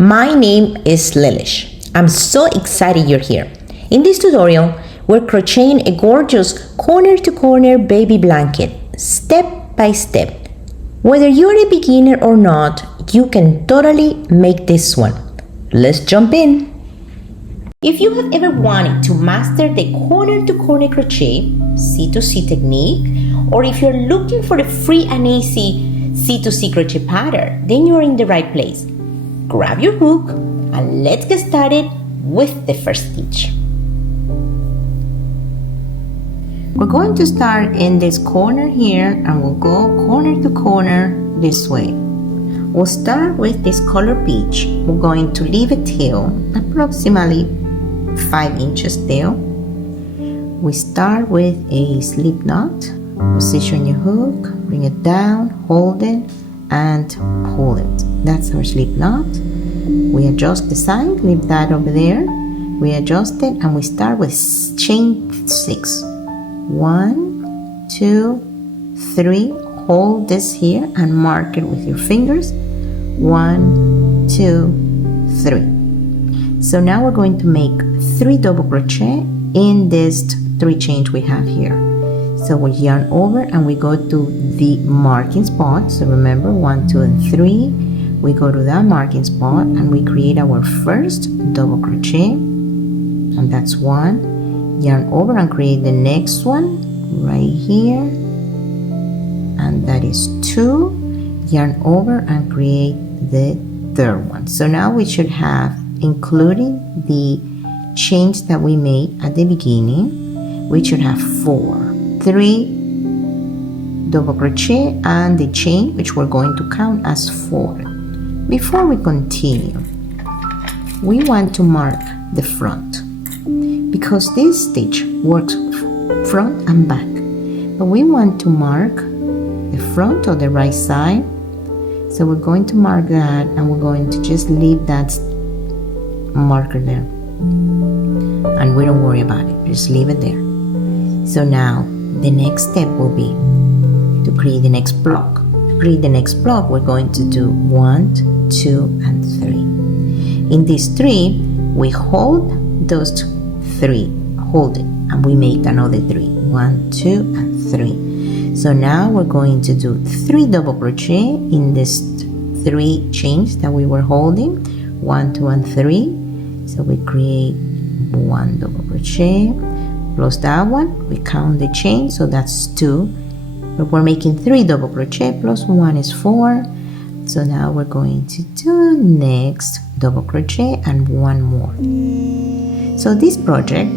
My name is Lilish. I'm so excited you're here. In this tutorial, we're crocheting a gorgeous corner-to-corner baby blanket, step by step. Whether you're a beginner or not, you can totally make this one. Let's jump in. If you have ever wanted to master the corner-to-corner crochet, C2C technique, or if you're looking for the free and easy C2C crochet pattern, then you're in the right place. Grab your hook and let's get started with the first stitch. We're going to start in this corner here and we'll go corner to corner this way. We'll start with this color peach. We're going to leave a tail, approximately 5 inches tail. We start with a slip knot. Position your hook, bring it down, hold it, and pull it. That's our slip knot. We adjust the side, leave that over there. We adjust it and we start with chain 6. 1, 2, 3. Hold this here and mark it with your fingers. 1, 2, 3. So now we're going to make 3 double crochet in this 3 chains we have here. So we yarn over and we go to the marking spot. So remember 1, 2, and 3. We go to that marking spot and we create our first double crochet, and that's 1. Yarn over and create the next one right here, and that is 2. Yarn over and create the third one. So now we should have, including the chains that we made at the beginning, we should have 3 double crochet and the chain, which we're going to count as 4. Before we continue, we want to mark the front because this stitch works front and back, but we want to mark the front or the right side. So we're going to mark that and we're going to just leave that marker there, and we don't worry about it, just leave it there. So now the next step will be to create the next block. To create the next block, we're going to do 1, 2, and 3. In these 3, we hold those 3, hold it, and we make another 3. 1, 2, and 3. So now we're going to do 3 double crochet in this 3 chains that we were holding. 1, 2, and 3. So we create 1 double crochet plus that one. We count the chain, so that's 2. But we're making 3 double crochet plus 1 is 4. So now we're going to do next double crochet and 1 more. So this project,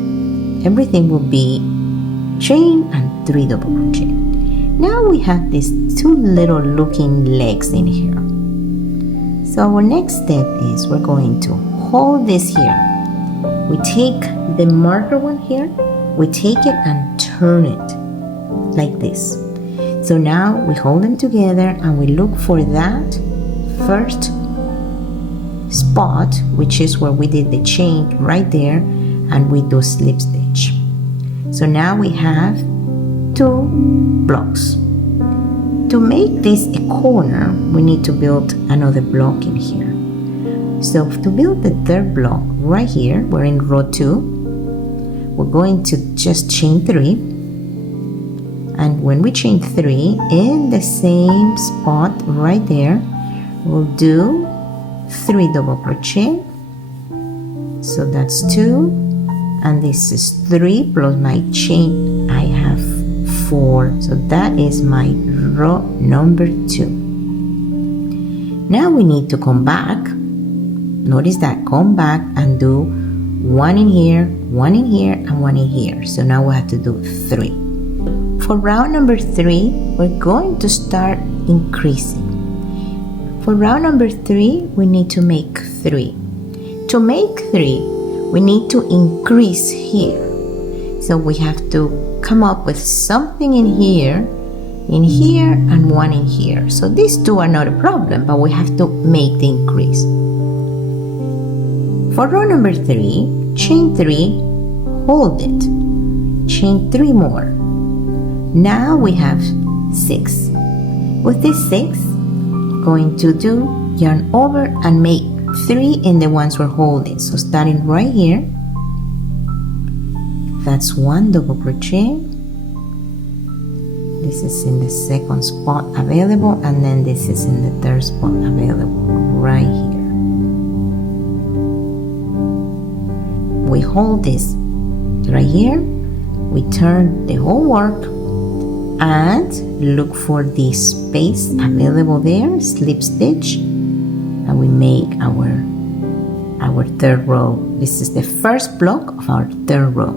everything will be chain and 3 double crochet. Now we have these 2 little looking legs in here. So our next step is we're going to hold this here. We take the marker one here, we take it and turn it like this. So now we hold them together and we look for that first spot, which is where we did the chain right there, and we do slip stitch. So now we have 2 blocks. To make this a corner, we need to build another block in here. So to build the third block right here, we're in row 2. We're going to just chain 3. And when we chain 3 in the same spot right there, we'll do 3 double crochet. So that's 2, and this is 3 plus my chain. I have 4, so that is my row number 2. Now we need to come back. Notice that, come back and do 1 in here, 1 in here, and 1 in here. So now we have to do 3. For round number 3, we're going to start increasing. For round number 3, we need to make 3. To make 3, we need to increase here. So we have to come up with something in here, and 1 in here. So these 2 are not a problem, but we have to make the increase. For row number 3, chain 3, hold it, chain 3 more. Now we have 6. With this 6, going to do yarn over and make 3 in the ones we're holding. So starting right here, that's 1 double crochet. This is in the second spot available, and then this is in the third spot available right here. We hold this right here, we turn the whole work and look for this space available there, slip stitch, and we make our third row. This is the first block of our third row.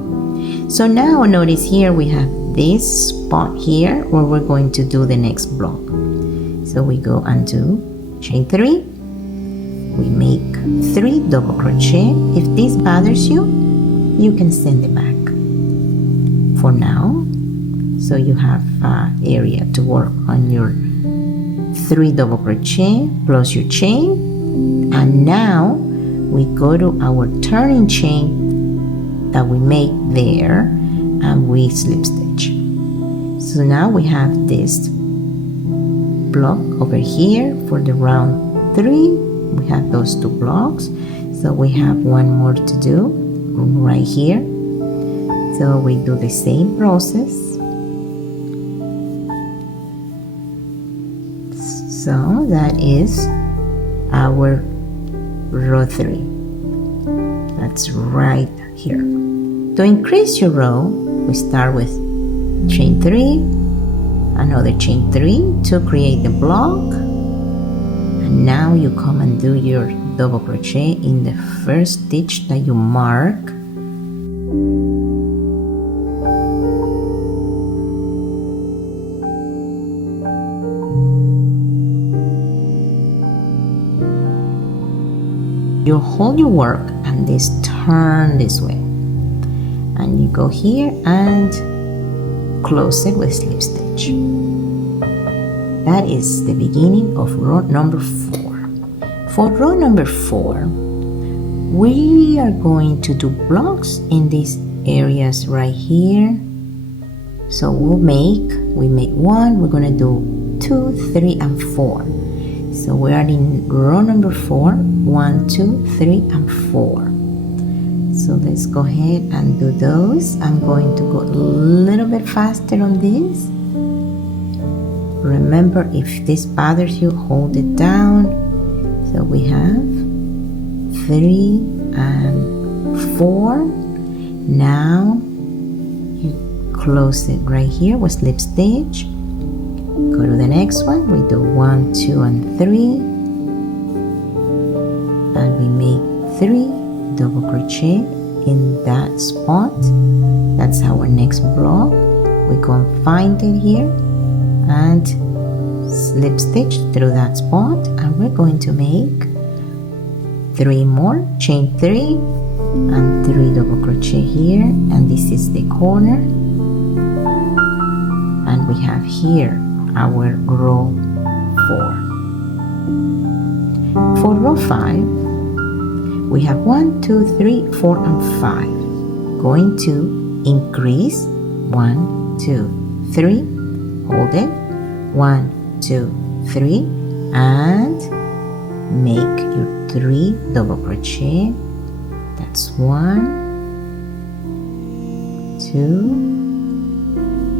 So now notice here we have this spot here where we're going to do the next block. So we go and do chain 3, we make 3 double crochet. If this bothers you, you can send it back for now, so you have area to work on your 3 double crochet plus your chain. And now we go to our turning chain that we make there, and we slip stitch. So now we have this block over here for the round 3. We have those 2 blocks, so we have one more to do right here. So we do the same process. So that is our row 3. That's right here. To increase your row, we start with chain 3, another chain 3 to create the block, and now you come and do your double crochet in the first stitch that you mark. You hold your work and this turn this way, and you go here and close it with slip stitch. That is the beginning of row number 4. For row number 4, we are going to do blocks in these areas right here. So we make 1, we're going to do 2, 3, and 4. So we are in row number 4, 1, 2, 3, and 4. So let's go ahead and do those. I'm going to go a little bit faster on this. Remember, if this bothers you, hold it down. So we have 3 and 4. Now you close it right here with slip stitch. Go to the next one. We do 1, 2, and 3, and we make 3 double crochet in that spot. That's our next block. We go and find it here and slip stitch through that spot, and we're going to make 3 more, chain 3 and 3 double crochet here, and this is the corner, and we have here our row 4. For row 5, we have 1, 2, 3, 4, and 5. Going to increase 1, 2, 3, hold it, 1, 2, 3, and make your 3 double crochet. That's 1, 2,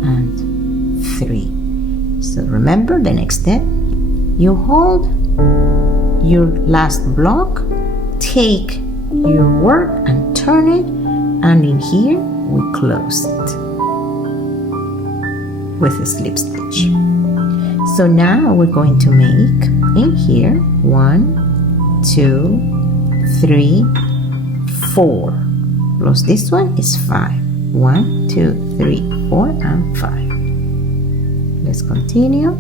and 3. So remember the next step, you hold your last block, take your work and turn it, and in here we close it with a slip stitch. So now we're going to make in here 1, 2, 3, 4 plus this one is 5. 1, 2, 3, 4, and 5. Let's continue.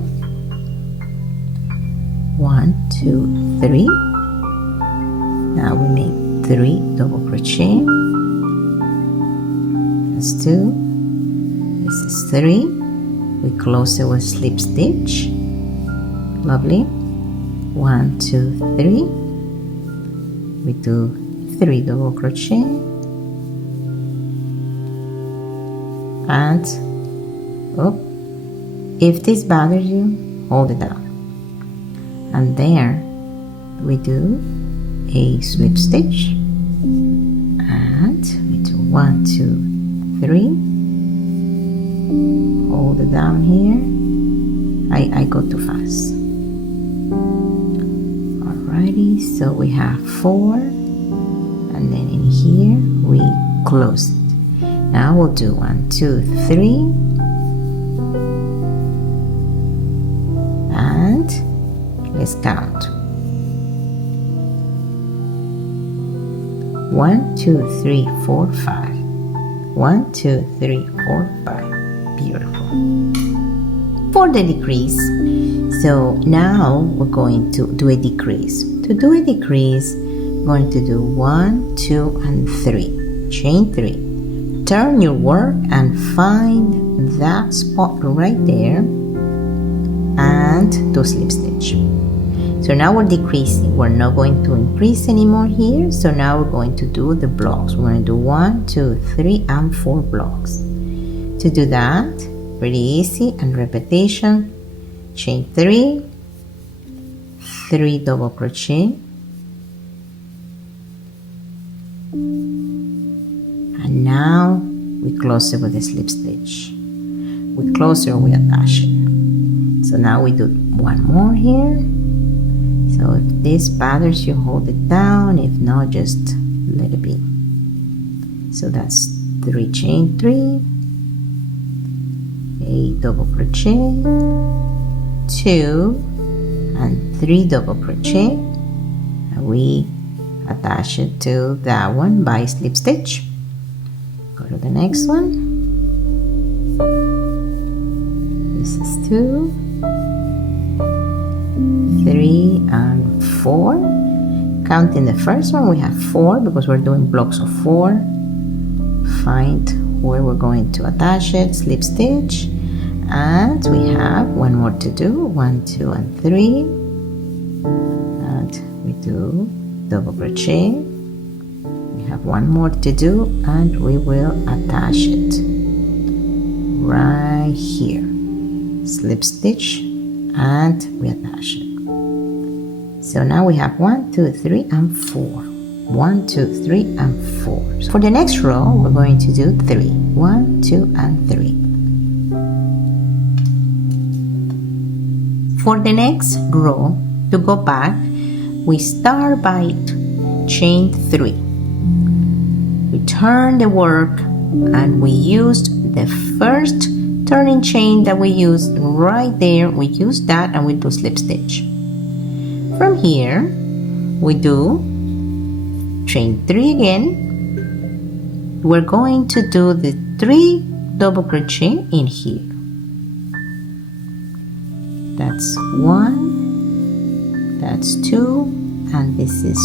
1, 2, 3. Now we make 3 double crochet. That's 2. This is 3. We close it with slip stitch. Lovely. 1, 2, 3. We do 3 double crochet. And if this bothers you, hold it down. And there we do a slip stitch, and we do 1, 2, 3, hold it down here. I go too fast. Alrighty, so we have 4, and then in here we close it. Now we'll do 1, 2, 3, and let's count. 1, 2, 3, 4, 5. 1, 2, 3, 4, 5. Beautiful. For the decrease, so now we're going to do a decrease. To do a decrease, we're going to do 1, 2, and 3. Chain 3. Turn your work and find that spot right there and do slip stitch. So now we're decreasing. We're not going to increase anymore here. So now we're going to do the blocks. We're going to do 1, 2, 3, and 4 blocks. To do that, pretty easy, and repetition. Chain 3, 3 double crochet, and now we close it with a slip stitch. We close it or we attach it. So now we do one more here. So if this bothers you, hold it down. If not, just let it be. So that's 3 chain 3, a double crochet, 2 and 3 double crochet, and we attach it to that one by slip stitch. Go to the next one. This is 2, 3, and 4. Counting the first one, we have 4 because we're doing blocks of 4. Find where we're going to attach it, slip stitch, and we have one more to do, 1, 2, and 3, and we do double crochet. We have one more to do, and we will attach it right here, slip stitch, and we attach it. So now we have 1, 2, 3, and 4. 1, 2, 3, and 4. So for the next row, we're going to do 3. 1, 2, and 3. For the next row, to go back, we start by chain 3. We turn the work, and we used the first turning chain that we used right there. We use that, and we do slip stitch. From here, we do chain 3 again. We're going to do the 3 double crochet in here. That's 1, that's 2, and this is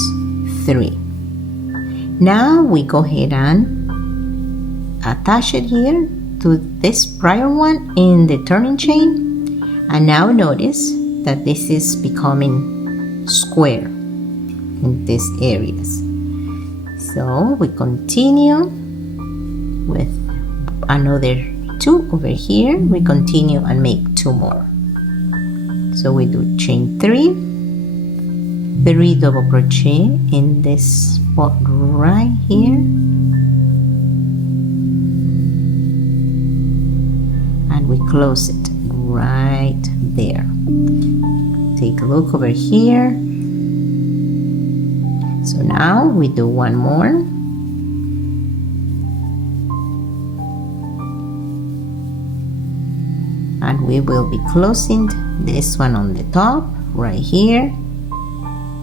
3. Now we go ahead and attach it here to this prior one in the turning chain, and now notice that this is becoming square in these areas. So we continue with another 2 over here. We continue and make 2 more. So we do chain 3, 3 double crochet in this spot right here, and we close it right there. Take a look over here. So now we do one more, and we will be closing this one on the top right here,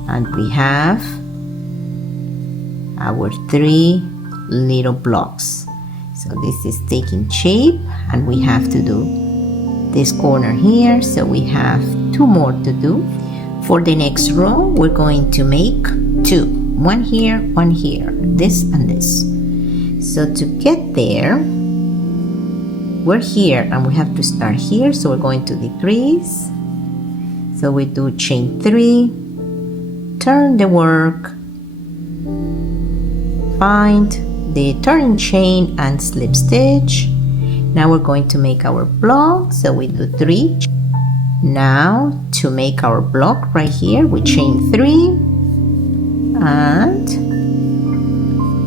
and we have our 3 little blocks. So this is taking shape, and we have to do this corner here, so we have 2 more to do. For the next row, we're going to make 2, one here, one here, this and this. So to get there, we're here and we have to start here, so we're going to decrease. So we do chain 3, turn the work, find the turning chain and slip stitch. Now we're going to make our block, so we do 3. Now to make our block right here, we chain 3 and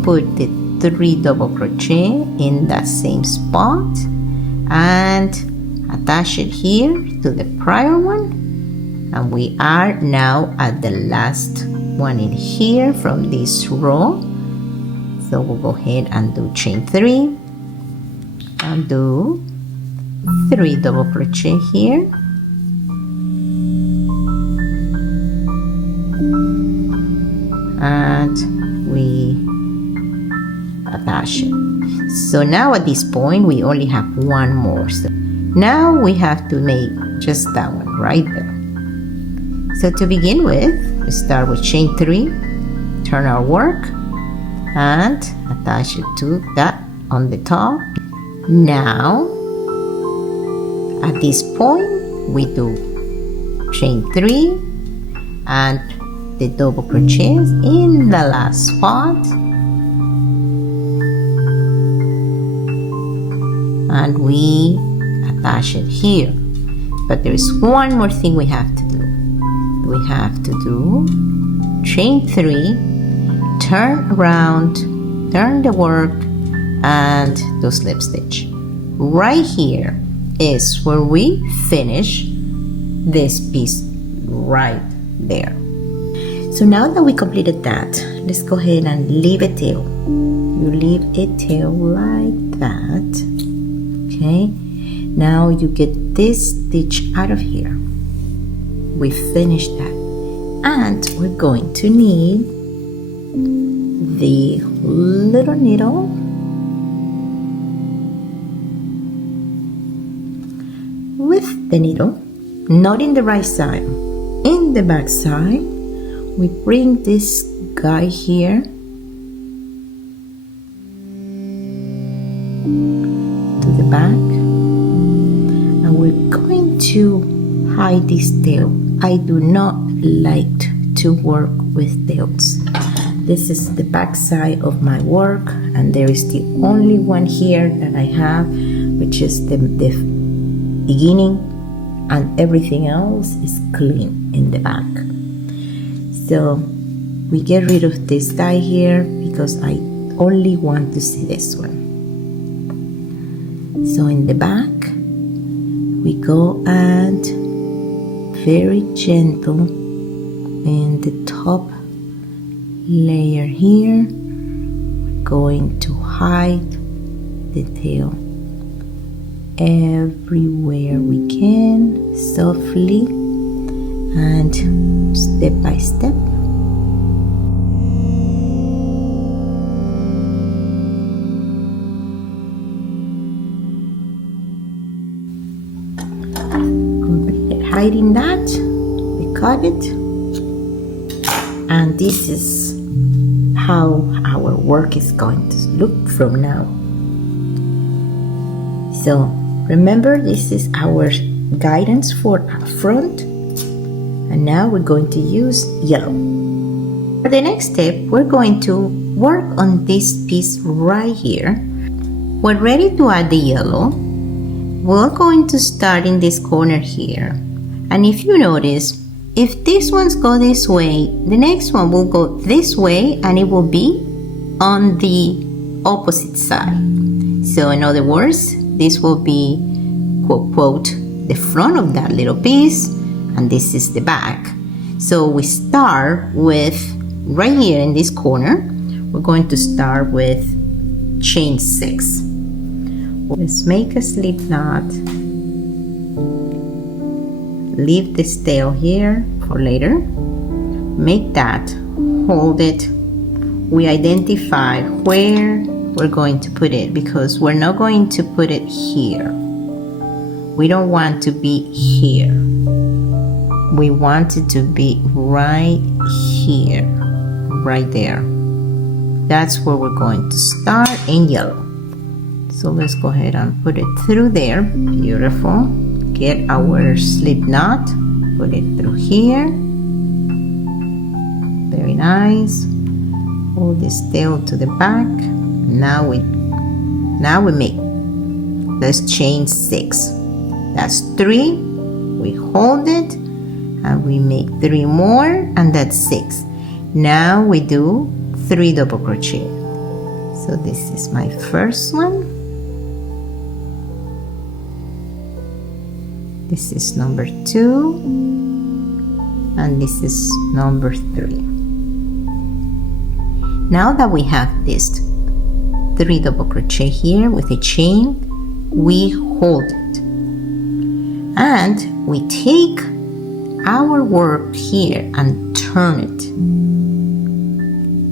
put the 3 double crochet in that same spot and attach it here to the prior one, and we are now at the last one in here from this row. So we'll go ahead and do chain 3 and do 3 double crochet here, and we attach it. So now at this point we only have one more. So now we have to make just that one right there. So to begin with, we start with chain 3, turn our work, and attach it to that on the top. Now at this point we do chain 3 and the double crochets in the last spot, and we attach it here. But there is one more thing we have to do. We have to do chain 3, turn around, turn the work, and do slip stitch. Right here is where we finish this piece right there. So now that we completed that, let's go ahead and leave a tail. You leave a tail like that. Okay, now you get this stitch out of here. We finished that, and we're going to need the little needle with the needle, not in the right side, in the back side. We bring this guy here to the back, and we're going to hide this tail. I do not like to work with tails. This is the back side of my work, and there is the only one here that I have, which is the beginning, and everything else is clean in the back. So we get rid of this guy here because I only want to see this one. So in the back we go and very gentle in the top layer here, we're going to hide the tail everywhere we can, softly and step by step. Hiding that, we cut it, and this is how our work is going to look from now. So remember, this is our guidance for our front, and now we're going to use yellow. For the next step, we're going to work on this piece right here. We're ready to add the yellow. We're going to start in this corner here. And if you notice, if these ones go this way, the next one will go this way, and it will be on the opposite side. So in other words, this will be, quote, quote, the front of that little piece, and this is the back. So we start with, right here in this corner, we're going to start with chain 6. Let's make a slip knot. Leave this tail here for later. Make that, hold it. We identify where we're going to put it, because we're not going to put it here. We don't want to be here. We want it to be right here, right there. That's where we're going to start in yellow. So let's go ahead and put it through there. Beautiful. Get our slip knot, put it through here. Very nice. Hold this tail to the back. Now we make, let's chain 6. That's 3. We hold it and we make 3 more, and that's 6. Now we do 3 double crochet. So this is my first one. This is number 2, and this is number 3. Now that we have this 3 double crochet here with a chain, we hold it and we take our work here and turn it.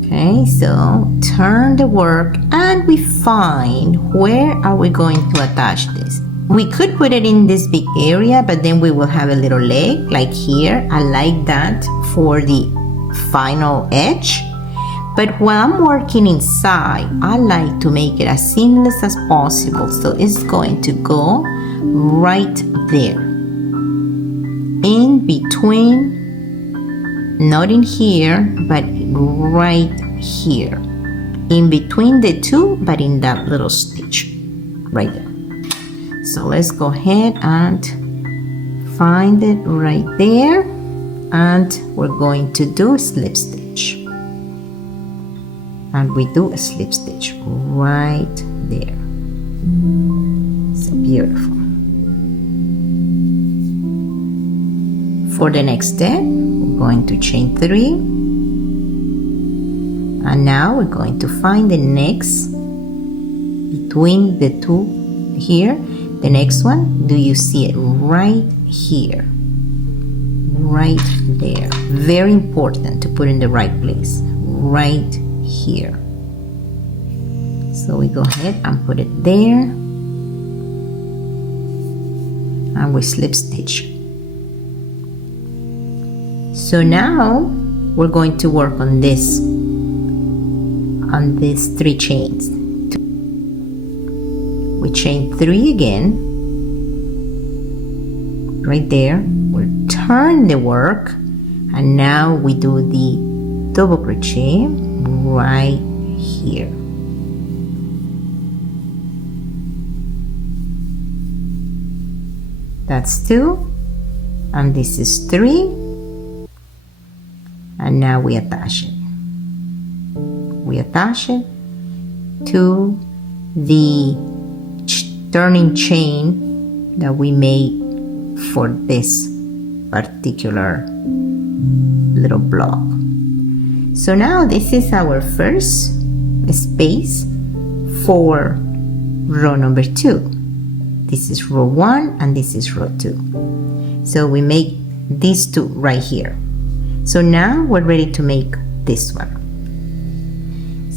Okay, so turn the work and we find where are we going to attach this. We could put it in this big area, but then we will have a little leg like here. I like that for the final edge. But while I'm working inside, I like to make it as seamless as possible. So it's going to go right there. In between, not in here, but right here. In between the two, but in that little stitch right there. So let's go ahead and find it right there, and we're going to do a slip stitch, and we do a slip stitch right there. So beautiful. For the next step, we're going to chain 3, and now we're going to find the next between the two here. The next one, do you see it right here? Right there. Very important to put in the right place. Right here. So we go ahead and put it there. And we slip stitch. So now we're going to work on this. On these 3 chains. We chain 3 again, right there. We'll turn the work, and now we do the double crochet right here. That's 2, and this is 3, and now we attach it. We attach it to the turning chain that we made for this particular little block. So now this is our first space for row number 2. This is row 1 and this is row 2. So we make these 2 right here. So now we're ready to make this one.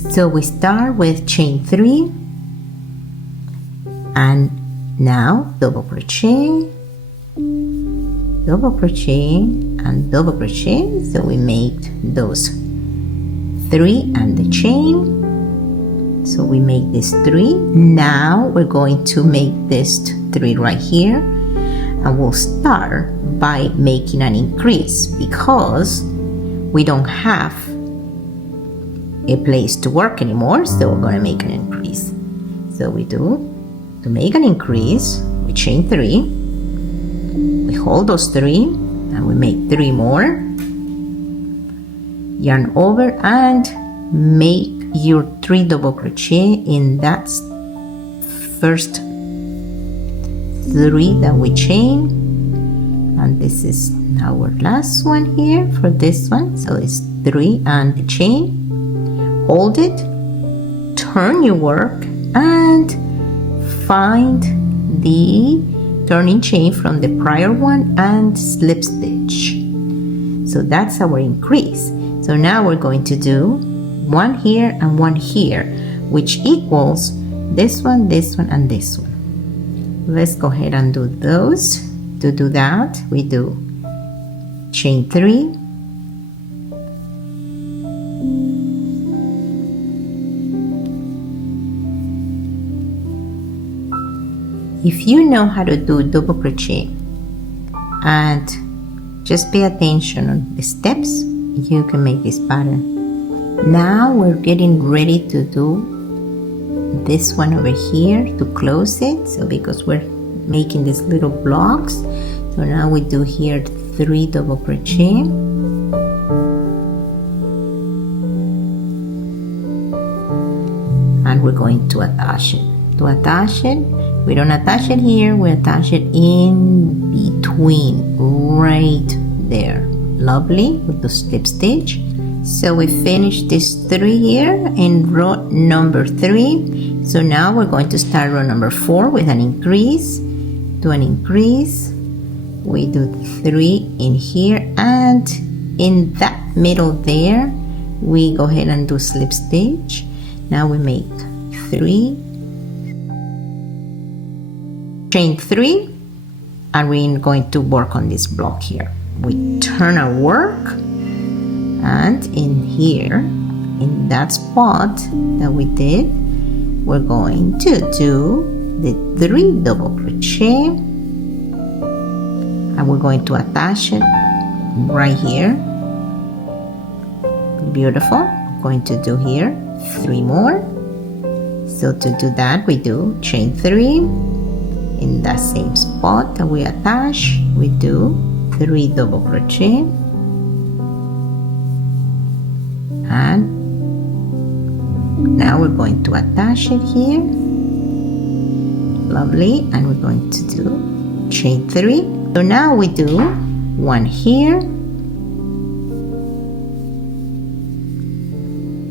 So we start with chain 3, and now double crochet, double crochet, and double crochet. So we made those 3 and the chain. So we make this 3. Now we're going to make this 3 right here, and we'll start by making an increase because we don't have a place to work anymore, so we're going to make an increase. So we do, to make an increase, we chain 3, we hold those 3, and we make 3 more, yarn over and make your 3 double crochet in that first 3 that we chain, and this is our last one here for this one. So it's 3 and the chain, hold it, turn your work, and find the turning chain from the prior one and slip stitch. So that's our increase. So now we're going to do 1 here and 1 here, which equals this one, and this one. Let's go ahead and do those. To do that, we do chain 3, if you know how to do double crochet and just pay attention on the steps, you can make this pattern. Now we're getting ready to do this one over here to close it. So because we're making these little blocks, so now we do here 3 double crochet, and we're going to attach it. To attach it, we don't attach it here, we attach it in between, right there. Lovely, with the slip stitch. So we finished this 3 here in row number 3. So now we're going to start row number 4 with an increase. Do an increase. We do 3 in here, and in that middle there, we go ahead and do slip stitch. Now we make 3, chain 3, and we're going to work on this block here. We turn our work, and in here, in that spot that we did, we're going to do the 3 double crochet, and we're going to attach it right here. Beautiful. I'm going to do here 3 more. So to do that, we do chain 3 in that same spot that we attach. We do 3 double crochet, and now we're going to attach it here. Lovely. And we're going to do chain 3. So now we do 1 here,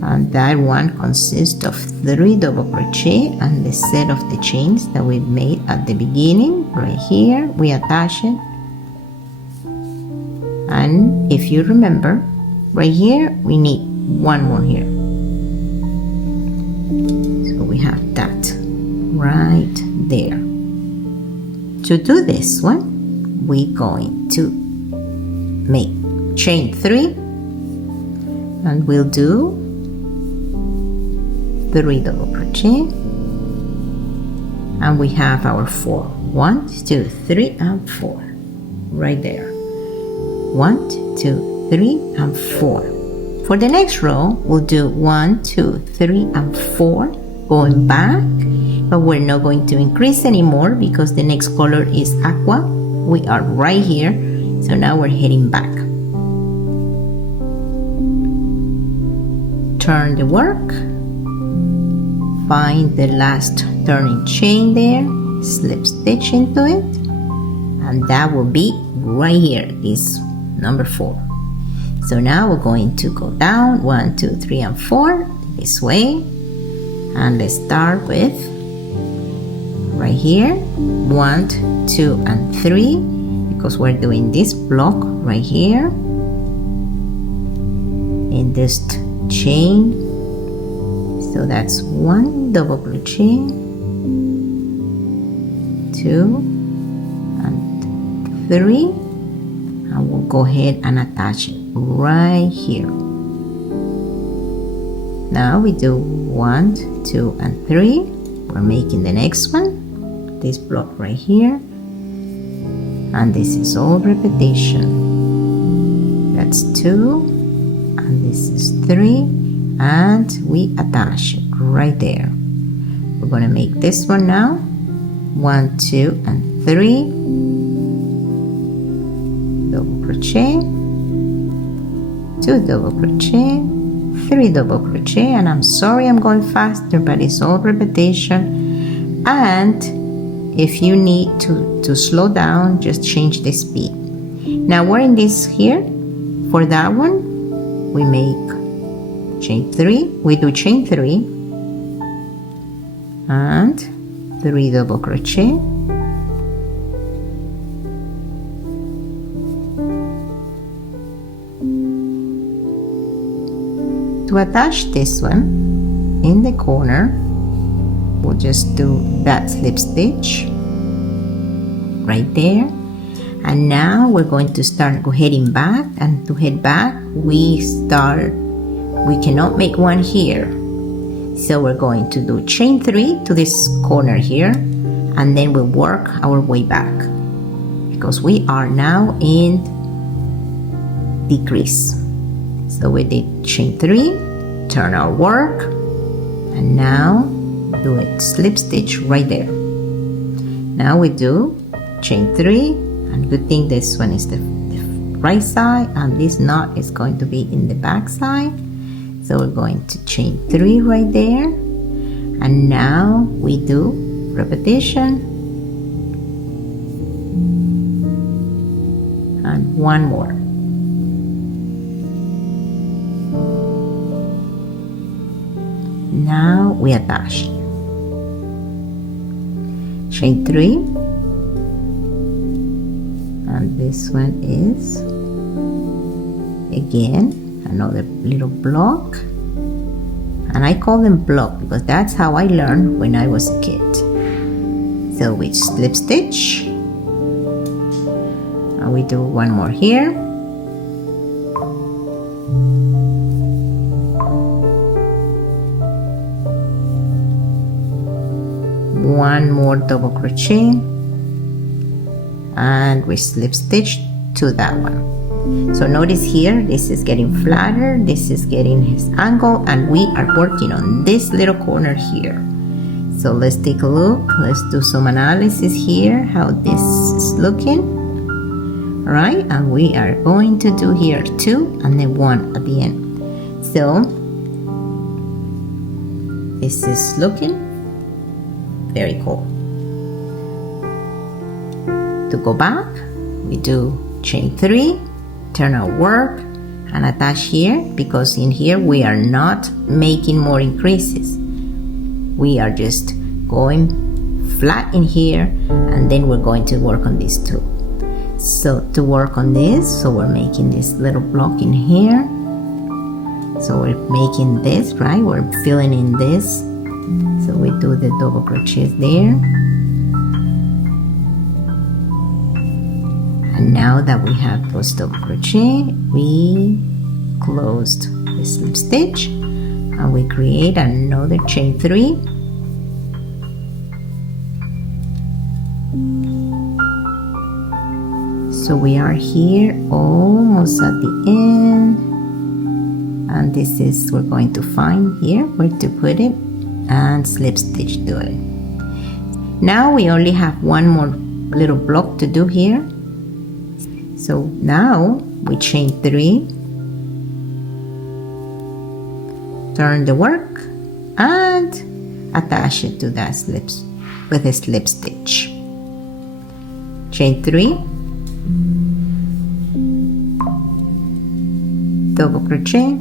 and that one consists of 3 double crochet and the set of the chains that we made at the beginning. Right here we attach it, and if you remember, right here we need 1 more here, so we have that right there. To do this one, we're going to make chain 3, and we'll do 3 double crochet, and we have our 4. 1, 2, 3, and 4 right there. 1, 2, 3, and 4. For the next row, we'll do 1, 2, 3, and 4, going back, but we're not going to increase anymore because the next color is aqua. We are right here, so now we're heading back. Turn the work, find the last turning chain there, slip stitch into it, and that will be right here, this number 4. So now we're going to go down 1, 2, 3, and 4 this way, and let's start with right here 1, 2, and 3, because we're doing this block right here in this chain. So that's 1 double crochet, 2 and 3, and we'll go ahead and attach it right here. Now we do 1, 2, and 3. We're making the next one, this block right here, and this is all repetition. That's 2, and this is 3, and we attach it right there. We're going to make this one now, 1, 2, and 3 double crochet, 2 double crochet, 3 double crochet, and I'm sorry I'm going faster, but it's all repetition. And if you need to slow down, just change the speed. Now we're in this here. For that one, we make chain 3. We do chain 3 and 3 double crochet, to attach this one in the corner. We'll just do that slip stitch right there, and now we're going to start heading back. And to head back, we cannot make one here, so we're going to do chain 3 to this corner here, and then we'll work our way back because we are now in decrease. So we did chain 3, turn our work, and now do a slip stitch right there. Now we do chain 3, and good thing this one is the right side and this knot is going to be in the back side. So we're going to chain 3 right there, And now we do repetition and one more. Now we attach. Chain 3, and this one is again another little block, and I call them block because that's how I learned when I was a kid. So we slip stitch, and we do one more here. One more double crochet, and we slip stitch to that one. So notice here, this is getting flatter, this is getting his angle, and we are working on this little corner here. So let's take a look, let's do some analysis here, how this is looking. All right, and we are going to do here 2 and then 1 at the end. So this is looking very cool. To go back, we do chain 3, turn our work, and attach here, because in here we are not making more increases. We are just going flat in here, and then we're going to work on these 2. So to work on this, so we're making this little block in here. So we're making this, right? We're filling in this. So we do the double crochets there. And now that we have those double crochet, we closed the slip stitch and we create another chain 3. So we are here almost at the end, and this is, we're going to find here where to put it and slip stitch to it. Now we only have one more little block to do here. So now we chain 3, turn the work, and attach it to that slips with a slip stitch. Chain 3, double crochet,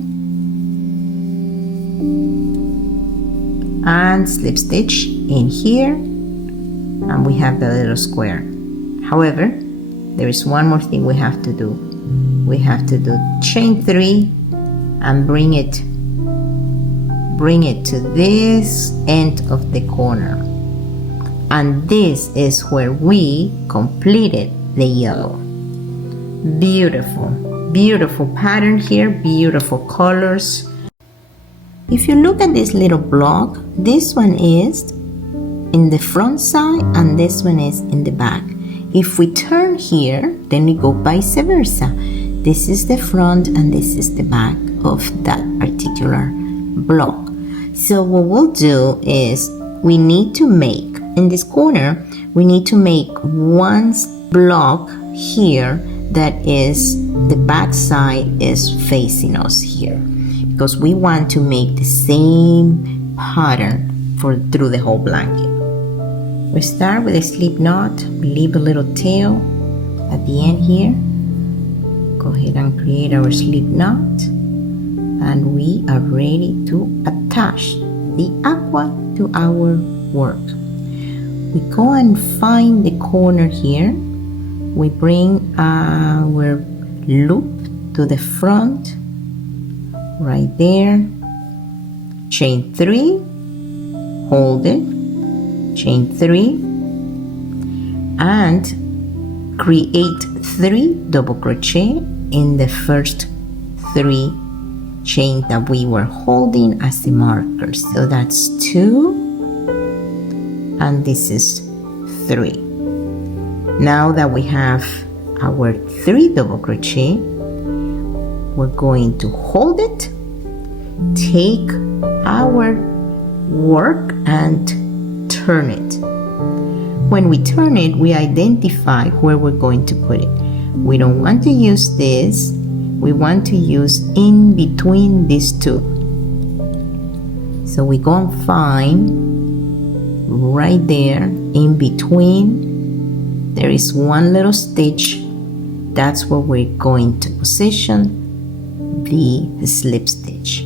and slip stitch in here, and we have the little square. However, there is one more thing we have to do. We have to do chain 3 and bring it to this end of the corner, and this is where we completed the yellow. Beautiful, beautiful pattern here, beautiful colors. If you look at this little block, this one is in the front side and this one is in the back. If we turn here, then we go vice versa. This is the front and this is the back of that particular block. So what we'll do is we need to make, in this corner, we need to make one block here that is, the back side is facing us here, because we want to make the same pattern through the whole blanket. We start with a slip knot, we leave a little tail at the end here. Go ahead and create our slip knot, and we are ready to attach the aqua to our work. We go and find the corner here. We bring our loop to the front, right there. Chain 3, hold it, chain 3, and create 3 double crochet in the first 3 chains that we were holding as the markers. So that's 2, and this is 3. Now that we have our 3 double crochet, we're going to hold it, take our work and turn it. When we turn it, we identify where we're going to put it. We don't want to use this, we want to use in between these 2. So we go and find right there in between, there is one little stitch. That's where we're going to position the slip stitch,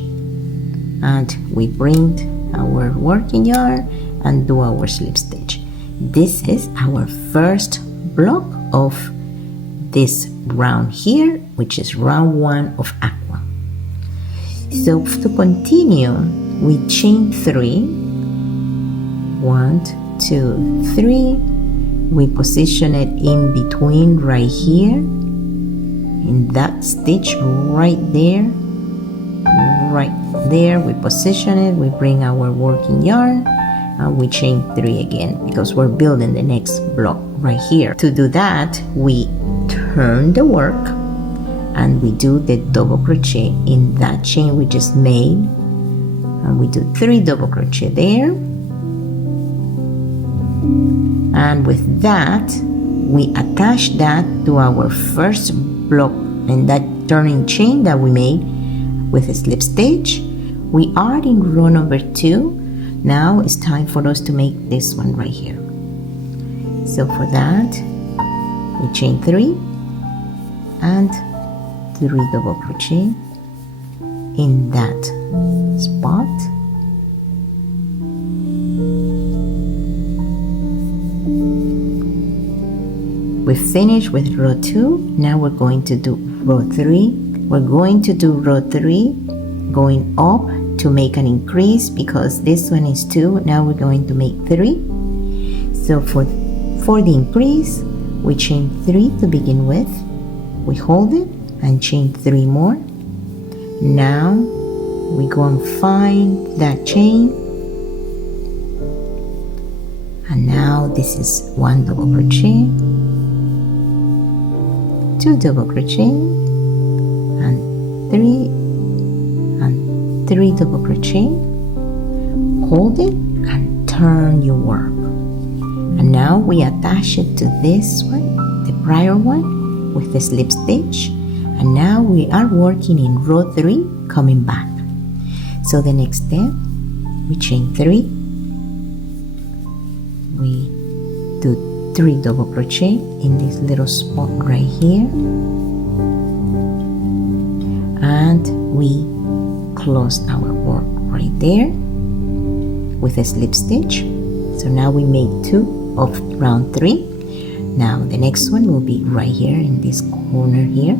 and we bring our working yarn and do our slip stitch. This is our first block of this round here, which is round 1 of aqua. So to continue, we chain 3, 1, 2, 3. We position it in between right here, in that stitch right there, we position it, we bring our working yarn, and we chain 3 again, because we're building the next block right here. To do that, we turn the work and we do the double crochet in that chain we just made, and we do 3 double crochet there. And with that, we attach that to our first block in that turning chain that we made with a slip stitch. We are in row number 2. Now it's time for us to make this one right here. So for that, we chain 3 and 3 double crochet in that spot. We finished with row 2. Now we're going to do row 3. We're going to do row 3 going up to make an increase, because this one is 2. Now we're going to make 3. So for the increase, we chain 3 to begin with. We hold it and chain 3 more. Now we go and find that chain, and now this is 1 double crochet, 2 double crochet, and 3 double crochet. Hold it and turn your work, and now we attach it to this one, the prior one, with the slip stitch, and now we are working in row 3 coming back. So the next step, we chain 3, we do 3 double crochet in this little spot right here, and we close our work right there with a slip stitch. So now we made 2 of round 3. Now the next one will be right here in this corner here.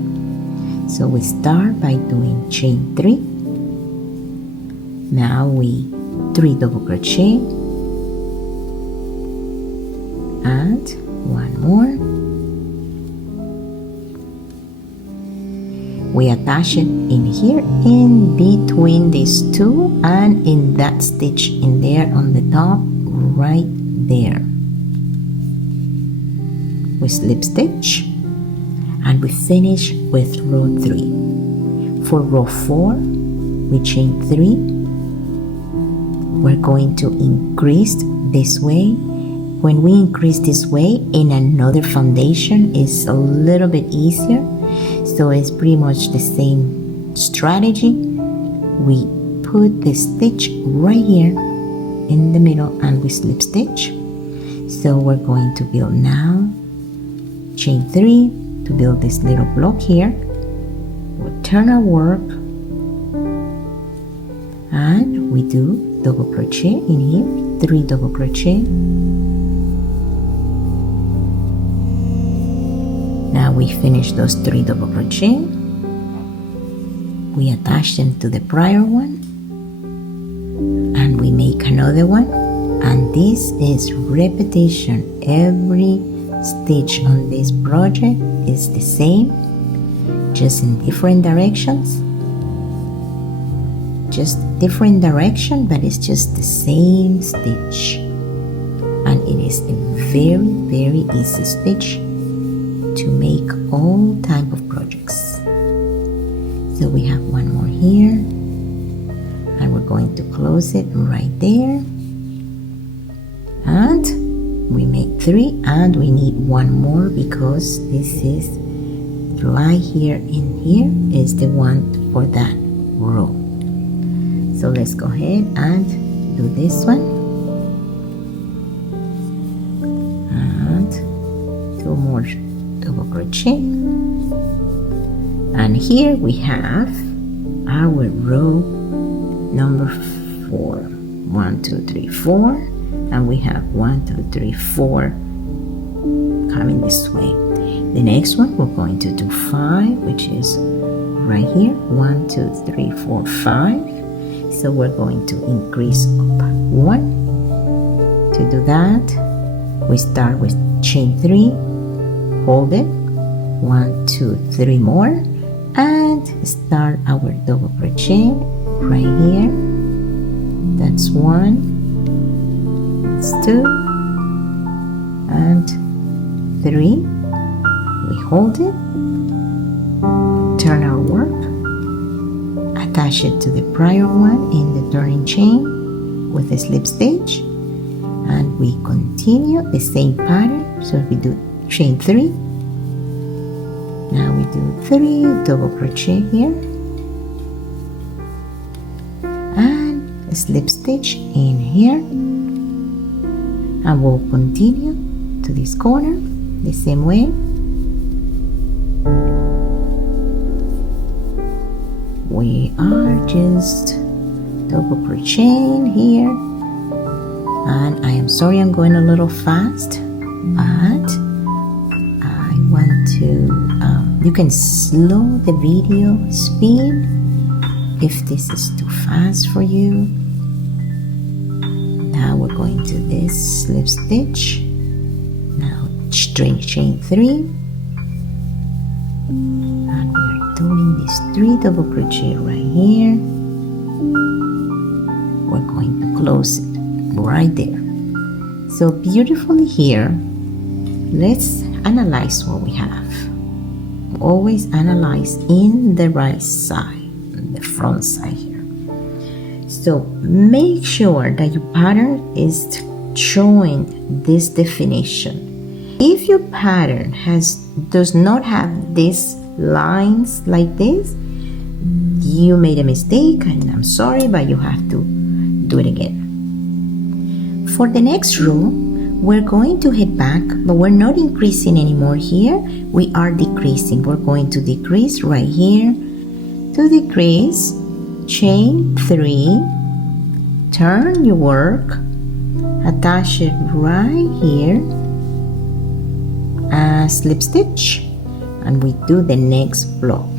So we start by doing chain 3. Now we 3 double crochet and 1 more. We attach it in here in between these 2 and in that stitch in there on the top right there. We slip stitch and we finish with row 3. For row 4, we chain 3. We're going to increase this way. When we increase this way in another foundation, it's a little bit easier. So it's pretty much the same strategy. We put the stitch right here in the middle and we slip stitch. So we're going to build now chain 3 to build this little block here. We'll turn our work and we do double crochet in here, 3 double crochet. Now we finish those 3 double crochet. We attach them to the prior one and we make another one, and this is repetition. Every stitch on this project is the same, just in different directions. Just different direction, but it's just the same stitch, and it is a very, very easy stitch to make all type of projects. So we have one more here, and we're going to close it right there, and we make 3, and we need 1 more because this is right here in here is the one for that row. So So let's go ahead and do this one, and 2 more double crochet, and here we have our row number 4. 1 2 3 4, and we have 1 2 3 4 coming this way. The next one we're going to do 5, which is right here. 1 2 3 4 5. So we're going to increase up 1. To do that, we start with chain 3, hold it, 1 2 3 more, and start our double crochet right here. That's 1, that's 2, and 3. We hold it, turn our work, attach it to the prior one in the turning chain with a slip stitch, and we continue the same pattern. So we do chain 3, now we do 3 double crochet here, and a slip stitch in here, and we'll continue to this corner the same way. We are just double crocheting here, and I am sorry I'm going a little fast, but I want to you can slow the video speed if this is too fast for you. Now we're going to this slip stitch, now straight chain 3, and we're doing these 3 double crochet right here. We're going to close it right there. So beautifully here. Let's analyze what we have. Always analyze in the right side, the front side here. So make sure that your pattern is showing this definition. If your pattern does not have these lines like this, you made a mistake, and I'm sorry, but you have to do it again. For the next row, we're going to head back, but we're not increasing anymore here. We are decreasing. We're going to decrease right here. To decrease, chain 3, turn your work, attach it right here, slip stitch, and we do the next block.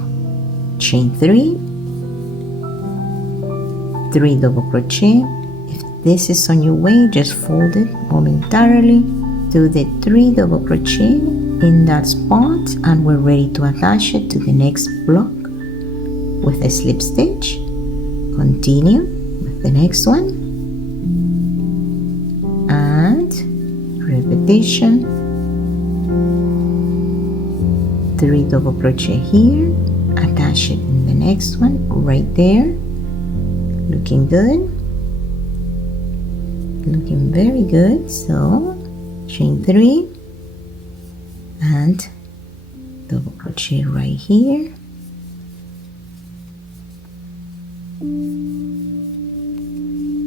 Chain 3, 3 double crochet. If this is on your way, just fold it momentarily, do the 3 double crochet in that spot, and we're ready to attach it to the next block with a slip stitch. Continue with the next one, and repetition, 3 double crochet here, attach it in the next one right there. Looking good, looking very good. So chain 3 and double crochet right here,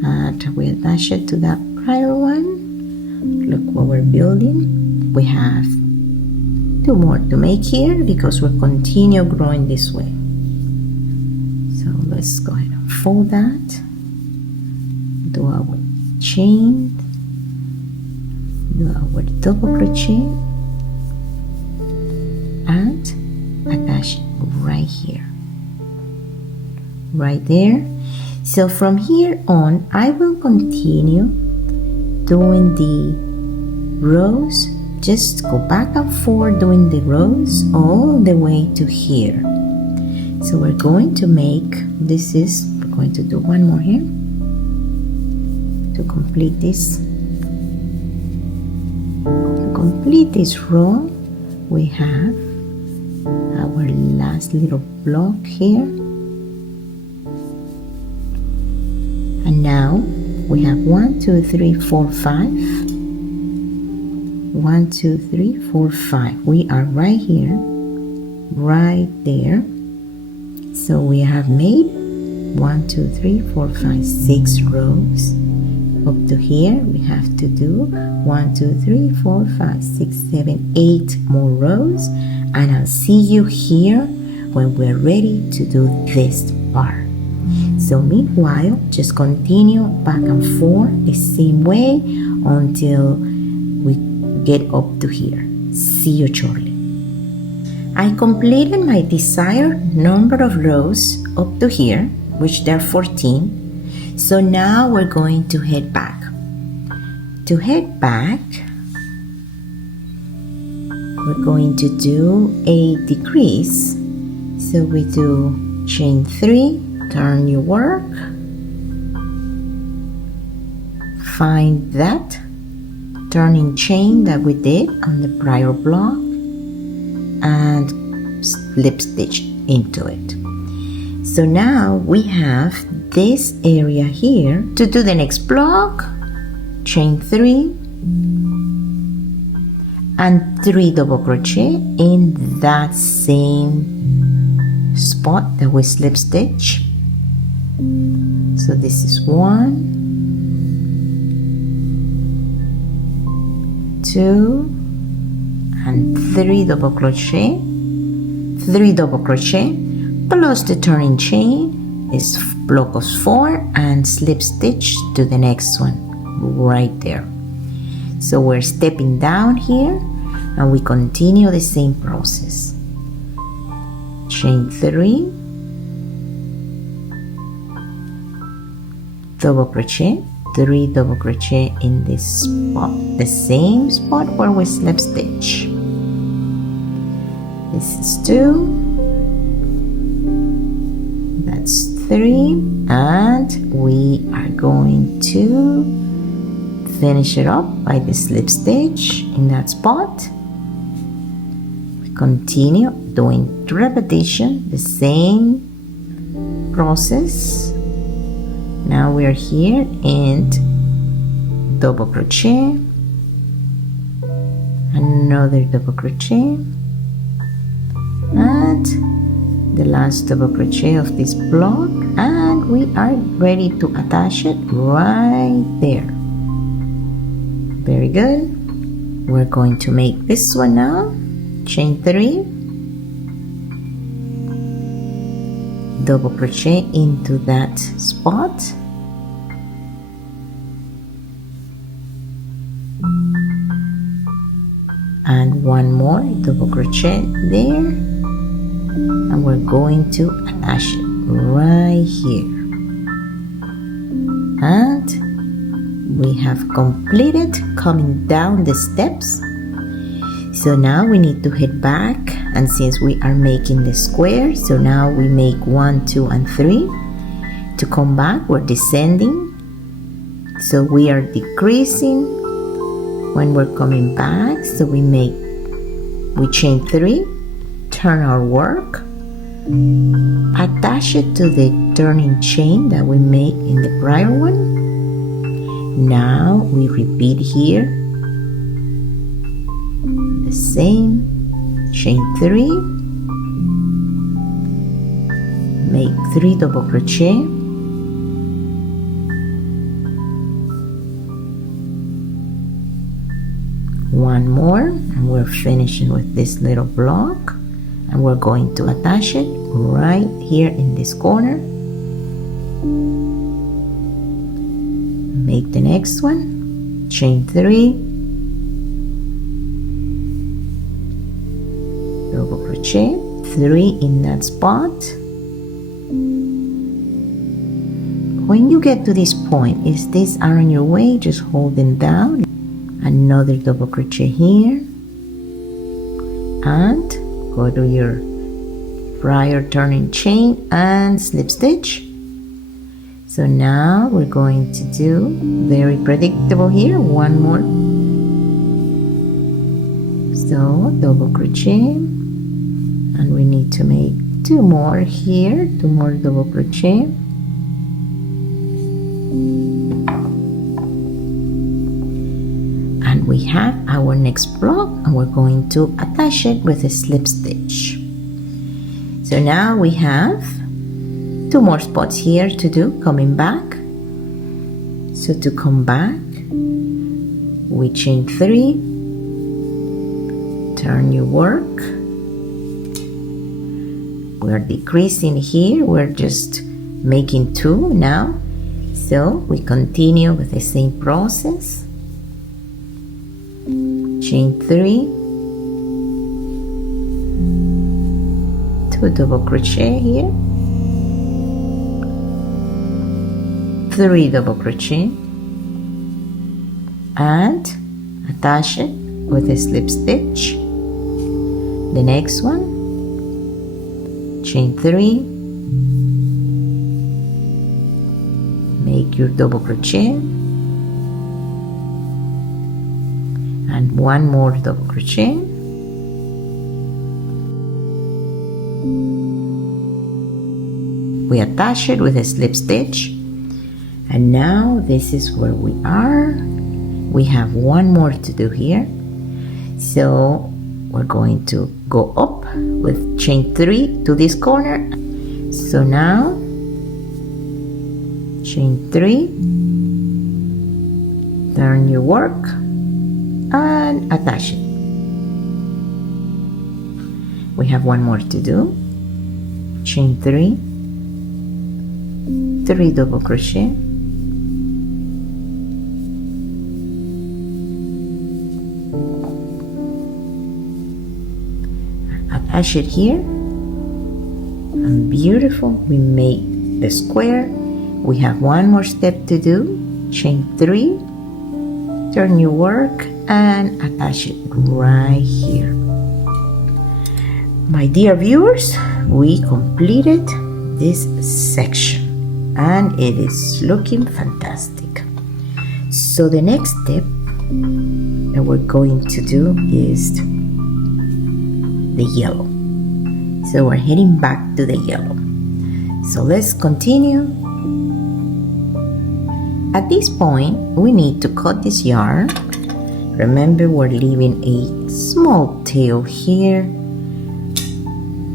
and we attach it to that prior one. Look what we're building. We have 2 more to make here because we'll continue growing this way. So let's go ahead and fold that, do our chain, do our double crochet, and attach it right here, right there. So from here on, I will continue doing the rows. Just go back and forth doing the rows all the way to here. So we're going to make, we're going to do 1 more here to complete this. To complete this row, we have our last little block here. And now we have 1 2 3 4 5. 1 2 3 4 5. We are right here, right there. So we have made 1 2 3 4 5 6 rows. Up to here we have to do 1 2 3 4 5 6 7 8 more rows, and I'll see you here when we're ready to do this part. So meanwhile, just continue back and forth the same way until we get up to here. See you shortly. I completed my desired number of rows up to here, which there are 14. So now we're going to head back. To head back, we're going to do a decrease. So we do chain 3, turn your work, find that turning chain that we did on the prior block and slip stitch into it. So now we have this area here. To do the next block, chain 3 and 3 double crochet in that same spot that we slip stitch. So this is 1, 2 and 3 double crochet, 3 double crochet plus the turning chain is block of 4 and slip stitch to the next one right there. So we're stepping down here and we continue the same process. Chain 3, double crochet, 3 double crochet in this spot, the same spot where we slip stitch. This is 2, that's 3, and we are going to finish it up by the slip stitch in that spot. We continue doing repetition, the same process. Now we are here and double crochet, another double crochet, and the last double crochet of this block, and we are ready to attach it right there. Very good. We're going to make this one now. Chain 3, double crochet into that spot, and one more double crochet there, and we're going to attach it right here, and we have completed coming down the steps. So now we need to head back, and since we are making the square, so now we make 1 2 and 3. To come back, we're descending, so we are decreasing when we're coming back. So we chain 3, turn our work, attach it to the turning chain that we made in the prior one. Now we repeat here the same, chain 3, make 3 double crochet, one more, and we're finishing with this little block, and we're going to attach it right here in this corner. Make the next one, chain 3, double crochet, 3 in that spot. When you get to this point, if these are on your way, just hold them down. Another double crochet here, and go to your prior turning chain and slip stitch. So now we're going to do very predictable here, one more. So double crochet, and we need to make 2 more here, 2 more double crochet, and we have our next block, and we're going to attach it with a slip stitch. So now we have 2 more spots here to do, coming back. So to come back, we chain 3, turn your work. We're decreasing here, we're just making 2 now. So we continue with the same process. Chain 3, 2 double crochet here, 3 double crochet, and attach it with a slip stitch. The next one, chain 3, make your double crochet, and 1 more double crochet, we attach it with a slip stitch, and now this is where we are. We have 1 more to do here, so we're going to go up with chain 3 to this corner. So now chain 3, turn your work and attach it. We have 1 more to do. Chain 3, 3 double crochet, attach it here, and beautiful, we made the square. We have 1 more step to do. Chain 3, turn your work and attach it right here. My dear viewers, we completed this section and it is looking fantastic. So the next step that we're going to do is the yellow. So we're heading back to the yellow. So let's continue. At this point, we need to cut this yarn. Remember, we're leaving a small tail here.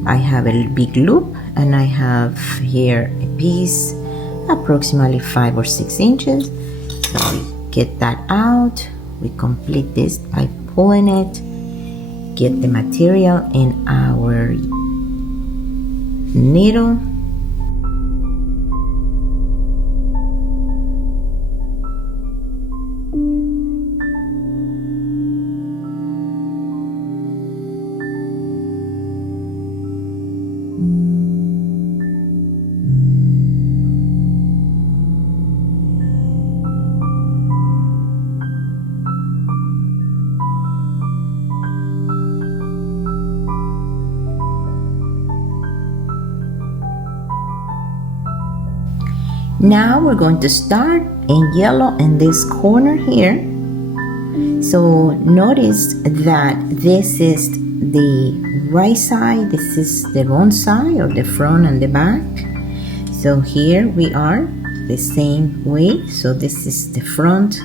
I have a big loop and I have here a piece approximately 5 or 6 inches. So we get that out. We complete this by pulling it, get the material in our needle. Now we're going to start in yellow in this corner here. So notice that this is the right side, this is the wrong side, or the front and the back. So here we are the same way. So this is the front,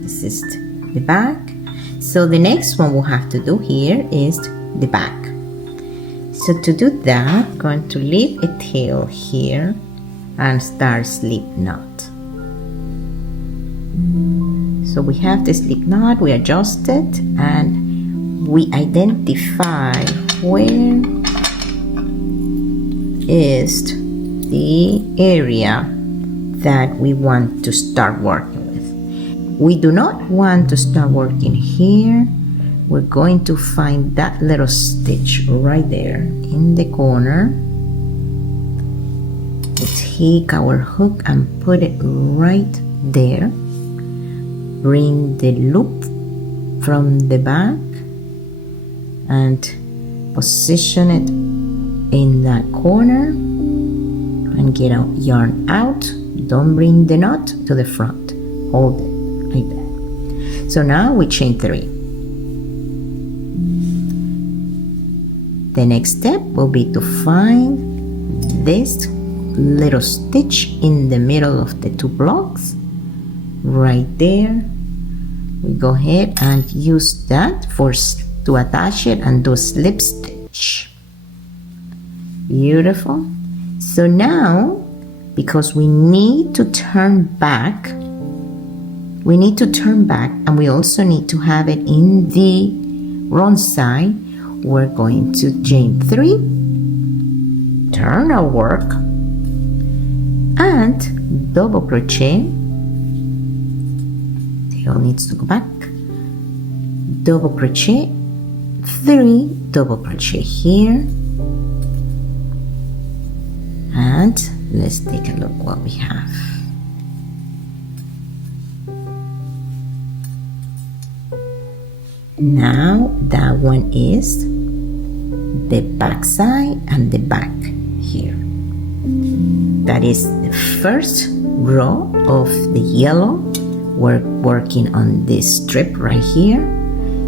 this is the back. So the next one we'll have to do here is the back. So to do that, I'm going to leave a tail here and start slip knot. So we have the slip knot, we adjust it and we identify where is the area that we want to start working with. We do not want to start working here. We're going to find that little stitch right there in the corner. Take our hook and put it right there. Bring the loop from the back and position it in that corner and get our yarn out. Don't bring the knot to the front. Hold it like that. So now we chain 3. The next step will be to find this little stitch in the middle of the 2 blocks right there. We go ahead and use that to attach it and do a slip stitch. Beautiful. So now because we need to turn back. We need to turn back, and we also need to have it in the wrong side. We're going to chain 3, turn our work, and double crochet. Tail needs to go back. Double crochet, 3 double crochet here, and let's take a look what we have. Now that one is the back side and the back here. That is the first row of the yellow. We're working on this strip right here.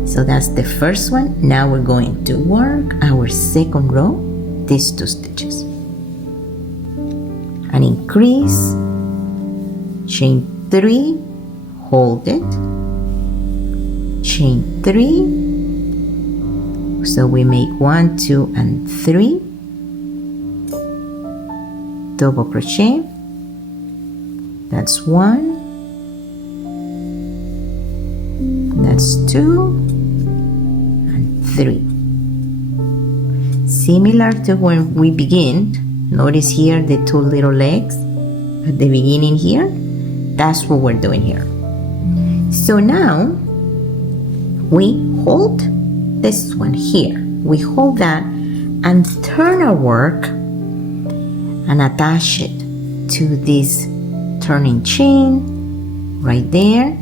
So that's the first one. Now we're going to work our second row, these 2 stitches. And increase, chain 3, hold it, chain 3. So we make 1, 2, and 3. Double crochet. That's 1. That's 2. 3. Similar to when we begin, notice here the 2 little legs at the beginning here. That's what we're doing here. So now we hold this one here. We hold that and turn our work and attach it to this turning chain right there,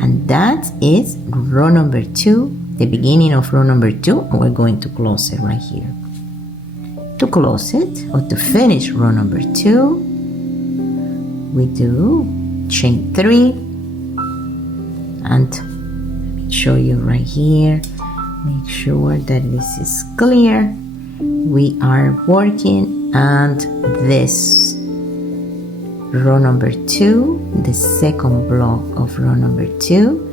and that is row number 2. The beginning of row number 2, and we're going to close it right here. To close it, or to finish row number 2, we do chain 3, and let me show you right here. Make sure that this is clear. We are working and this row number 2, the second block of row number 2,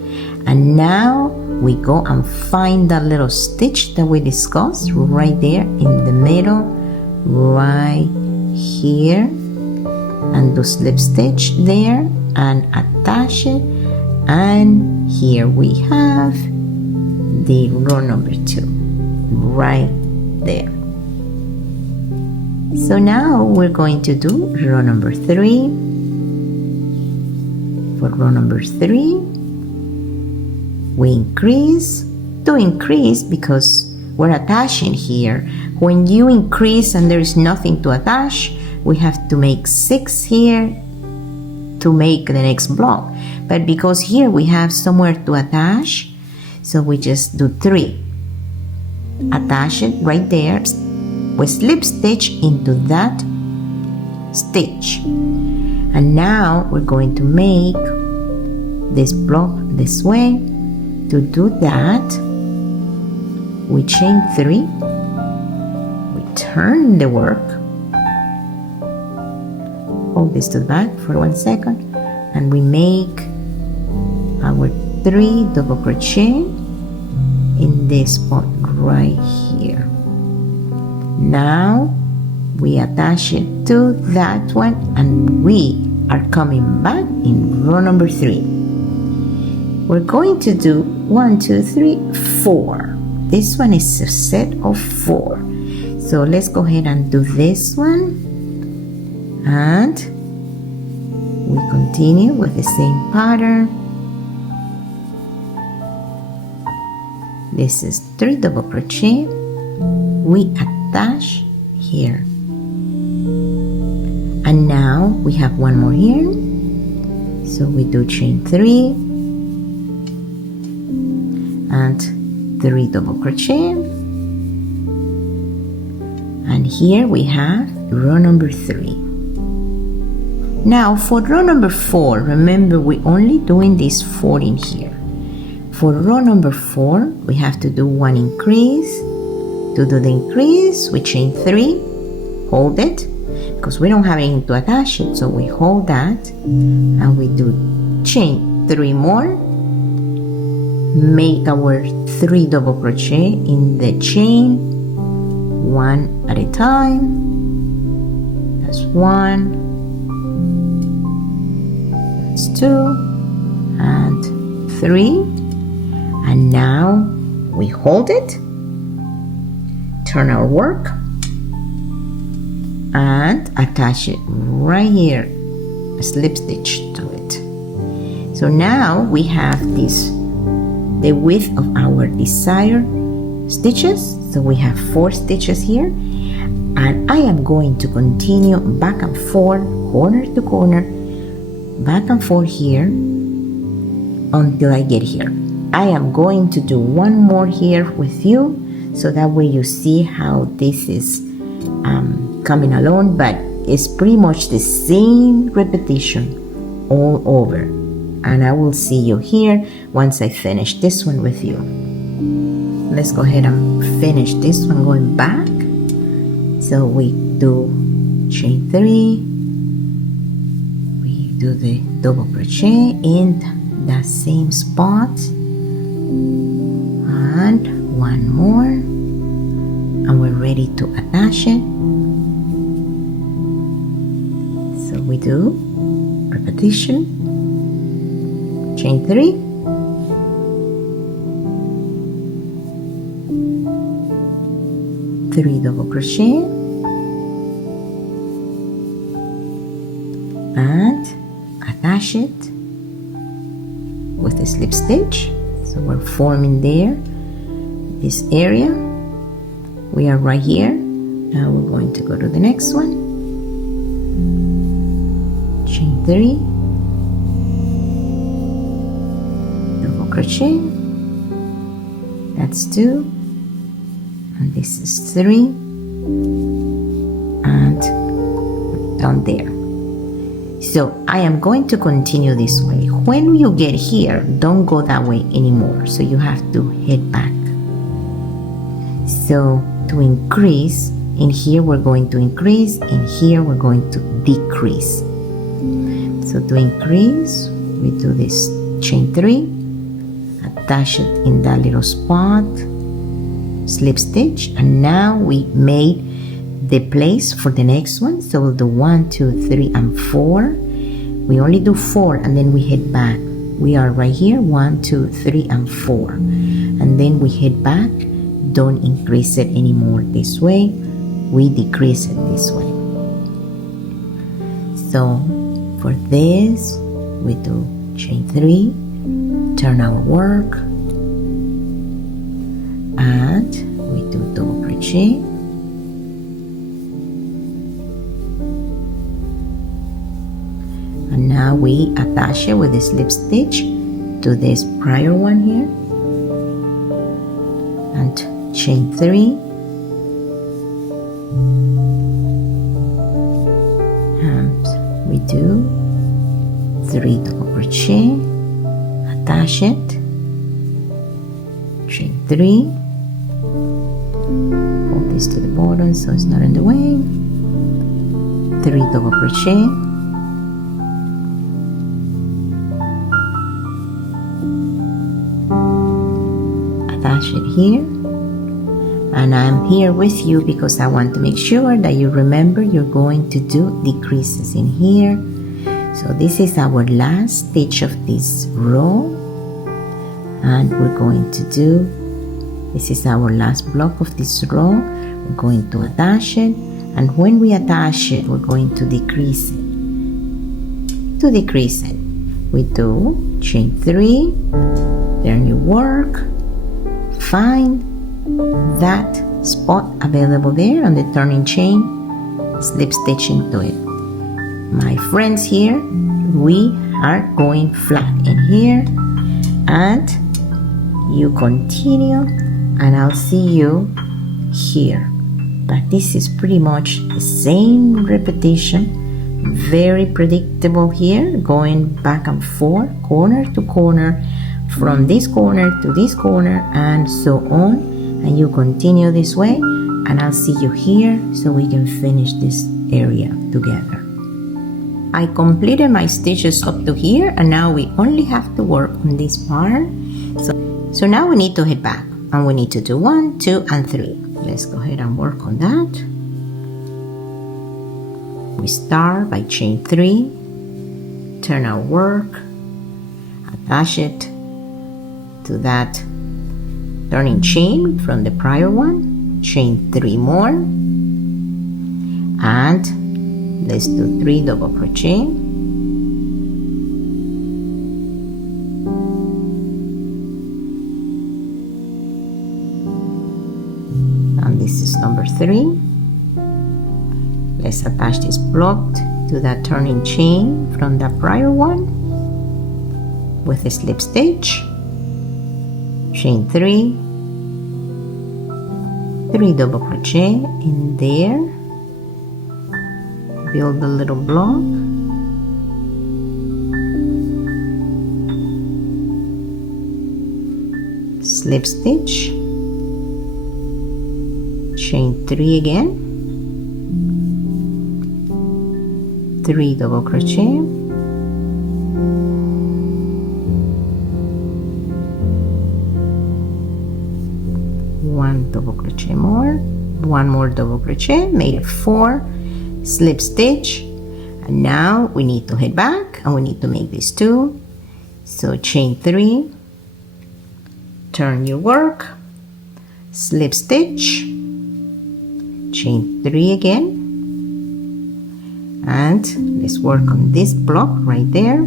and now we go and find that little stitch that we discussed right there in the middle, right here, and do slip stitch there and attach it, and here we have the row number 2 right there. So now we're going to do row number 3. For row number 3, we increase, because we're attaching here. When you increase and there is nothing to attach, we have to make 6 here to make the next block. But because here we have somewhere to attach, so we just do 3. Attach it right there. We slip stitch into that stitch. And now we're going to make this block this way. To do that, we chain 3, we turn the work, hold this to the back for 1 second, and we make our 3 double crochet in this spot right here. Now we attach it to that one, and we are coming back in row number 3. We're going to do 1, 2, 3, 4. This one is a set of 4. So let's go ahead and do this one, and we continue with the same pattern. This is 3 double crochet. We attach here, and now we have 1 more here. So we do chain 3 and 3 double crochet, and here we have row number 3. Now for row number 4, remember we're only doing this 4 in here. For row number 4, we have to do 1 increase. To do the increase, we chain 3, hold it, because we don't have anything to attach it, so we hold that, and we do chain 3 more, make our 3 double crochet in the chain, 1 at a time. That's 1, That's 2 and 3, and now we hold it, turn our work, and attach it right here, a slip stitch to it. So now we have this, the width of our desired stitches. So we have 4 stitches here, and I am going to continue back and forth, corner to corner, back and forth here until I get here. I am going to do one more here with you, so that way you see how this is coming along, but it's pretty much the same repetition all over. And I will see you here once I finish this one with you. Let's go ahead and finish this one going back. So we do chain 3, we do the double crochet in that same spot, and one more, and we're ready to attach it. So we do repetition, chain 3, three double crochet, and attach it with a slip stitch. So we're forming there this area. We are right here. Now we're going to go to the next one, chain 3, double crochet, that's 2, and this is 3, and down there. So I am going to continue this way. When you get here, don't go that way anymore, so you have to head back. So to increase, in here we're going to increase, in here we're going to decrease. So to increase, we do this chain 3, attach it in that little spot, slip stitch, and now we made the place for the next one. So we'll do 1, 2, 3, and 4. We only do 4 and then we head back. We are right here, 1, 2, 3, and 4, and then we head back. Don't increase it anymore this way, we decrease it this way. So for this, we do chain 3, turn our work, and we do double crochet, and now we attach it with a slip stitch to this prior one here, and chain 3, and we do 3 double crochet, attach it, chain 3, hold this to the bottom so it's not in the way, 3 double crochet, attach it here. And I'm here with you because I want to make sure that you remember you're going to do decreases in here. So this is our last stitch of this row, and we're going to do, this is our last block of this row. We're going to attach it, and when we attach it, we're going to decrease it. To decrease it, we do chain 3, turn your work, find that spot available there on the turning chain, slip stitch into it. My friends, here we are going flat in here, and you continue, and I'll see you here. But this is pretty much the same repetition, very predictable here, going back and forth, corner to corner, from this corner to this corner, and so on. And you continue this way, and I'll see you here so we can finish this area together. I completed my stitches up to here, and now we only have to work on this part. So now we need to head back, and we need to do 1, 2, and 3. Let's go ahead and work on that. We start by chain 3, turn our work, attach it to that turning chain from the prior one, chain 3 more, and let's do 3 double crochet, and this is number 3. Let's attach this block to that turning chain from the prior one with a slip stitch, chain 3, 3 double crochet in there, build a little block, slip stitch, chain 3 again, 3 double crochet, one double crochet more, one more double crochet, made it 4, slip stitch, and now we need to head back and we need to make this 2. So chain 3, turn your work, slip stitch, chain 3 again, and let's work on this block right there.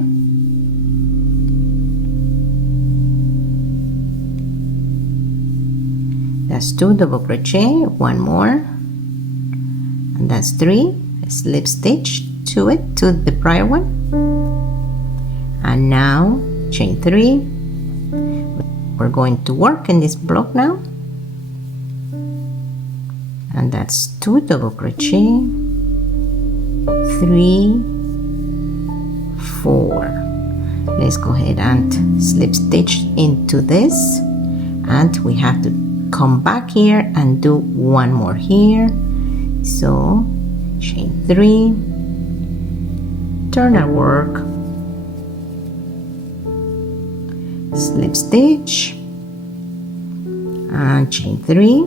That's 2 double crochet, one more, and that's 3. A slip stitch to it, to the prior one, and now chain 3. We're going to work in this block now, and that's 2 double crochet, 3, 4. Let's go ahead and slip stitch into this, and we have to come back here and do one more here. So chain 3, turn our work, slip stitch, and chain 3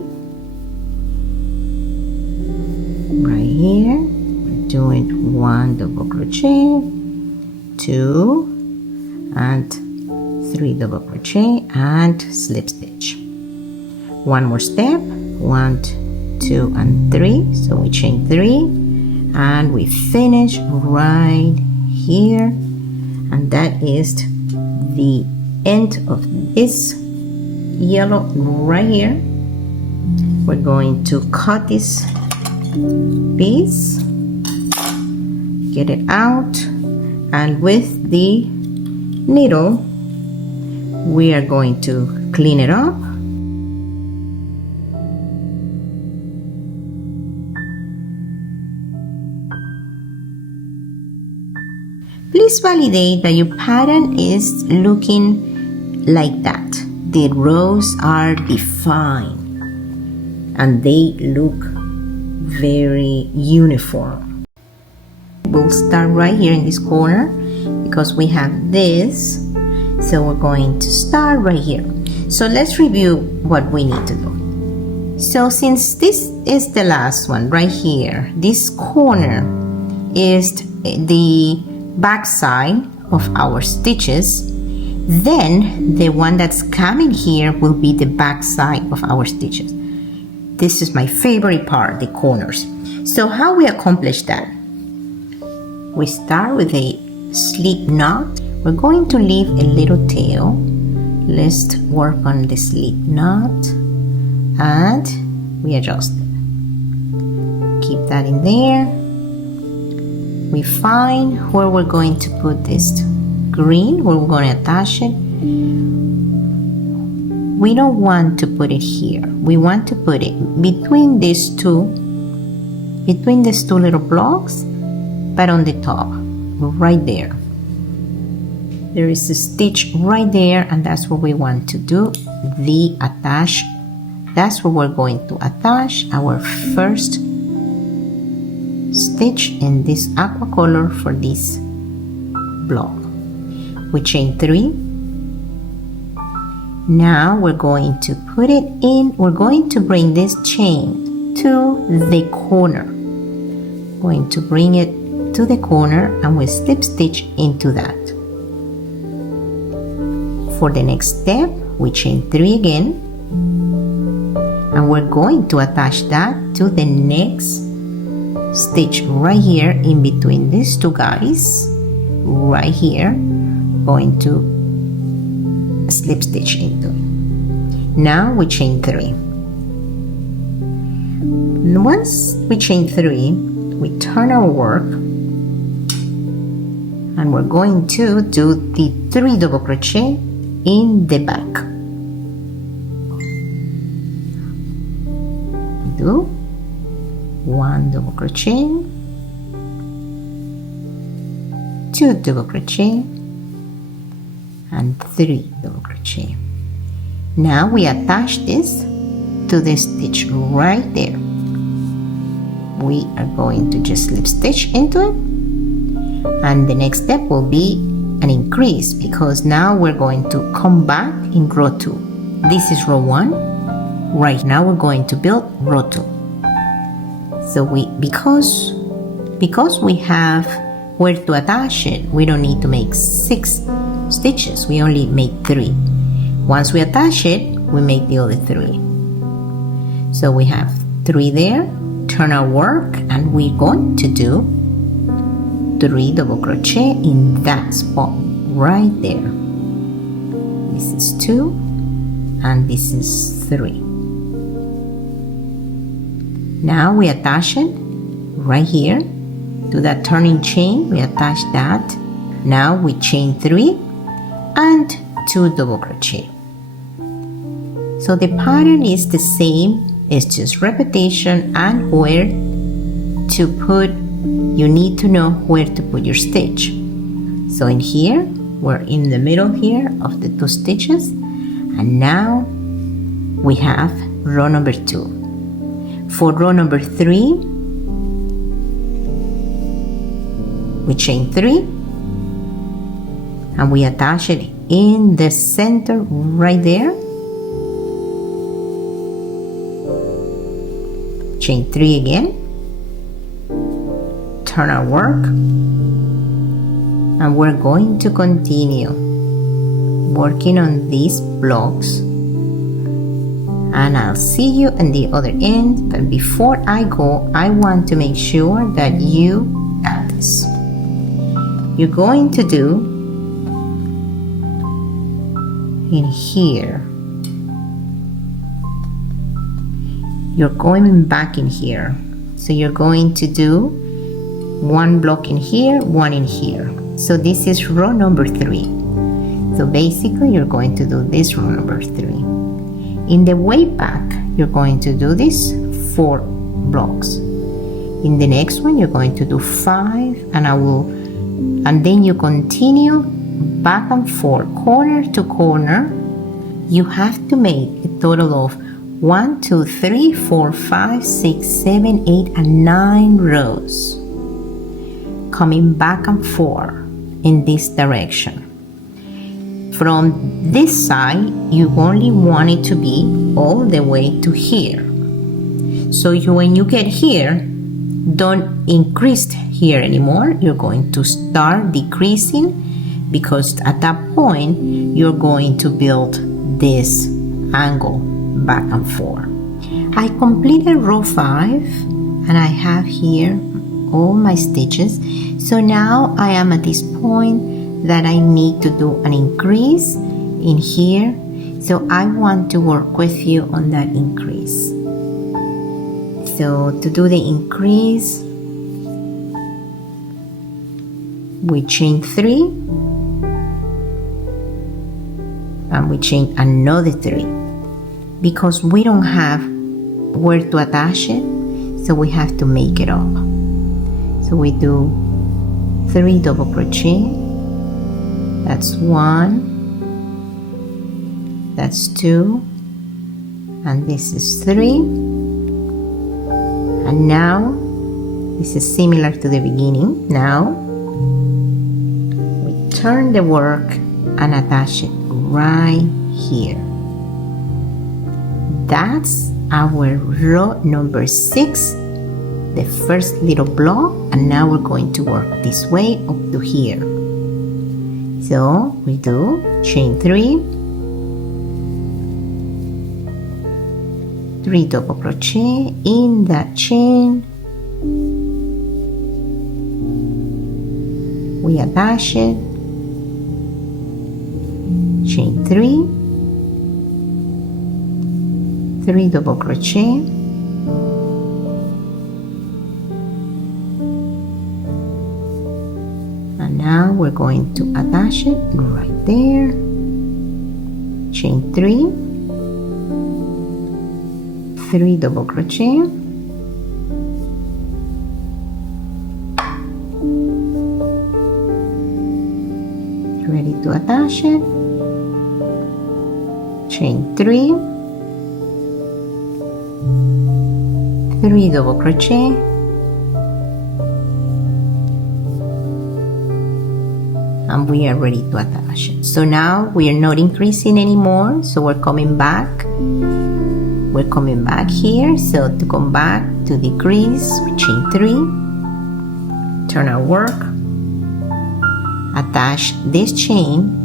right here. We're doing 1 double crochet, 2 and 3 double crochet and slip stitch. One more step, 1, 2 and 3, so we chain 3 and we finish right here, and that is the end of this yellow right here. We're going to cut this piece, get it out, and with the needle we are going to clean it up. Please validate that your pattern is looking like that. The rows are defined and they look very uniform. We'll start right here in this corner because we have this, so we're going to start right here. So let's review what we need to do. So since this is the last one right here, this corner is the back side of our stitches, then the one that's coming here will be the back side of our stitches. This is my favorite part, the corners. So how we accomplish that? We start with a slip knot. We're going to leave a little tail. Let's work on the slip knot and we adjust it. Keep that in there. We find where we're going to put this green, where we're going to attach it. We don't want to put it here. We want to put it between these two little blocks, but on the top, right there. There is a stitch right there, and that's where we want to do the attach. That's where we're going to attach our first stitch in this aqua color for this block. We chain 3. Now we're going to put it in. We're going to bring this chain to the corner. Going to bring it to the corner and we slip stitch into that. For the next step, we chain 3 again, and we're going to attach that to the next stitch right here in between these two guys. Right here, going to slip stitch into it. Now we chain 3. Once we chain 3, we turn our work and we're going to do the 3 double crochet in the back. We do 1 double crochet, 2 double crochet, and 3 double crochet. Now we attach this to the stitch right there. We are going to just slip stitch into it, and the next step will be an increase because now we're going to come back in row 2. This is row 1. Right now we're going to build row 2. So because we have where to attach it, we don't need to make 6 stitches. We only make 3. Once we attach it, we make the other 3. So we have 3 there. Turn our work, and we're going to do 3 double crochet in that spot right there. This is 2 and this is 3. Now we attach it right here to that turning chain. We attach that. Now we chain 3 and 2 double crochet. So the pattern is the same. It's just repetition, and where to put, you need to know where to put your stitch. So in here, we're in the middle here of the 2 stitches, and now we have row number 2. For row number 3, we chain 3 and we attach it in the center right there. Chain 3 again, turn our work, and we're going to continue working on these blocks, and I'll see you in the other end. But before I go, I want to make sure that you got this. You're going to do in here, you're going back in here, so you're going to do 1 block in here, 1 in here. So this is row number 3. So basically you're going to do this row number 3. In the way back, you're going to do this 4 blocks. In the next one, you're going to do 5, and then you continue back and forth, corner to corner. You have to make a total of 1, 2, 3, 4, 5, 6, 7, 8, and 9 rows, coming back and forth in this direction. From this side, you only want it to be all the way to here. So when you get here, don't increase here anymore. You're going to start decreasing, because at that point, you're going to build this angle back and forth. I completed row 5 and I have here all my stitches. So now I am at this point that I need to do an increase in here. So I want to work with you on that increase. So to do the increase, we chain 3 and we chain another 3. Because we don't have where to attach it, so we have to make it up. So we do 3 double crochet. That's 1, that's 2, and this is 3. And now this is similar to the beginning. Now we turn the work and attach it right here. That's our row number 6 the first little block, and now we're going to work this way up to here. So we do chain 3, 3 double crochet in that chain, we attach it, chain 3, 3 double crochet, and now we're going to attach it right there, chain 3, 3 double crochet, ready to attach it, chain 3, 3 double crochet, and we are ready to attach it. So now we are not increasing anymore, so we're coming back here. So to come back to decrease, we chain 3, turn our work, attach this chain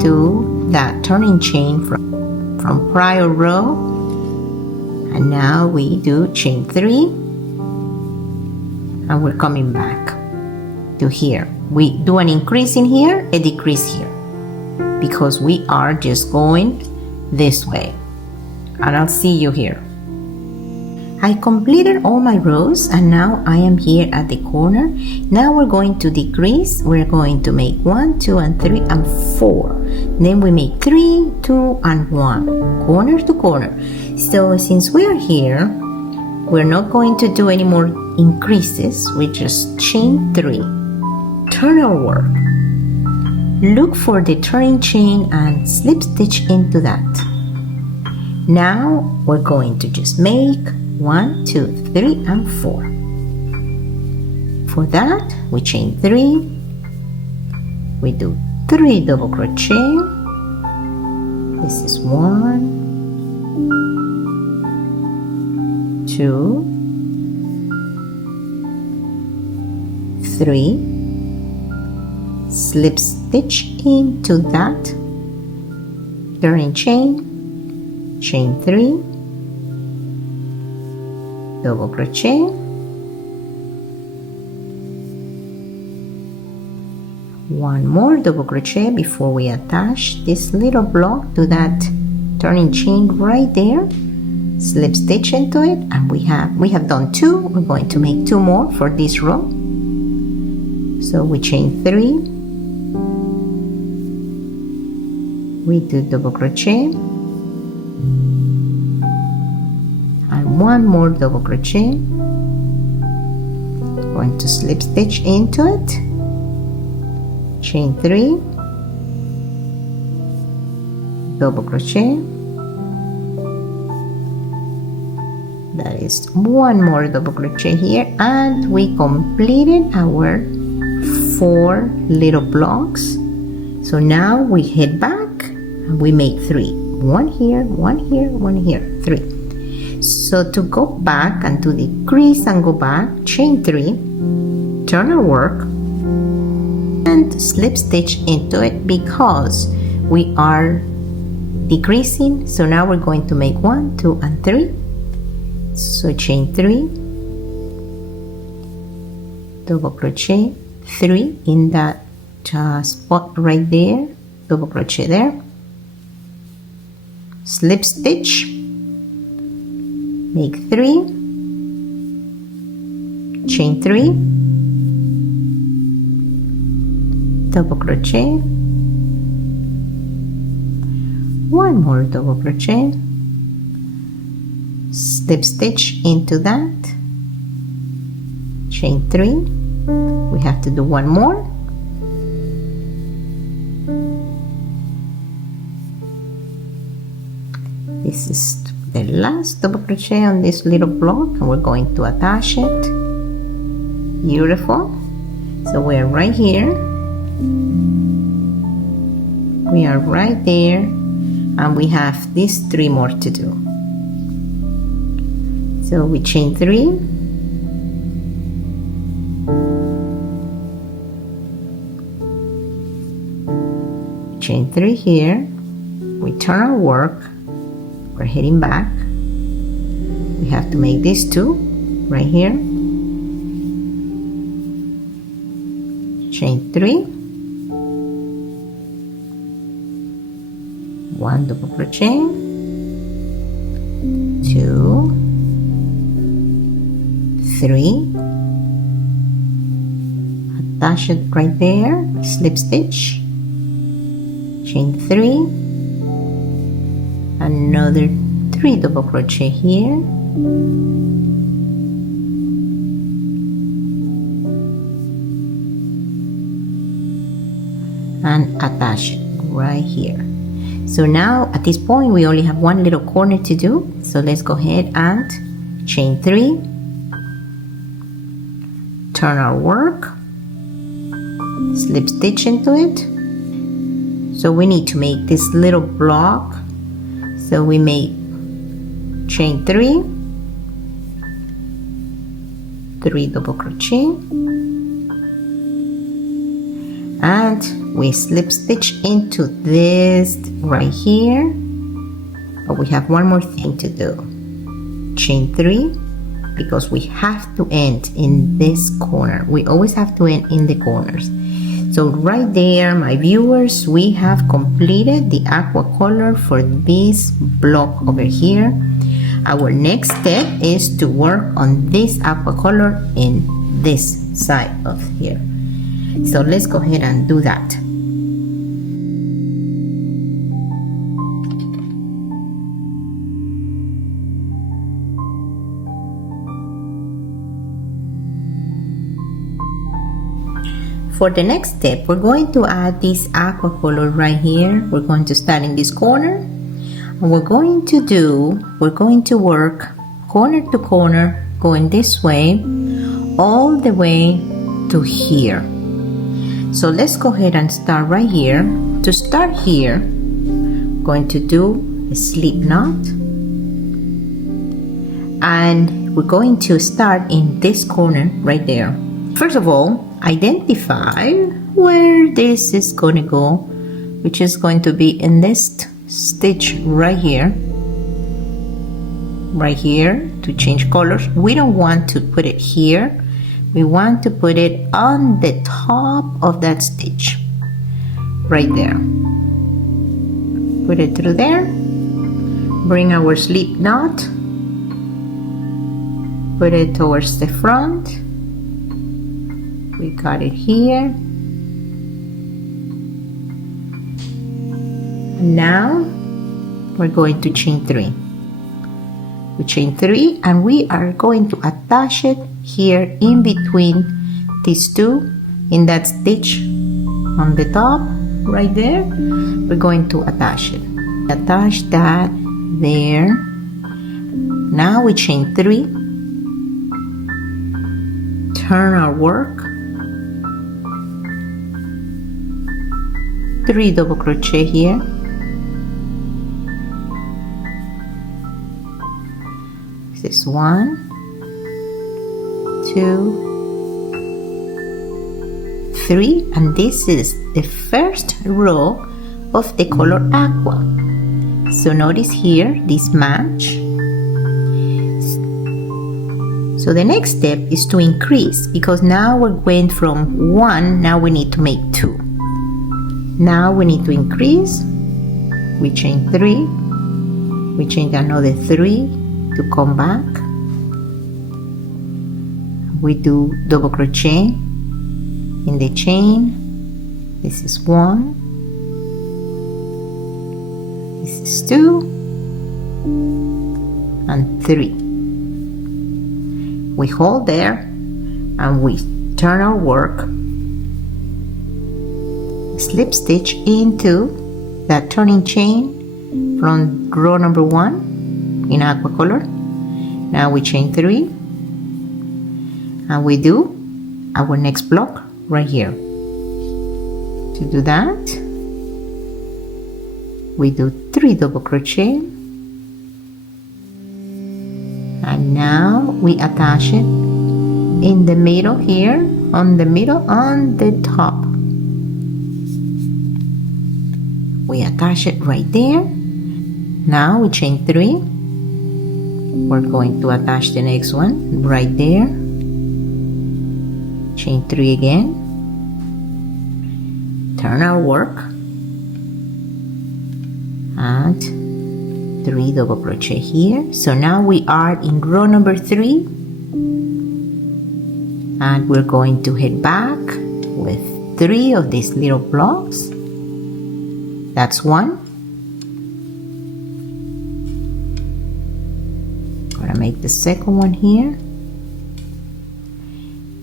to that turning chain from prior row, and now we do chain 3, and we're coming back to here. We do an increase in here, a decrease here, because we are just going this way. And I'll see you here. I completed all my rows, and now I am here at the corner. Now we're going to decrease. We're going to make 1, 2, and 3, and 4. Then we make 3, 2, and 1, corner to corner. So since we are here, we're not going to do any more increases. We just chain 3, turn our work, look for the turning chain and slip stitch into that. Now we're going to just make 1, 2, 3, and 4. For that, we chain 3, we do 3 double crochet. This is 1, 2, 3, slip stitch into that turning chain, chain 3, double crochet, one more double crochet before we attach this little block to that turning chain right there, slip stitch into it, and we have done 2. We're going to make 2 more for this row. So we chain 3, we do double crochet, and 1 more double crochet. Going to slip stitch into it, chain 3, double crochet. That is 1 more double crochet here, and we completed our 4 little blocks. So now we head back and we make 3, 1 here, 1 here, 1 here, 3. So to go back and to decrease and go back, chain 3, turn our work, and slip stitch into it because we are decreasing. So now we're going to make 1, 2, and 3. So chain 3, double crochet, 3 in that spot right there, double crochet there, slip stitch, make 3, chain 3, double crochet, 1 more double crochet, slip stitch into that, chain 3, we have to do 1 more, this is the last double crochet on this little block, and we're going to attach it. Beautiful. So we're right here, we are right there, and we have these 3 more to do. So we chain 3, 3 here, we turn our work, we're heading back, we have to make these 2 right here, chain 3, 1 double crochet, 2, 3, attach it right there, slip stitch, chain 3, another 3 double crochet here, and attach it right here. So now at this point we only have one little corner to do, so let's go ahead and chain 3, turn our work, slip stitch into it. So we need to make this little block, so we make chain 3, 3 double crochet, and we slip stitch into this right here. But we have one more thing to do, chain 3, because we have to end in this corner. We always have to end in the corners. So right there, my viewers, we have completed the aqua color for this block over here. Our next step is to work on this aqua color in this side of here. So let's go ahead and do that. For the next step, we're going to add this aqua color right here. We're going to start in this corner, and we're going to work corner to corner, going this way, all the way to here. So let's go ahead and start right here. To start here, I'm going to do a slip knot, and we're going to start in this corner right there. First of all, identify where this is going to go, which is going to be in this stitch right here to change colors. We don't want to put it here, we want to put it on the top of that stitch right there. Put it through there, bring our slip knot, put it towards the front. We got it here. Now we're going to chain 3. We chain 3 and we are going to attach it here in between these 2 in that stitch on the top right there. We're going to attach it. Attach that there. Now we chain 3. Turn our work. 3 double crochet here, this is 1, 2, 3, and this is the first row of the color aqua. So notice here this match. So the next step is to increase, because now we're going from 1, now we need to make 2. Now we need to increase. We chain 3, we chain another 3 to come back. We do double crochet in the chain. This is 1, this is 2, and 3. We hold there and we turn our work, slip stitch into that turning chain from row number 1 in aqua color. Now we chain 3 and we do our next block right here. To do that, we do 3 double crochet, and now we attach it in the middle here, on the top. we attach it right there. Now we chain 3. We're going to attach the next one right there. Chain 3 again. Turn our work. And 3 double crochet here. So now we are in row number 3. And we're going to head back with 3 of these little blocks. That's 1. Gonna make the second one here.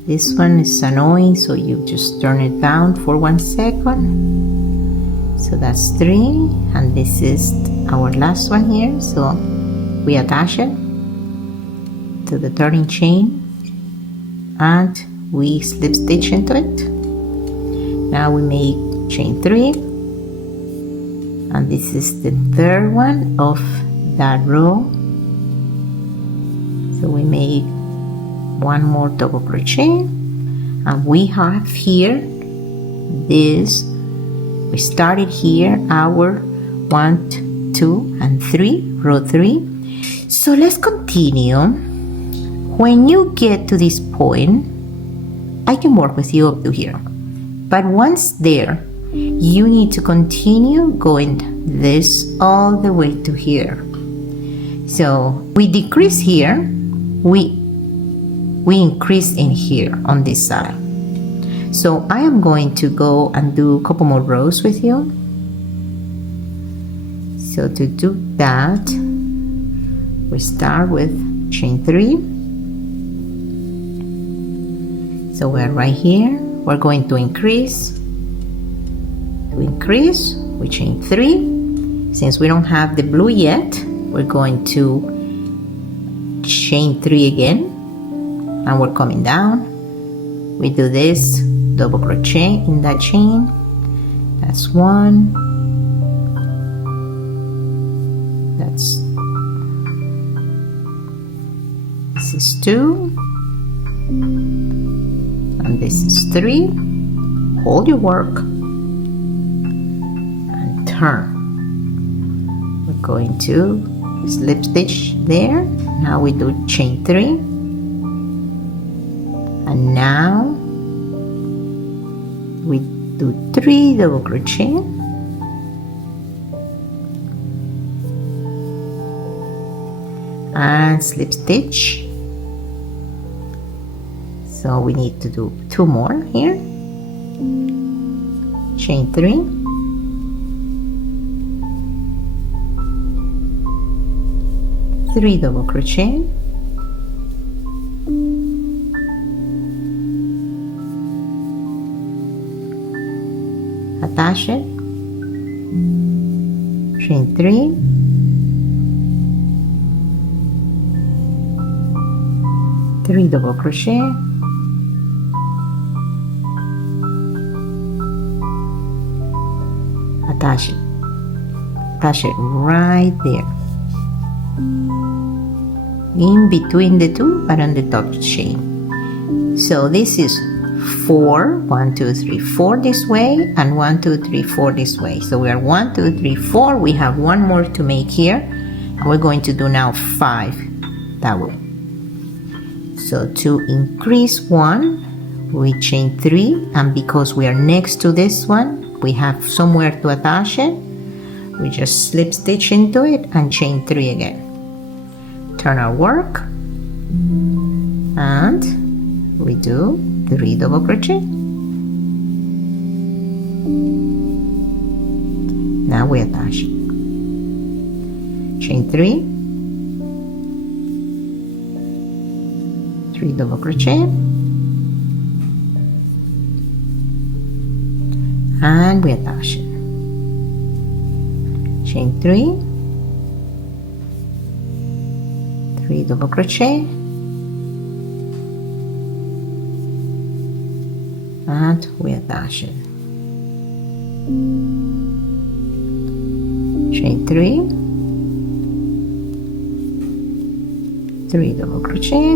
This one is annoying, so you just turn it down for 1 second. So that's 3, and this is our last one here. So we attach it to the turning chain and we slip stitch into it. Now we make chain 3, and this is the third one of that row. So we make 1 more double crochet, and we have here this. We started here our 1, 2, and 3, row 3. So let's continue. When you get to this point, I can work with you up to here, but once there, you need to continue going this all the way to here. So we decrease here, we increase in here on this side. So I am going to go and do a couple more rows with you. So to do that, we start with chain 3. So we're right here. We're going to increase. To increase, we chain 3. Since we don't have the blue yet, we're going to chain 3 again, and we're coming down. We do this double crochet in that chain. That's 1. This is 2, and this is 3. Hold your work and turn. We're going to slip stitch there. Now we do chain 3, and now we do 3 double crochet, and slip stitch. So we need to do 2 more here. Chain 3, double crochet, attach it, chain 3, double crochet, attach it right there in between the 2 but on the top chain. So this is 4, 1, 2, 3, 4 this way, and 1, 2, 3, 4 this way. So we are 1, 2, 3, 4. We have 1 more to make here, and we're going to do now 5 that way. So to increase 1, we chain 3, and because we are next to this one, we have somewhere to attach it. We just slip stitch into it and chain 3 again. Turn our work, and we do 3 double crochet. Now we attach it. Chain 3, 3 double crochet, and we attach it. Chain 3, 3 double crochet, and we attach it. Chain 3, 3 double crochet,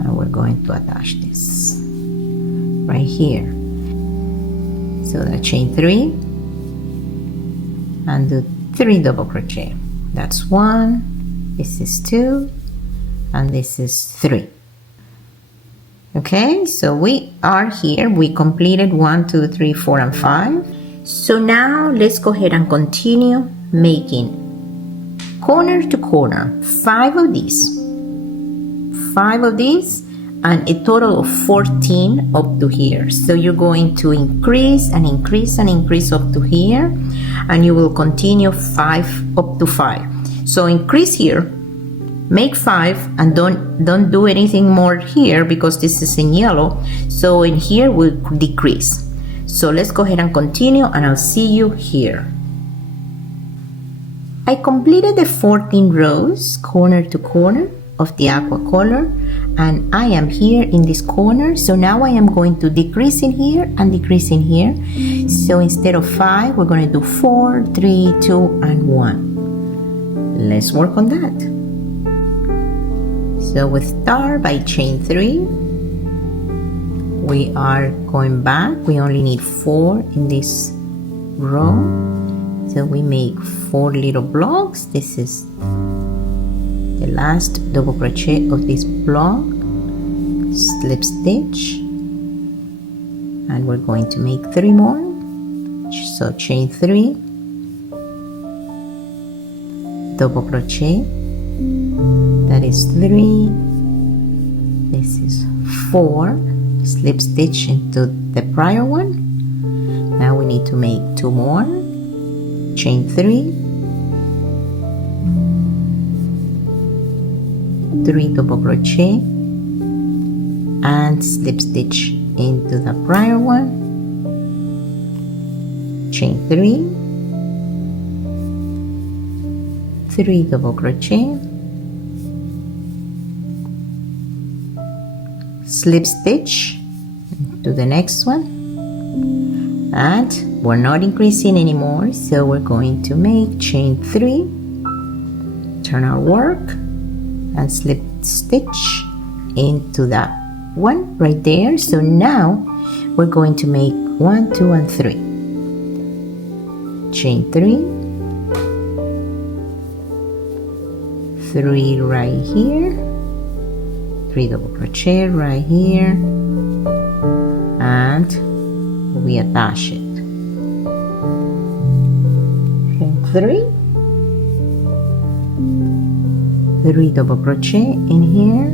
and we're going to attach this right here. So the chain 3 and do 3 double crochet. That's 1, this is 2, and this is 3. Okay, so we are here. We completed 1, 2, 3, 4, and 5. So now let's go ahead and continue making corner to corner, 5 of these, and a total of 14 up to here. So you're going to increase and increase and increase up to here, and you will continue 5 up to 5. So increase here, make 5, and don't do anything more here because this is in yellow. So in here we'll decrease. So let's go ahead and continue, and I'll see you here. I completed the 14 rows corner to corner of the aqua color, and I am here in this corner. So now I am going to decrease in here and decrease in here. So instead of 5, we're going to do 4, 3, 2, and 1. Let's work on that. So we start by chain 3. We are going back. We only need 4 in this row. So we make 4 little blocks. This is the last double crochet of this block. Slip stitch, and we're going to make 3 more. So chain 3, double crochet, that is 3, this is 4, slip stitch into the prior one. Now we need to make 2 more. Chain 3, 3 double crochet, and slip stitch into the prior one. Chain 3, 3 double crochet, slip stitch to the next one, and we're not increasing anymore, so we're going to make chain 3, turn our work, and slip stitch into that one right there. So now we're going to make 1, 2, and 3. Chain 3, 3 right here, 3 double crochet right here, and we attach it. Chain 3, 3 double crochet in here,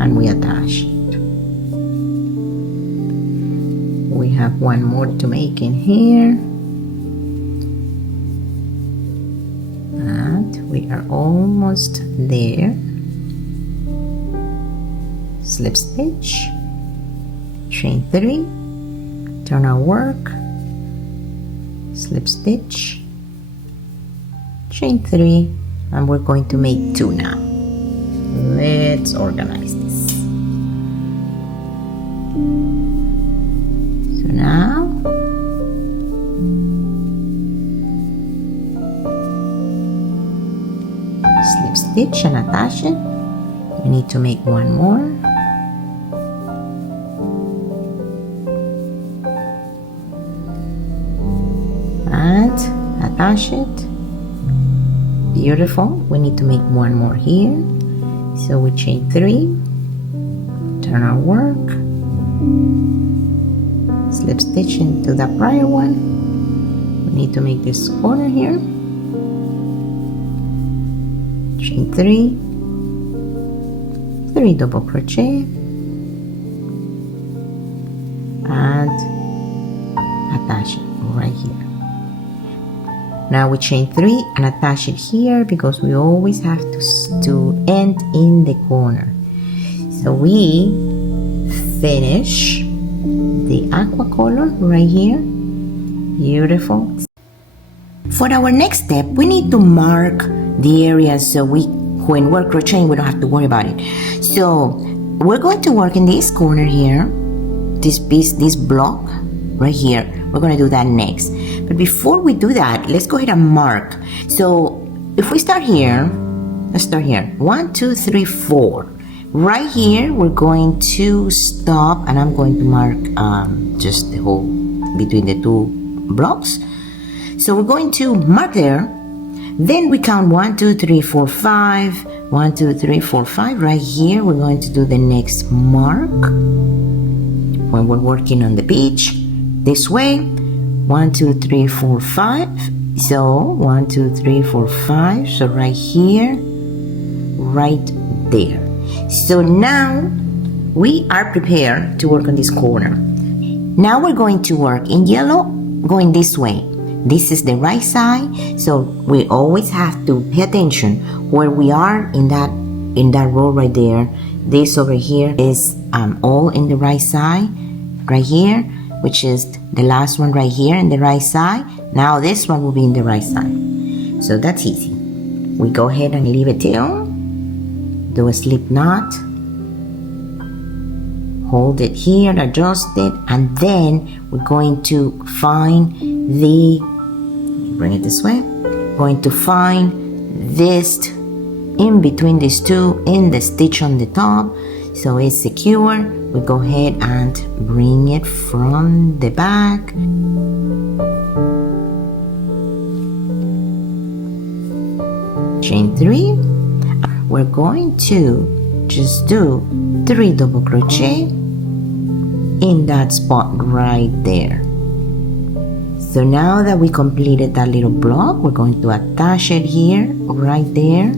and we attach it. We have 1 more to make in here, and we are almost there. Slip stitch, chain 3, turn our work, slip stitch, chain 3, and we're going to make 2 now. Let's organize this. So now slip stitch and attach it. We need to make 1 more. And attach it. Beautiful. We need to make 1 more here. So we chain 3, turn our work, slip stitch into the prior one. We need to make this corner here. Chain 3, 3 double crochet, and attach it right here. Now we chain 3 and attach it here because we always have to end in the corner. So we finish the aqua color right here. Beautiful. For our next step, we need to mark the areas so when we're crocheting, we don't have to worry about it. So we're going to work in this corner here, this piece, this block right here. We're going to do that next. But before we do that, let's go ahead and mark. So if we start here, let's start here. 1, 2, 3, 4. right here we're going to stop, and I'm going to mark just the hole between the two blocks. So we're going to mark there. Then we count 1, 2, 3, 4, 5. 1, 2, 3, 4, 5. Right here we're going to do the next mark when we're working on the page this way. 1, 2, 3, 4, 5. So 1, 2, 3, 4, 5. So right here, right there. So now we are prepared to work on this corner. Now we're going to work in yellow going this way. This is the right side, so we always have to pay attention where we are in that row right there. This over here is all in the right side, right here, which is the last one right here in the right side. Now this one will be in the right side. So that's easy. We go ahead and leave it till, do a slip knot, hold it here, adjust it, and then we're going to find bring it this way, going to find this in between these two in the stitch on the top, so it's secure. We go ahead and bring it from the back, chain 3. We're going to just do 3 double crochet in that spot right there. So now that we completed that little block, we're going to attach it here, right there,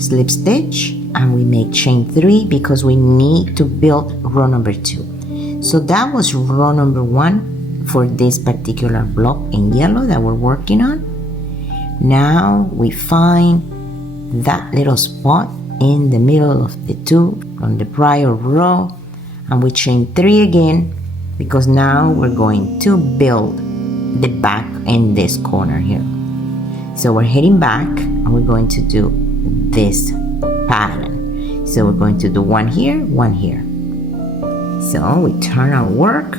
slip stitch, and we make chain 3 because we need to build row number 2. So that was row number 1 for this particular block in yellow that we're working on. Now we find that little spot in the middle of the 2 from the prior row, and we chain 3 again, because now we're going to build the back in this corner here. So we're heading back and we're going to do this pattern. So we're going to do 1 here, 1 here. So we turn our work,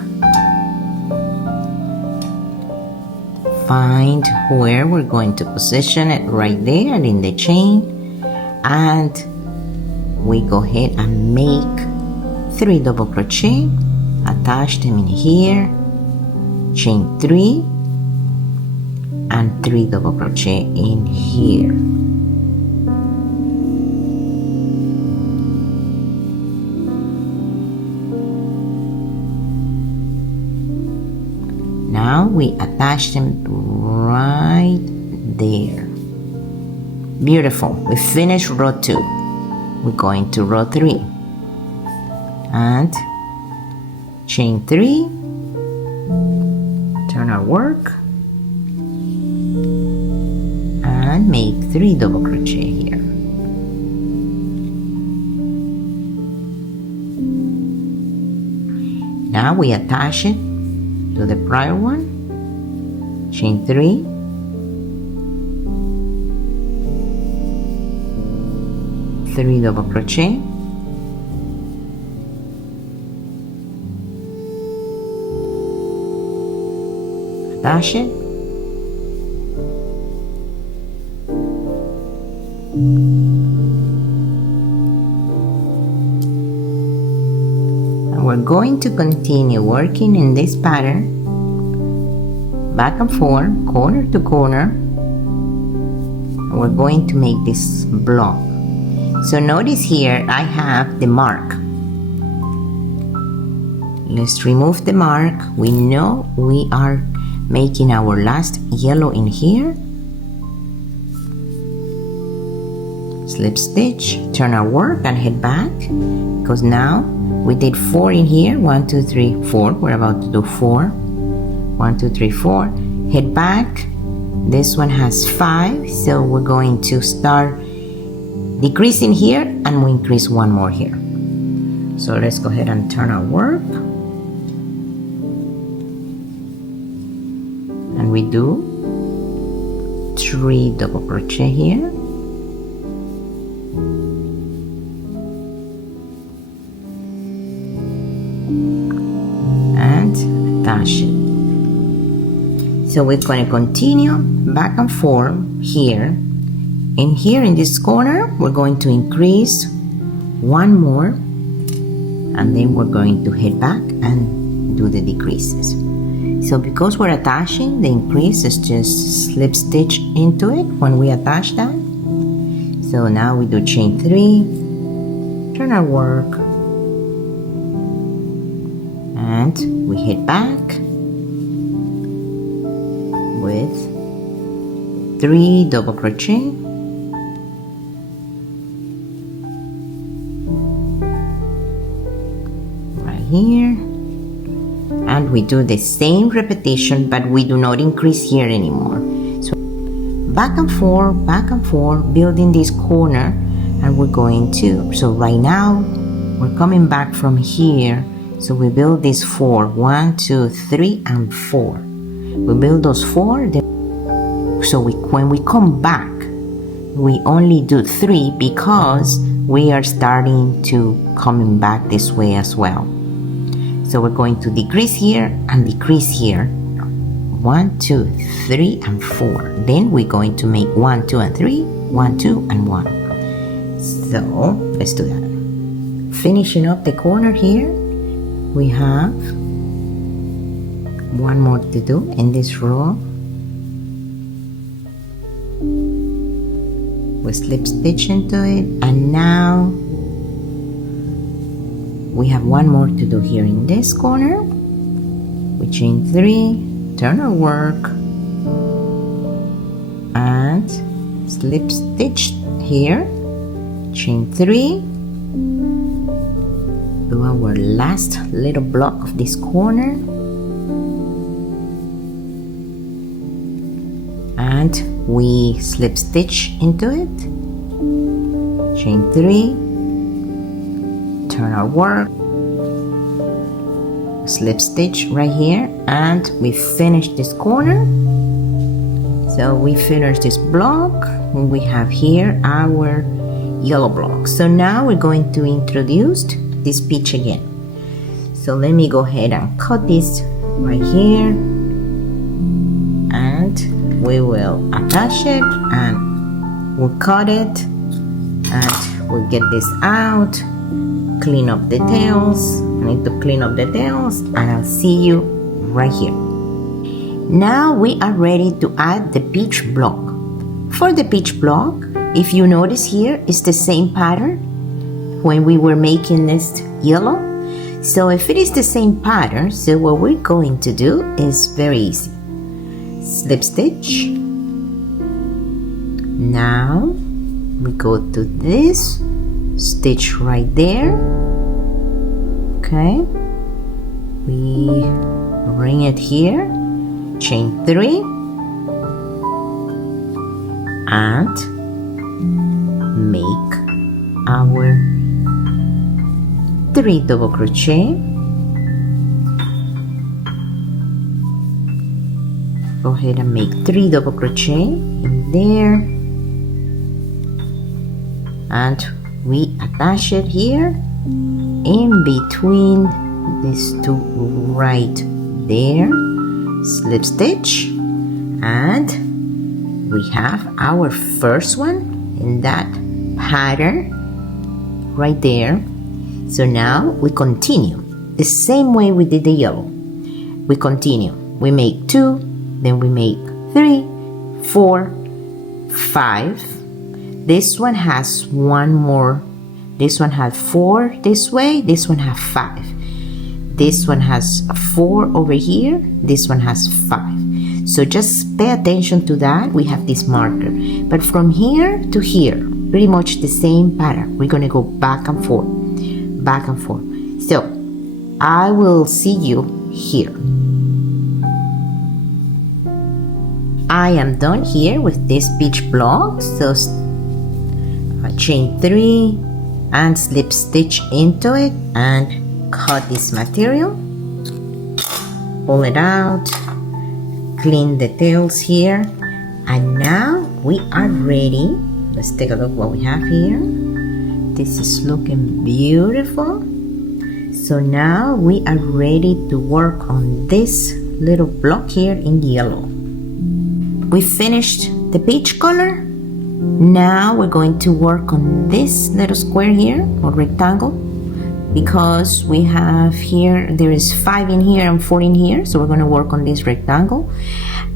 find where we're going to position it right there in the chain, and we go ahead and make 3 double crochet, attach them in here, chain 3, and 3 double crochet in here. Now we attach them right there. Beautiful. We finished row 2. We're going to row 3 and chain 3, turn our work, and make 3 double crochet here. Now we attach it to the prior one, chain 3, three double crochet, attach it, and we're going to continue working in this pattern back and forth, corner to corner, and we're going to make this block. So notice here I have the mark. Let's remove the mark. We know we are making our last yellow in here. Slip stitch, turn our work and head back, because now we did 4 in here. 1, 2, 3, 4. We're about to do 4. 1, 2, 3, 4. Head back. This one has 5, so we're going to start decreasing here and we increase 1 more here. So let's go ahead and turn our work, and we do 3 double crochet here, and attach it. So we're going to continue back and forth here. In here in this corner, we're going to increase one more, and then we're going to head back and do the decreases. So because we're attaching, the increase is just slip stitch into it when we attach that. So now we do chain 3, turn our work, and we head back with 3 double crochet, right here, and we do the same repetition, but we do not increase here anymore. So back and forth, building this corner, and we're going to, so right now we're coming back from here. So we build these 4, 1, 2, 3, and 4. We build those 4. So when we come back, we only do 3 because we are starting to coming back this way as well. So we're going to decrease here and decrease here. 1, 2, 3, and 4. Then we're going to make 1, 2, and 3, 1, 2, and 1. So let's do that. Finishing up the corner here. We have one more to do in this row. We slip stitch into it, and now we have one more to do here in this corner. We chain 3, turn our work, and slip stitch here, chain 3, do our last little block of this corner, and we slip stitch into it, chain 3, turn our work, slip stitch right here, and we finish this corner. So we finish this block, and we have here our yellow block. So now we're going to introduce this peach again. So let me go ahead and cut this right here, and we will attach it, and we'll cut it, and we'll get this out, clean up the tails. I need to clean up the tails, and I'll see you right here. Now we are ready to add the peach block. For the peach block, if you notice here, it's the same pattern when we were making this yellow. So if it is the same pattern, so what we're going to do is very easy. Slip stitch. Now we go to this stitch right there. Okay, we bring it here, chain 3, and make our 3 double crochet. Go ahead and make 3 double crochet in there, and we attach it here in between these 2 right there, slip stitch, and we have our first one in that pattern right there. So now we continue the same way we did the yellow. We continue, we make 2, then we make 3, 4, 5. This one has one more. This one has 4 this way, this one has 5. This one has 4 over here, this one has 5. So just pay attention to that. We have this marker. But from here to here, pretty much the same pattern. We're going to go back and forth, back and forth. So I will see you here. I am done here with this peach block. So chain 3 and slip stitch into it and cut this material, pull it out, clean the tails here, and now we are ready. Let's take a look what we have here. This is looking beautiful. So now we are ready to work on this little block here in yellow. We finished the peach color, Now we're going to work on this little square here, or rectangle, because we have here, there is 5 in here and 4 in here, so we're going to work on this rectangle.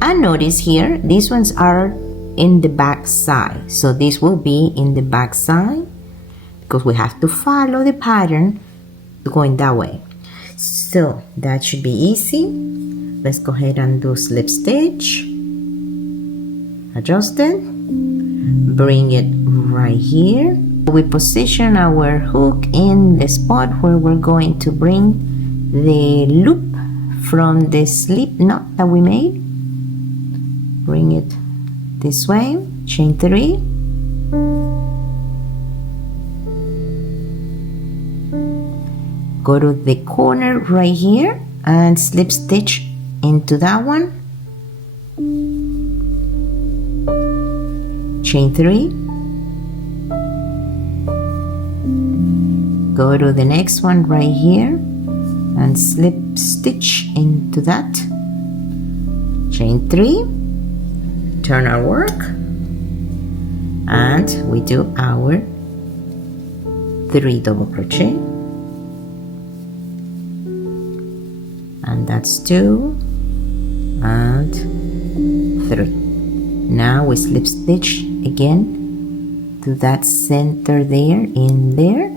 And notice here, these ones are in the back side, so this will be in the back side because we have to follow the pattern going that way. So that should be easy. Let's go ahead and do slip stitch, adjust it, bring it right here. We position our hook in the spot where we're going to bring the loop from the slip knot that we made. Bring it this way, chain 3, go to the corner right here and slip stitch into that one, chain 3, go to the next one right here and slip stitch into that, chain 3, turn our work, and we do our 3 double crochet, and that's 2 and 3. Now we slip stitch again to that center there, in there,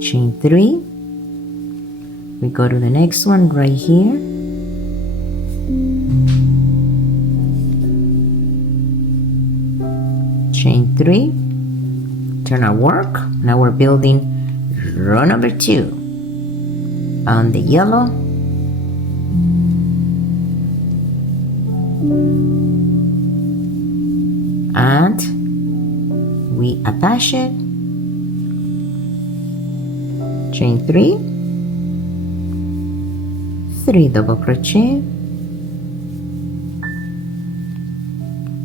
chain 3, we go to the next one right here, chain 3, turn our work. Now we're building row number 2 on the yellow, and we attach it, chain 3, 3 double crochet,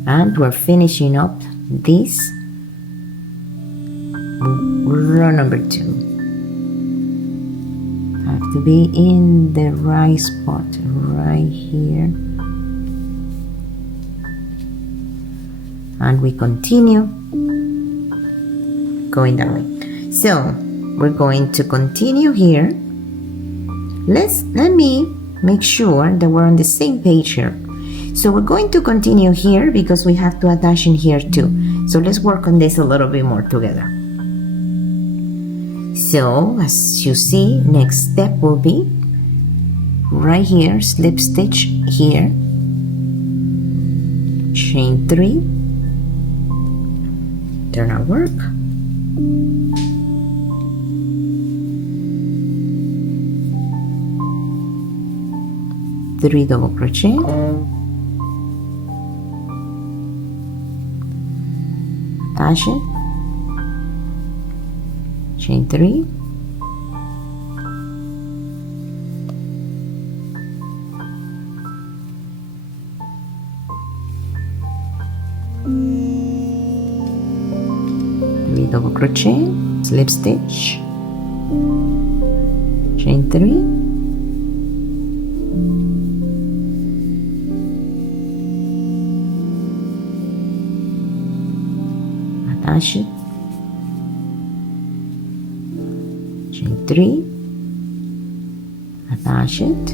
and we're finishing up this row number 2. Have to be in the right spot right here, and we continue going that way. So we're going to continue here. Let me make sure that we're on the same page here. So we're going to continue here because we have to attach in here too. So let's work on this a little bit more together. So as you see, next step will be right here, slip stitch here, chain 3, turn our work, three double crochet, attach it, chain 3, double crochet, slip stitch, chain 3, attach it, chain 3, attach it,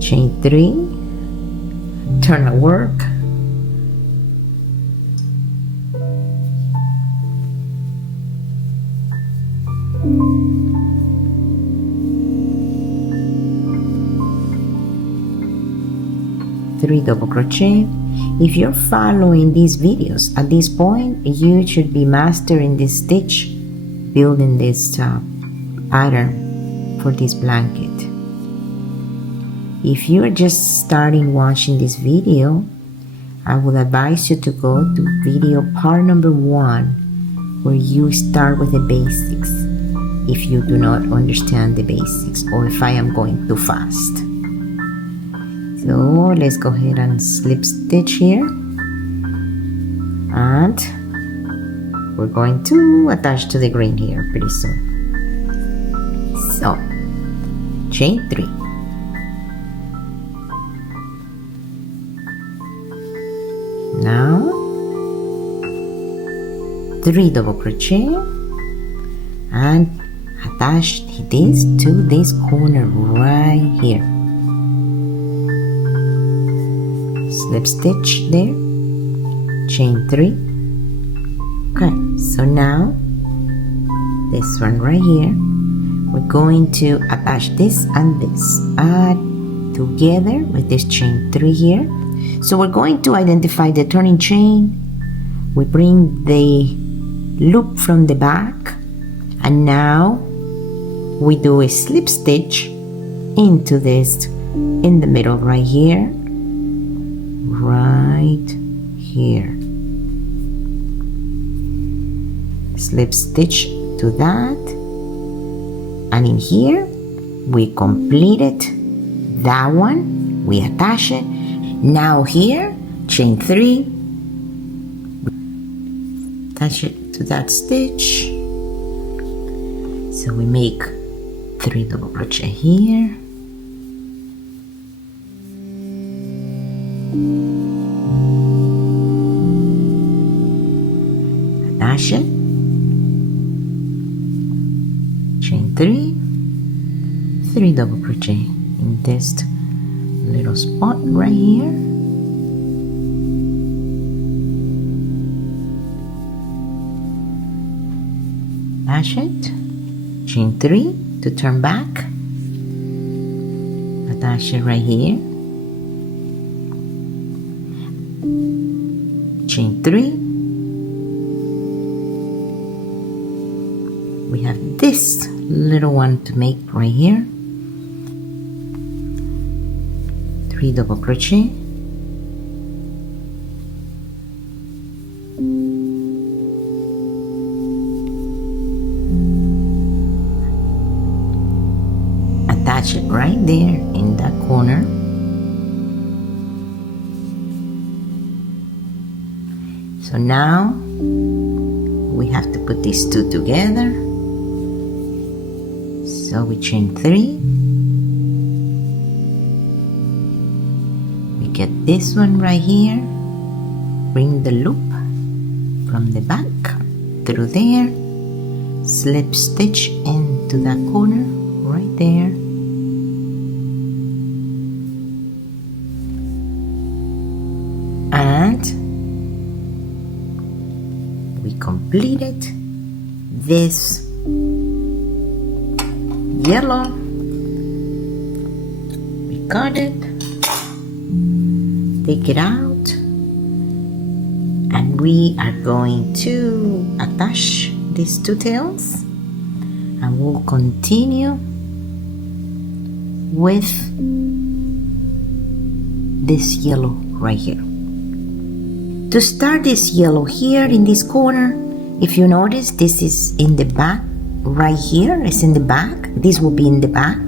chain 3, turn our work, three double crochet. If you're following these videos at this point, you should be mastering this stitch, building this pattern for this blanket. If you're just starting watching this video, I would advise you to go to video part number 1, where you start with the basics if you do not understand the basics, or if I am going too fast. So let's go ahead and slip stitch here, and we're going to attach to the green here pretty soon. So chain 3, now 3 double crochet and attach this to this corner right here. Slip stitch there, chain 3. Okay, so now this one right here, we're going to attach this and this together with this chain 3 here. So we're going to identify the turning chain. We bring the loop from the back, and now we do a slip stitch into this in the middle right here, slip stitch to that, and in here we completed that one, we attach it. Now here, chain 3, attach it to that stitch. So we make 3 double crochet here, attach it, chain 3, 3 double crochet in this little spot right here, attach it, chain 3 to turn back, attach it right here, chain 3. We have this little one to make right here, 3 double crochet, attach it right there in that corner. So now we have to put these two together. So we chain 3, we get this one right here, bring the loop from the back through there, slip stitch into that corner right there, and we completed this yellow. We cut it, take it out, and we are going to attach these two tails, and we'll continue with this yellow right here. To start this yellow here in this corner, if you notice, this is in the back right here, it's in the back, this will be in the back.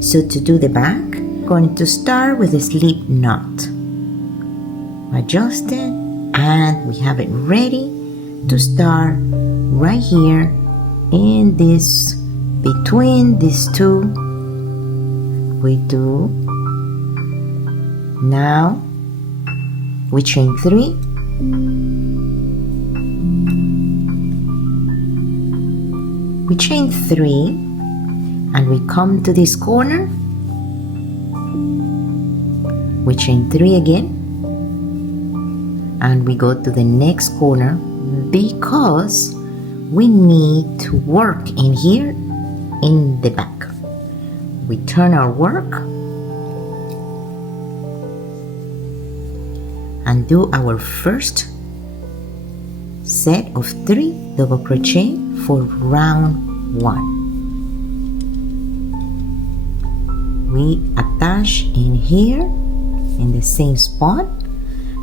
So to do the back, I'm going to start with a slip knot, adjust it, and we have it ready to start right here in this, between these two. We do, now we chain 3, we chain 3, and we come to this corner, we chain 3 again, and we go to the next corner because we need to work in here in the back. We turn our work and do our first set of 3 double crochet for round 1. We attach in here in the same spot,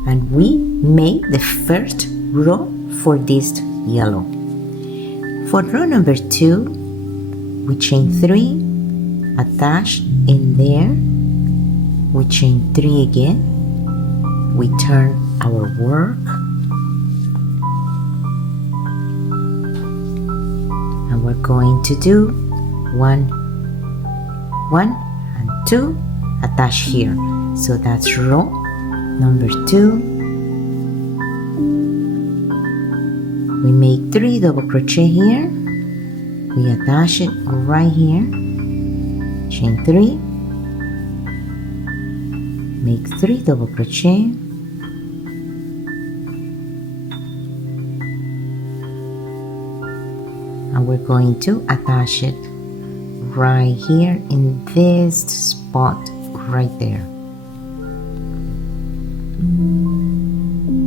and we make the first row for this yellow. For row number 2, we chain 3, attach in there, we chain 3 again, we turn our work, and we're going to do 1, 1 and 2, attach here. So that's row number 2, We make 3 double crochet here, we attach it right here, chain 3, make 3 double crochet, and we're going to attach it right here in this spot right there.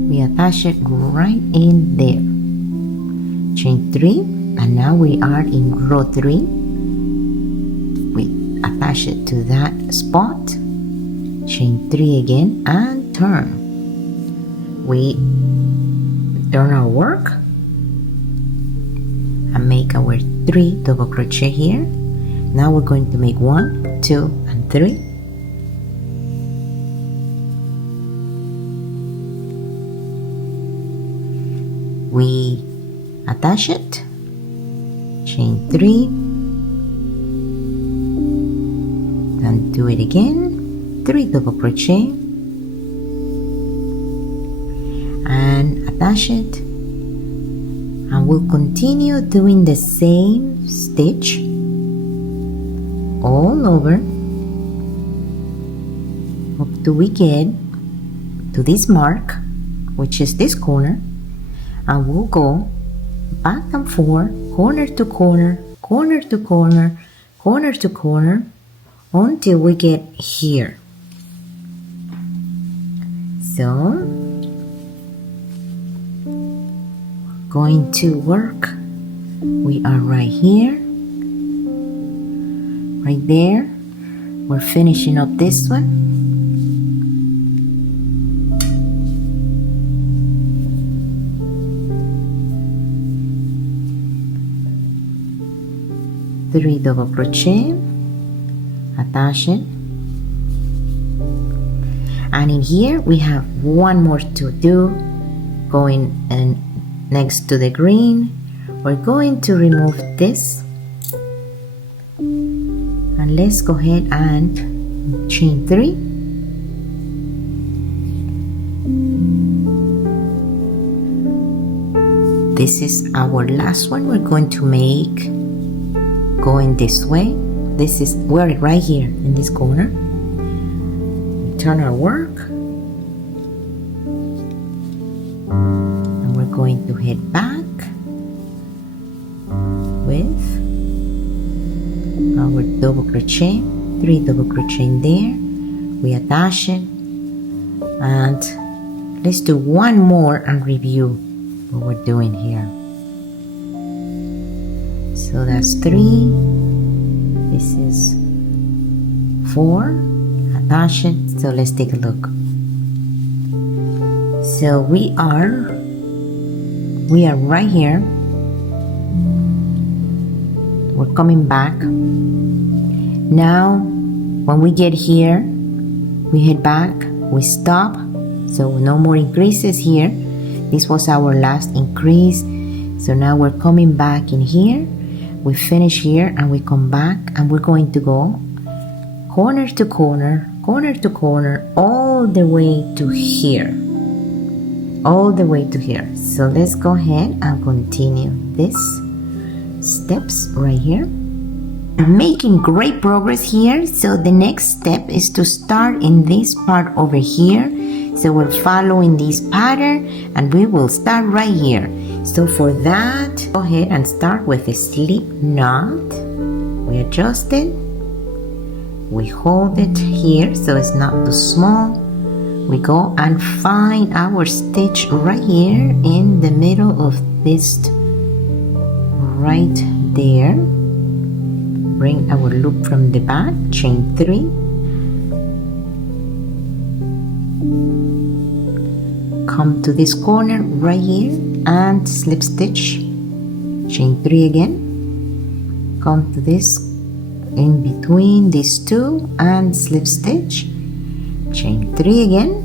We attach it right in there, chain 3, and now we are in row 3. We attach it to that spot, chain 3 again, and turn. We turn our work and make our 3 double crochet here. Now we're going to make 1, 2, and 3. We attach it, chain 3, then do it again, 3 double crochet, and attach it, and we'll continue doing the same stitch all over up till we get to this mark, which is this corner, and we'll go back and forth, corner to corner, corner to corner, corner to corner, until we get here. So, going to work, we are right here, right there. We're finishing up this one. Three double crochet, attach it, and in here we have one more to do. Going and next to the green, we're going to remove this, and let's go ahead and chain 3, this is our last one. We're going to make going this way. This is, we're right here in this corner. We turn our work, and we're going to head back with our double crochet, 3 double crochet in there. We attach it, and let's do one more and review what we're doing here. So that's 3, this is 4, attach it. So let's take a look. So we are right here. We're coming back. Now when we get here, we head back, we stop, so no more increases here. This was our last increase. So now we're coming back in here. We finish here and we come back, and we're going to go corner to corner, corner to corner, all the way to here, all the way to here. So let's go ahead and continue this steps right here. I'm making great progress here. So the next step is to start in this part over here. So we're following this pattern, and we will start right here. So for that, go ahead and start with a slip knot. We adjust it, we hold it here so it's not too small. We go and find our stitch right here in the middle of this, right there. Bring our loop from the back, chain 3, come to this corner right here and slip stitch, chain 3 again, come to this in between these two and slip stitch, chain 3 again.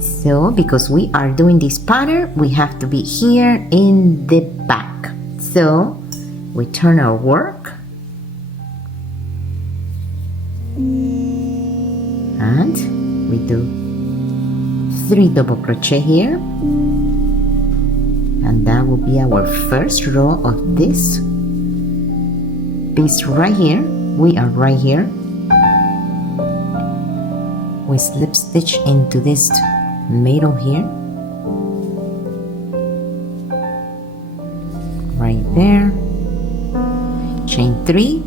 So because we are doing this pattern, we have to be here in the back. So we turn our work, and we do 3 double crochet here, and and that will be our first row of this piece right here. We are right here. We slip stitch into this middle here, right there, chain 3.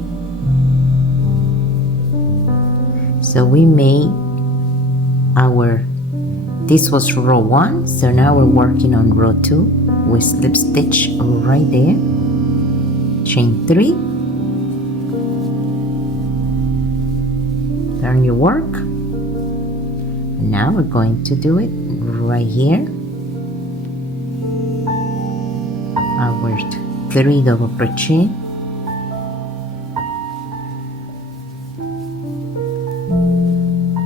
So we made our, this was row 1, so now we're working on row 2. We slip stitch right there, chain 3, turn your work. Now we're going to do it right here. Our 3 double crochet,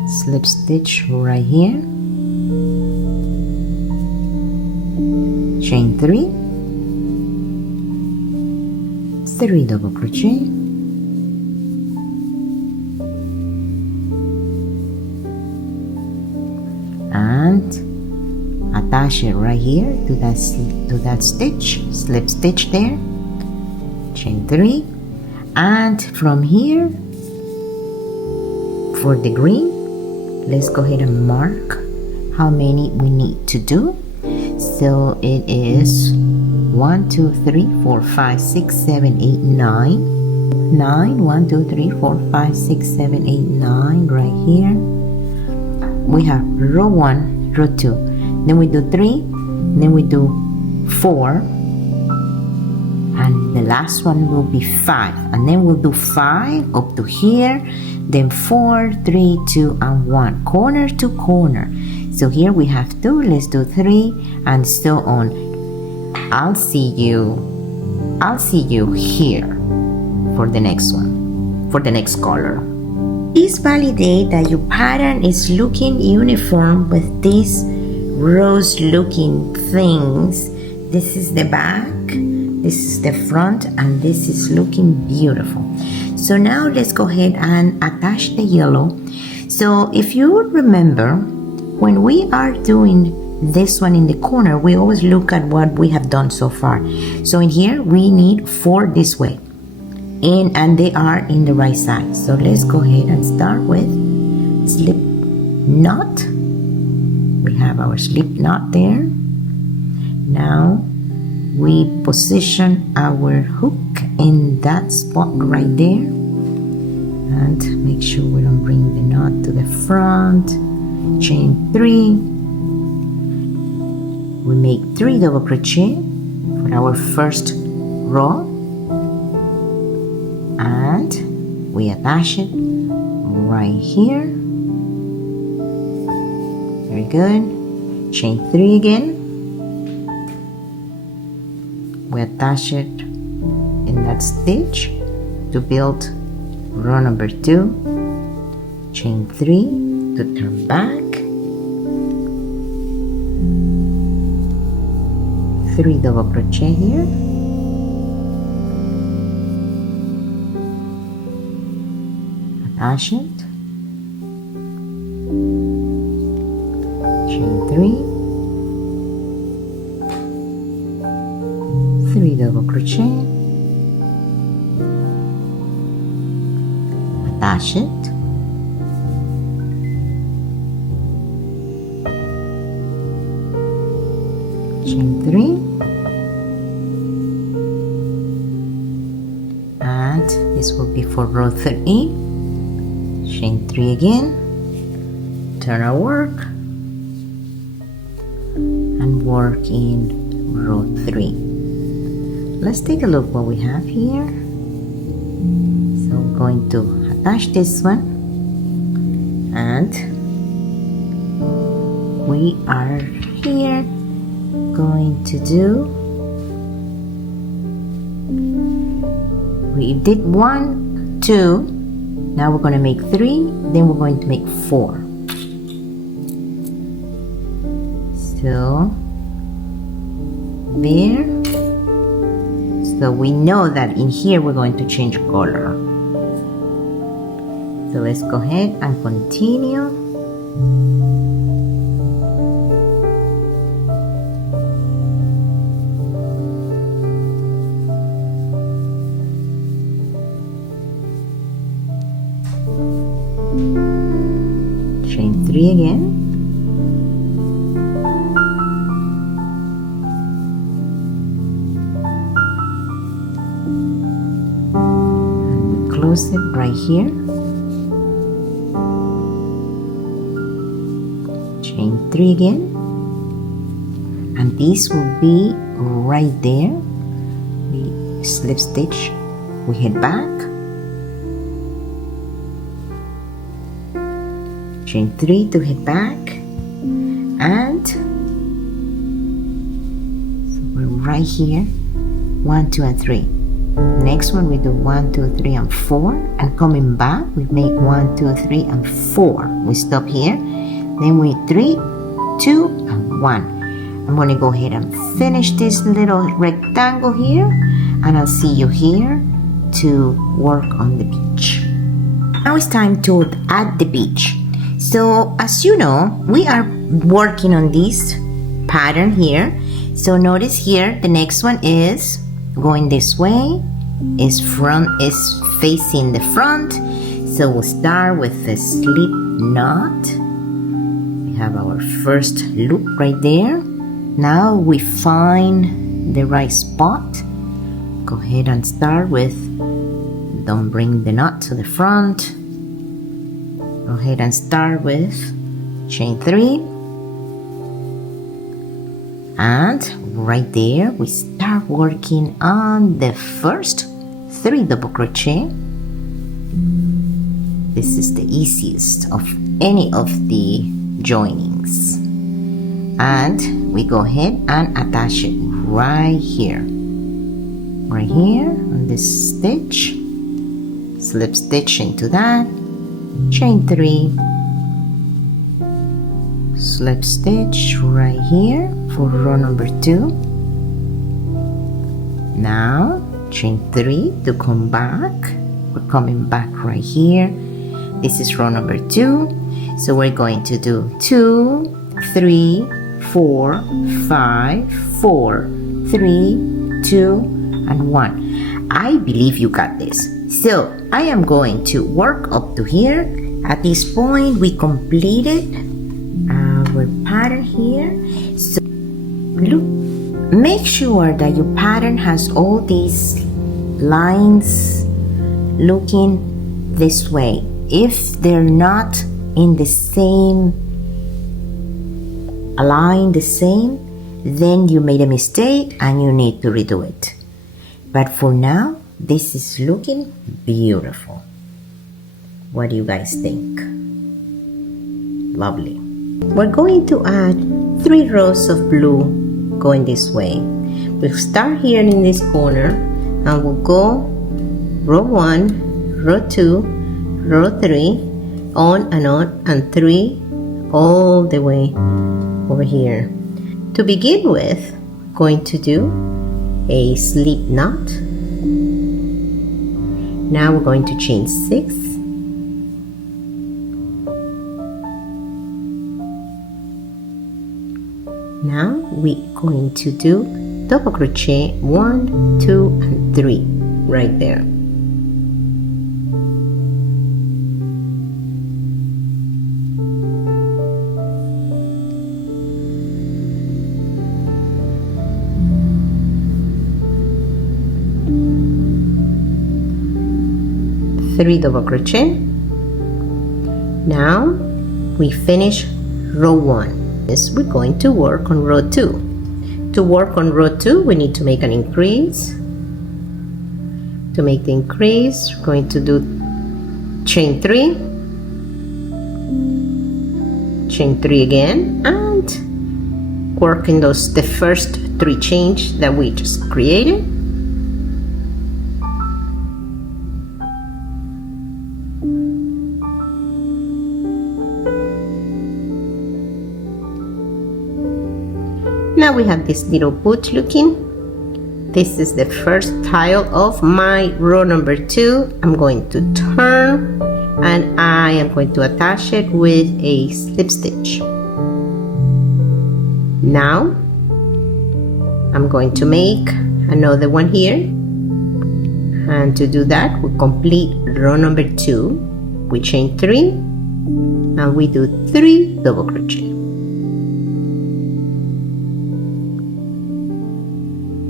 slip stitch right here, chain 3, 3 double crochet, and attach it right here to that stitch, slip stitch there, chain 3, and from here for the green, let's go ahead and mark how many we need to do. So it is 1 2 3 4 5 6 7 8 9 1 2 3 4 5 6 7 8 9 right here. We have row 1, row 2, then we do 3, then we do 4, and the last one will be 5, and then we'll do 5 up to here, then 4 3 2 and 1, corner to corner. So here we have 2, let's do 3, and so on. I'll see you here for the next one, for the next color. Please validate that your pattern is looking uniform with these rose looking things. This is the back, this is the front, and this is looking beautiful. So now let's go ahead and attach the yellow. So if you remember, when we are doing this one in the corner, we always look at what we have done so far. So in here we need 4 this way, and they are in the right side. So let's go ahead and start with slip knot. We have our slip knot there. Now we position our hook in that spot right there, and make sure we don't bring the knot to the front. Chain 3, we make 3 double crochet for our first row, and we attach it right here. Very good. Chain 3 again, we attach it in that stitch to build row number 2, chain 3 to turn back, 3 double crochet here, attach it, chain 3, 3 double crochet, attach it, chain 3, and this will be for row 3, chain 3 again, turn our work, and work in row 3. Let's take a look what we have here. So I'm going to attach this one, and we are here going to do, we did 1 2, now we're going to make 3, then we're going to make 4. So there. So we know that in here we're going to change color. So let's go ahead and continue. chain 3 again, and we close it right here, chain 3 again, and this will be right there. We slip stitch, we head back, chain 3 to head back, and so we're right here, 1, 2 and 3. Next one we do 1, 2, 3 and 4, and coming back we make 1, 2, 3 and 4. We stop here, then we 3, 2 and 1. I'm going to go ahead and finish this little rectangle here, and I'll see you here to work on the beach. Now it's time to add the beach. So as you know, we are working on this pattern here. So notice here, the next one is going this way, is facing the front. So we'll start with the slip knot. We have our first loop right there. Now we find the right spot. Go ahead and start with, don't bring the knot to the front. Go ahead and start with chain 3. And right there we start working on the first 3 double crochet. This is the easiest of any of the joinings. And we go ahead and attach it right here on this stitch, slip stitch into that, chain 3, slip stitch right here for row number 2. Now chain 3 to come back. We're coming back right here. This is row number 2, so we're going to do 2, 3, 4, 5, 4, 3, 2 and 1. I believe you got this. So I am going to work up to here. At this point we completed our pattern here. So look, make sure that your pattern has all these lines looking this way. If they're not in the same, aligned the same, then you made a mistake and you need to redo it. But for now, this is looking beautiful. What do you guys think? Lovely. We're going to add 3 rows of blue going this way. We'll start here in this corner and we'll go row 1, row 2, row 3, on, and 3 all the way over here. To begin with, I'm going to do a slip knot. Now we're going to chain 6. Now we're going to do double crochet 1, 2 and 3 right there. Three double crochet. Now we finish row 1. Yes, we're going to work on row 2. To work on row 2, we need to make an increase. To make the increase, we're going to do chain 3, chain 3 again, and work in the first 3 chains that we just created. Now we have this little boot looking. This is the first tile of my row number 2. I'm going to turn and I am going to attach it with a slip stitch. Now I'm going to make another one here, and to do that we complete row number 2 we chain 3 and we do 3 double crochet.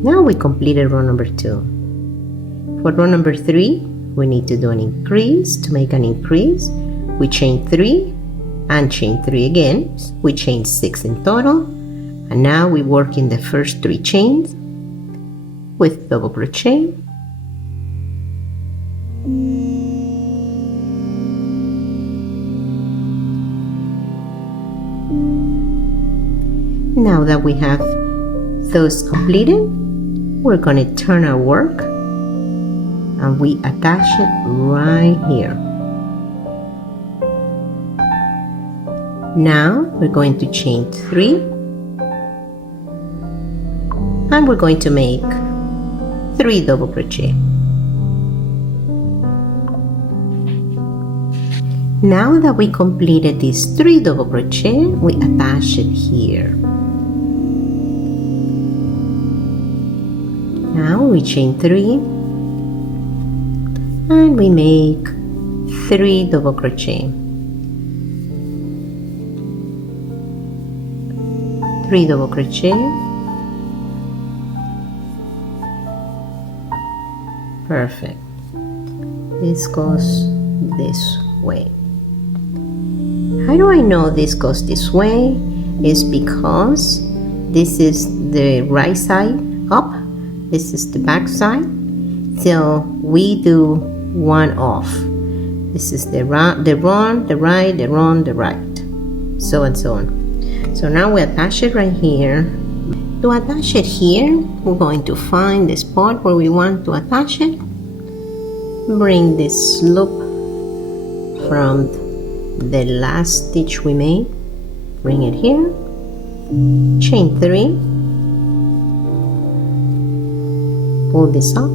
Now we completed row number 2. For row number 3, we need to do an increase. To make an increase, we chain 3 and chain 3 again. We chain 6 in total, and now we work in the first 3 chains with double crochet. Now that we have those completed, we're going to turn our work and we attach it right here. Now we're going to chain 3 and we're going to make 3 double crochet. Now that we completed these 3 double crochet, we attach it here. Now we chain 3 and we make 3 double crochet. 3 double crochet. Perfect. This goes this way. How do I know this goes this way? It's because this is the right side up, this is the back side. So we do one off. This is the wrong, the right, the wrong, the right, so and so on. So now we attach it right here. To attach it here, we're going to find the spot where we want to attach it. Bring this loop from the last stitch we made. Bring it here. Chain 3. Pull this up.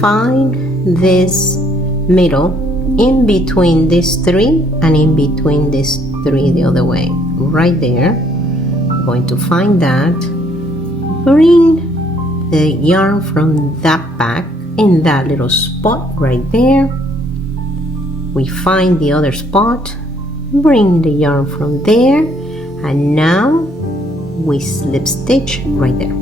Find this middle in between these 3 and in between these 3 the other way. Right there. I'm going to find that. Bring the yarn from that back in that little spot right there. We find the other spot. Bring the yarn from there. And now we slip stitch right there.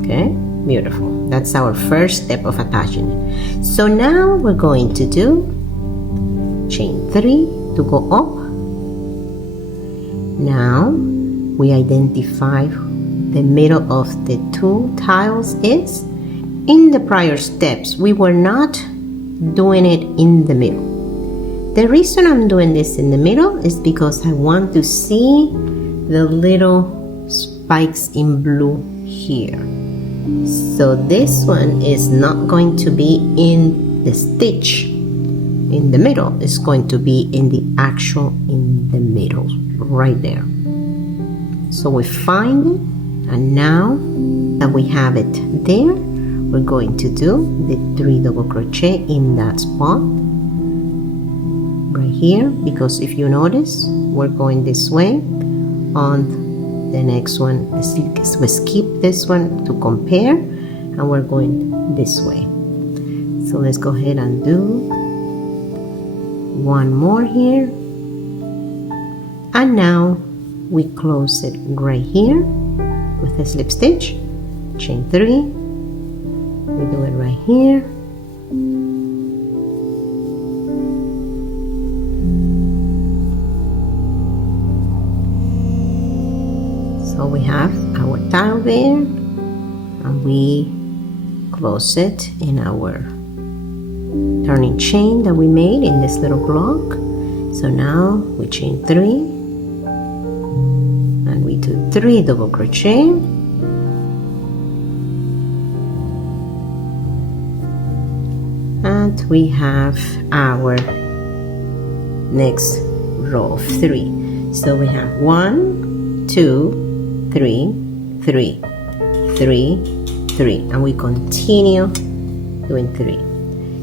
Okay, beautiful. That's our first step of attaching it. So now we're going to do chain 3 to go up. Now we identify the middle of the 2 tiles is. In the prior steps, we were not doing it in the middle. The reason I'm doing this in the middle is because I want to see the little spikes in blue here. So this one is not going to be in the stitch in the middle. It's going to be in the actual in the middle right there. So we find it, and now that we have it there, we're going to do the 3 double crochet in that spot right here, because if you notice, we're going this way. On the next one, we skip this one to compare, and we're going this way. So let's go ahead and do one more here, and now we close it right here with a slip stitch, chain 3. We do it right here. So we have our tile there, and we close it in our turning chain that we made in this little block. So now we chain 3 and we do 3 double crochet. And we have our next row of 3. So we have 1, 2, 3, 3, 3, 3, and we continue doing 3.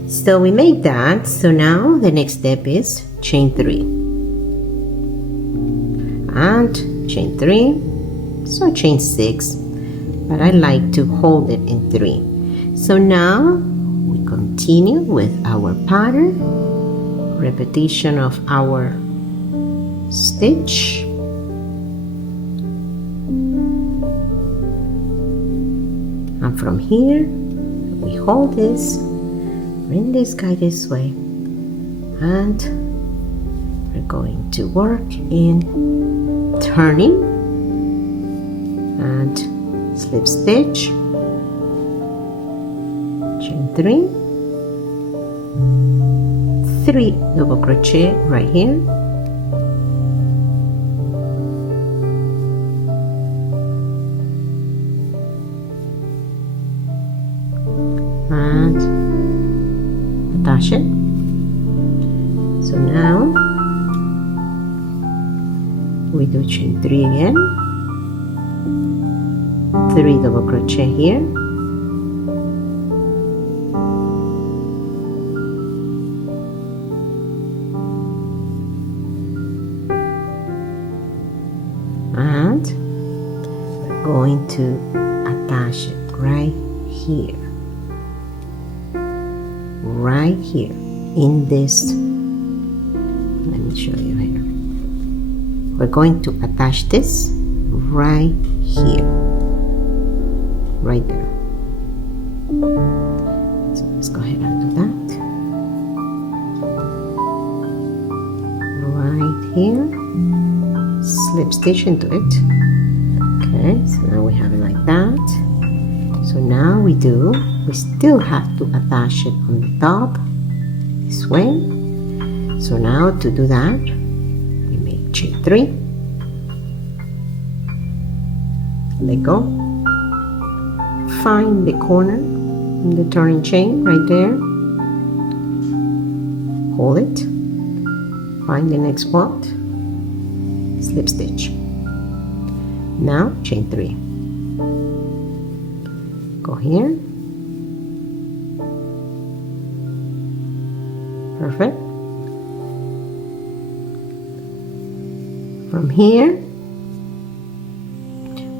So we made that. So now the next step is chain 3 and chain 3. So chain 6, but I like to hold it in 3. So now we continue continue with our pattern, repetition of our stitch. And from here, we hold this, bring this guy this way, and we're going to work in turning and slip stitch, chain 3, 3 double crochet right here, and attach it. So now we do chain 3 again, 3 double crochet here, and we're going to attach it right here in this. Let me show you here. We're going to attach this right here, right there. So let's go ahead and do that right here, slip stitch into it. Okay, so now we have it like that. So now we still have to attach it on the top this way. So now to do that, we make chain 3, let go, find the corner in the turning chain right there, hold it, find the next spot, slip stitch. Now chain 3, go here, perfect. From here,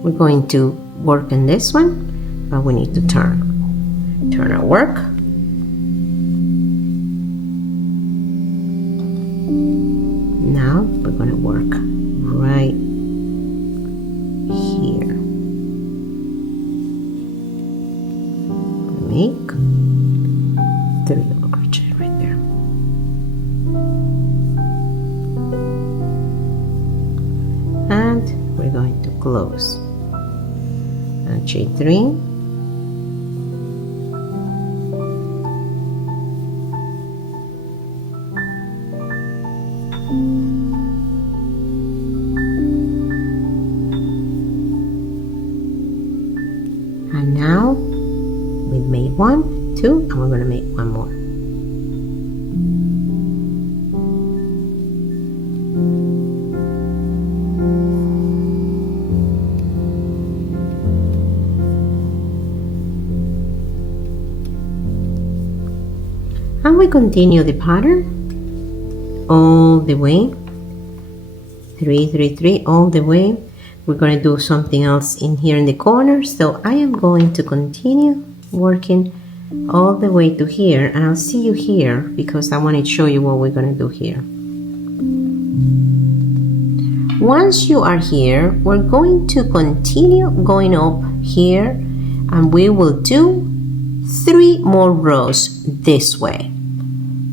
we're going to work on this one, but we need to turn our work. Now we're going to work right here. Make 3 double crochet right there. And we're going to close and chain 3, and now we've made 1, 2, and we're going to make 1 more. And we continue the pattern all the way, 3, 3, 3, all the way. We're going to do something else in here in the corner, so I am going to continue working all the way to here, and I'll see you here because I want to show you what we're going to do here. Once you are here, we're going to continue going up here, and we will do 3 more rows this way.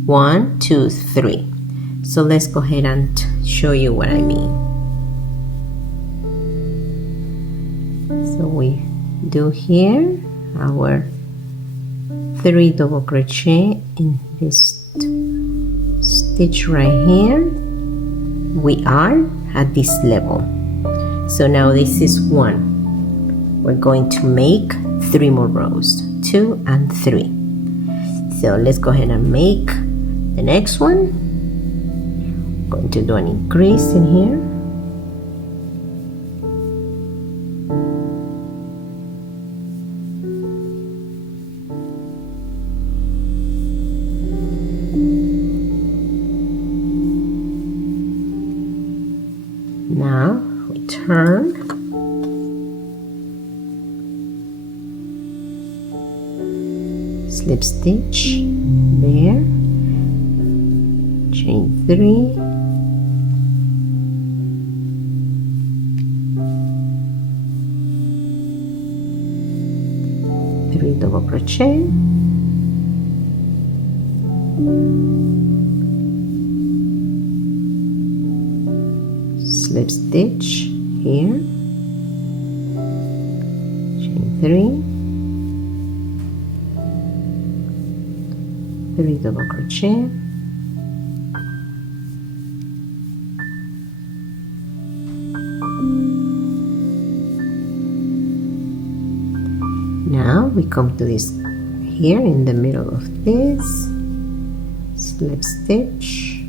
1, 2, 3. So let's go ahead and show you what I mean. So we do here our 3 double crochet in this stitch right here. We are at this level. So now this is 1. We're going to make 3 more rows, 2 and 3. So let's go ahead and make the next one. I'm going to do an increase in here. Now we turn, slip stitch there, chain 3, double crochet, slip stitch here, chain 3, 3 double crochet, now we come to this here in the middle of this, slip stitch,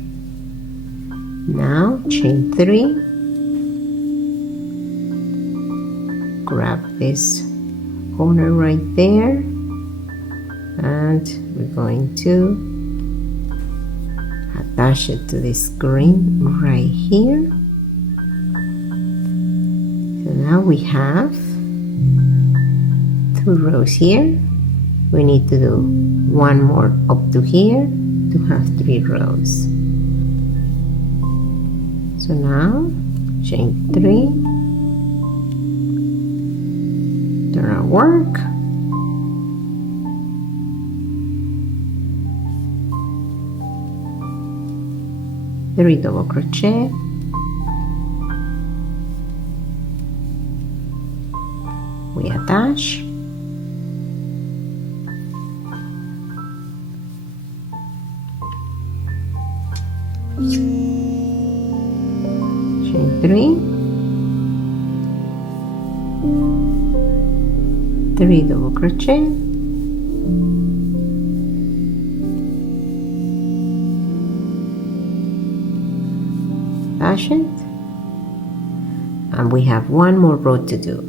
now chain 3, grab this corner right there, and we're going to attach it to this green right here. So now we have 2 rows here. We need to do 1 more up to here to have 3 rows. So now chain 3, turn our work, three double crochet, we attach, chain 3, 3 double crochet, attach it, and we have 1 more row to do.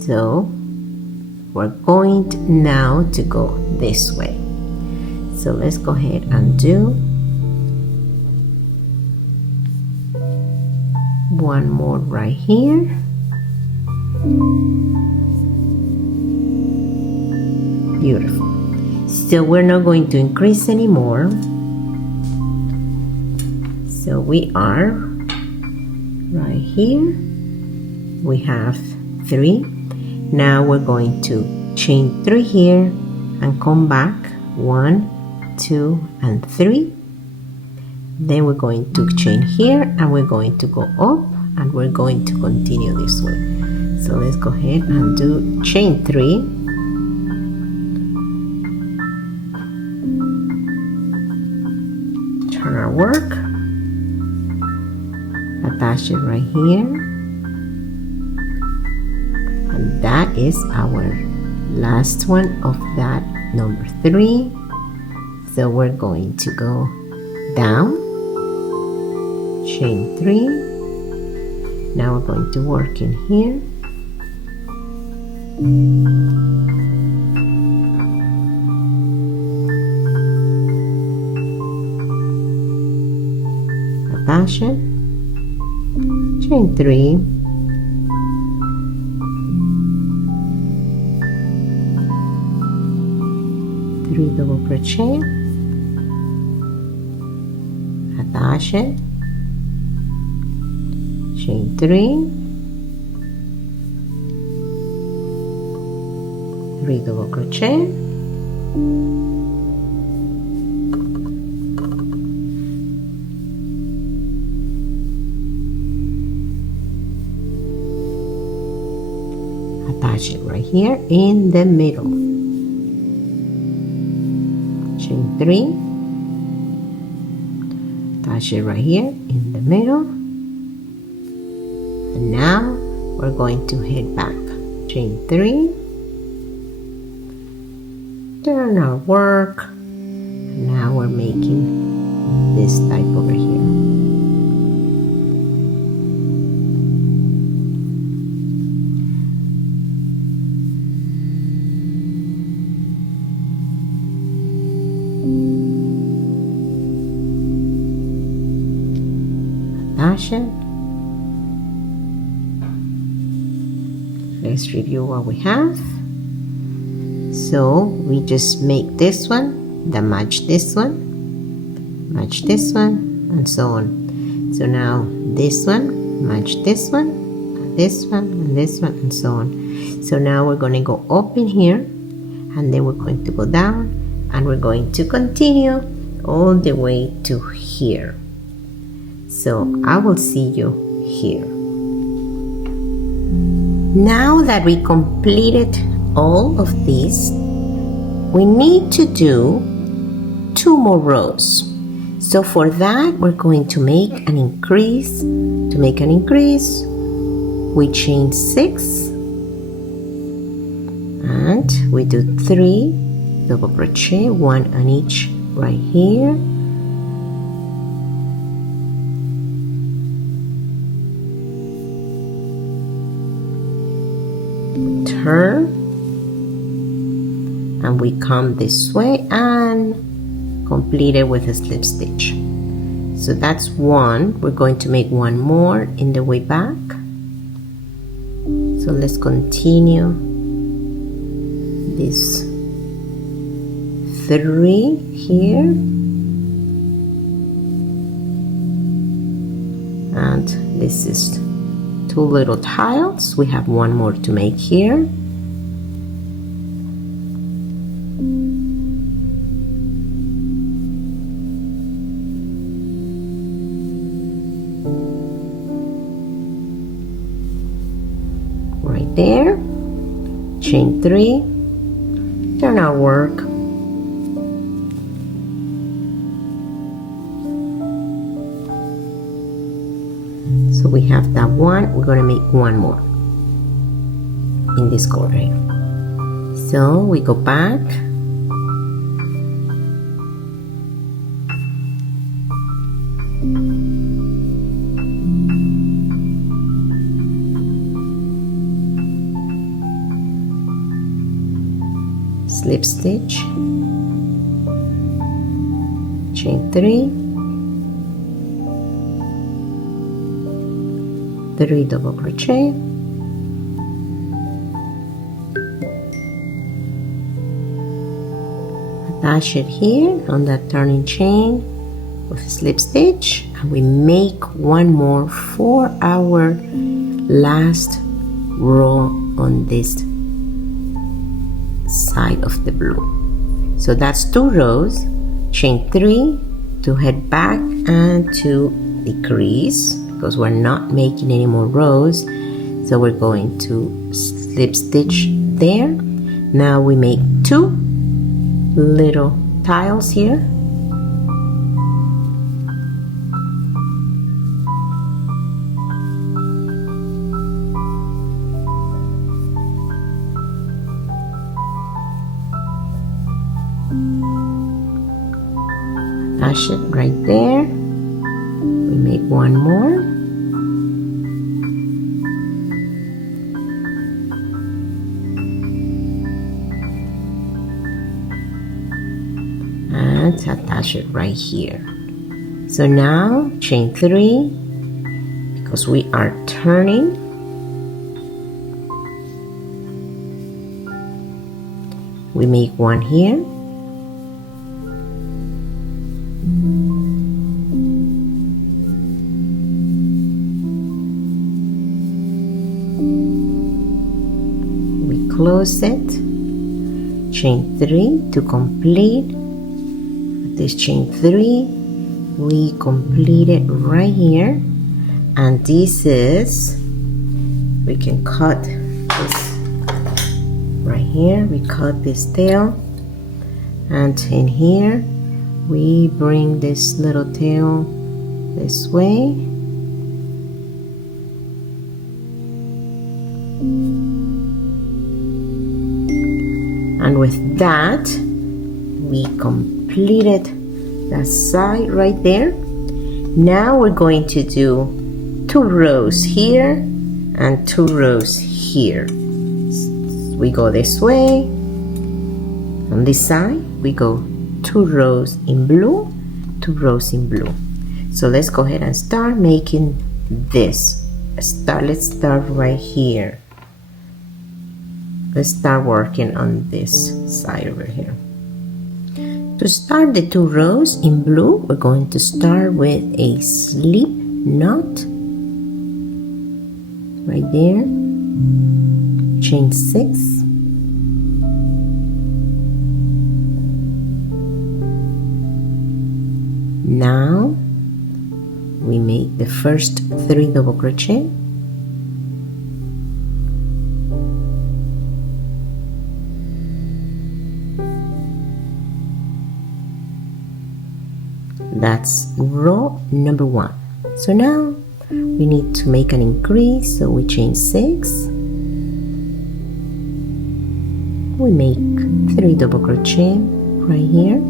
So we're going now to go this way. So let's go ahead and do 1 more right here. Beautiful. Still, we're not going to increase anymore. So we are right here. We have 3. Now we're going to chain 3 here and come back 1, 2, and 3. Then we're going to chain here and we're going to go up and we're going to continue this way. So let's go ahead and do chain 3, turn our work, attach it right here, and that is our last one of that number 3. So we're going to go down, chain 3, now we're going to work in here, attach it, chain 3, double crochet, attach it, chain 3, 3 double crochet, attach it right here in the middle, chain 3, attach it right here in the middle, and now we're going to head back, chain 3, turn our work, and now we're making this type over here. Attach it. Let's review what we have. So So we just make this one, then match this one, and so on. So now this one, match this one, and this one, and this one, and so on. So now we're going to go up in here, and then we're going to go down, and we're going to continue all the way to here. So I will see you here. Now that we completed all of this, we need to do 2 more rows. So for that, we're going to make an increase. To make an increase, we chain 6 and we do 3 double crochet, 1 on each right here. Turn, and we come this way and complete it with a slip stitch. So that's 1. We're going to make 1 more in the way back. So let's continue this 3 here, and this is 2 little tiles. We have 1 more to make here. Right there, chain 3, turn our work, so we have that 1. We're going to make 1 more in this corner. So we go back, slip stitch, chain 3, 3 double crochet, attach it here on that turning chain with a slip stitch, and we make 1 more for our last row on this side of the blue. So that's 2 rows, chain 3 to head back and to decrease, because we're not making any more rows. So we're going to slip stitch there. Now we make 2 little tiles here, attach it right there. We make 1 more, and attach it right here. So now chain 3, because we are turning, we make 1 here, we close it, chain 3 to complete. This chain 3, we complete it right here, and this is, we can cut this right here. We cut this tail, and in here we bring this little tail this way, and with that we completed that side right there. Now we're going to do 2 rows here and 2 rows here. We go this way. On this side we go 2 rows in blue, 2 rows in blue. So let's go ahead and start making this. Let's start right here. let's start working on this side over here. To start the 2 rows in blue, we're going to start with a slip knot right there, chain 6, now we make the first 3 double crochet, that's row number 1. So now we need to make an increase, so we chain 6, we make 3 double crochet right here,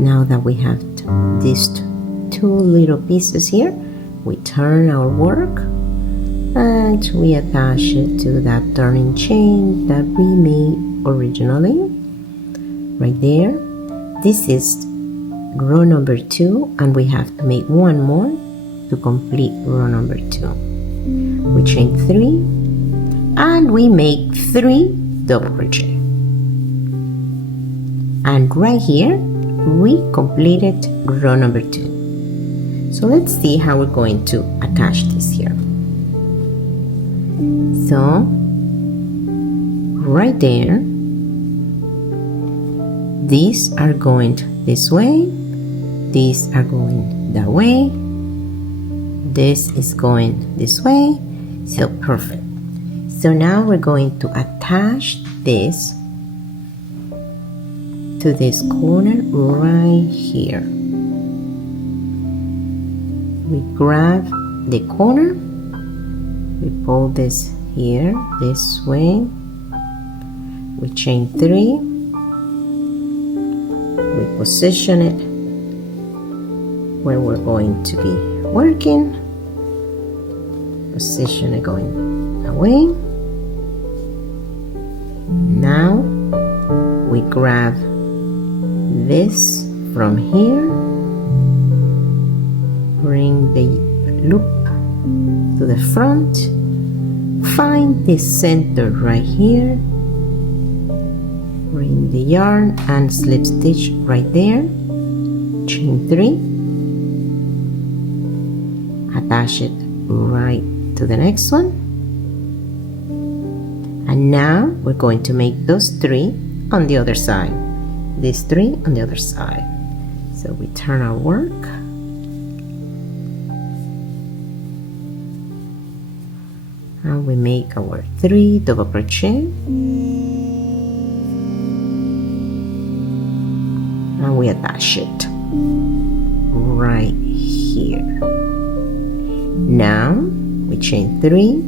now that we have these 2 little pieces here, we turn our work and we attach it to that turning chain that we made originally right there. This is row number 2 and we have to make 1 more to complete row number 2. We chain 3 and we make 3 double crochet, and right here we completed row number 2. So let's see how we're going to attach this here. So right there, these are going this way, these are going that way, this is going this way, so perfect. So now we're going to attach this to this corner right here. We grab the corner, we pull this here this way, we chain 3, we position it where we're going to be working, position it going away. Now we grab this from here, bring the loop to the front, find the center right here, bring the yarn and slip stitch right there, chain 3, attach it right to the next one, and now we're going to make those 3 on the other side, these 3 on the other side. So we turn our work, and we make our 3 double crochet, and we attach it right here. Now we chain 3,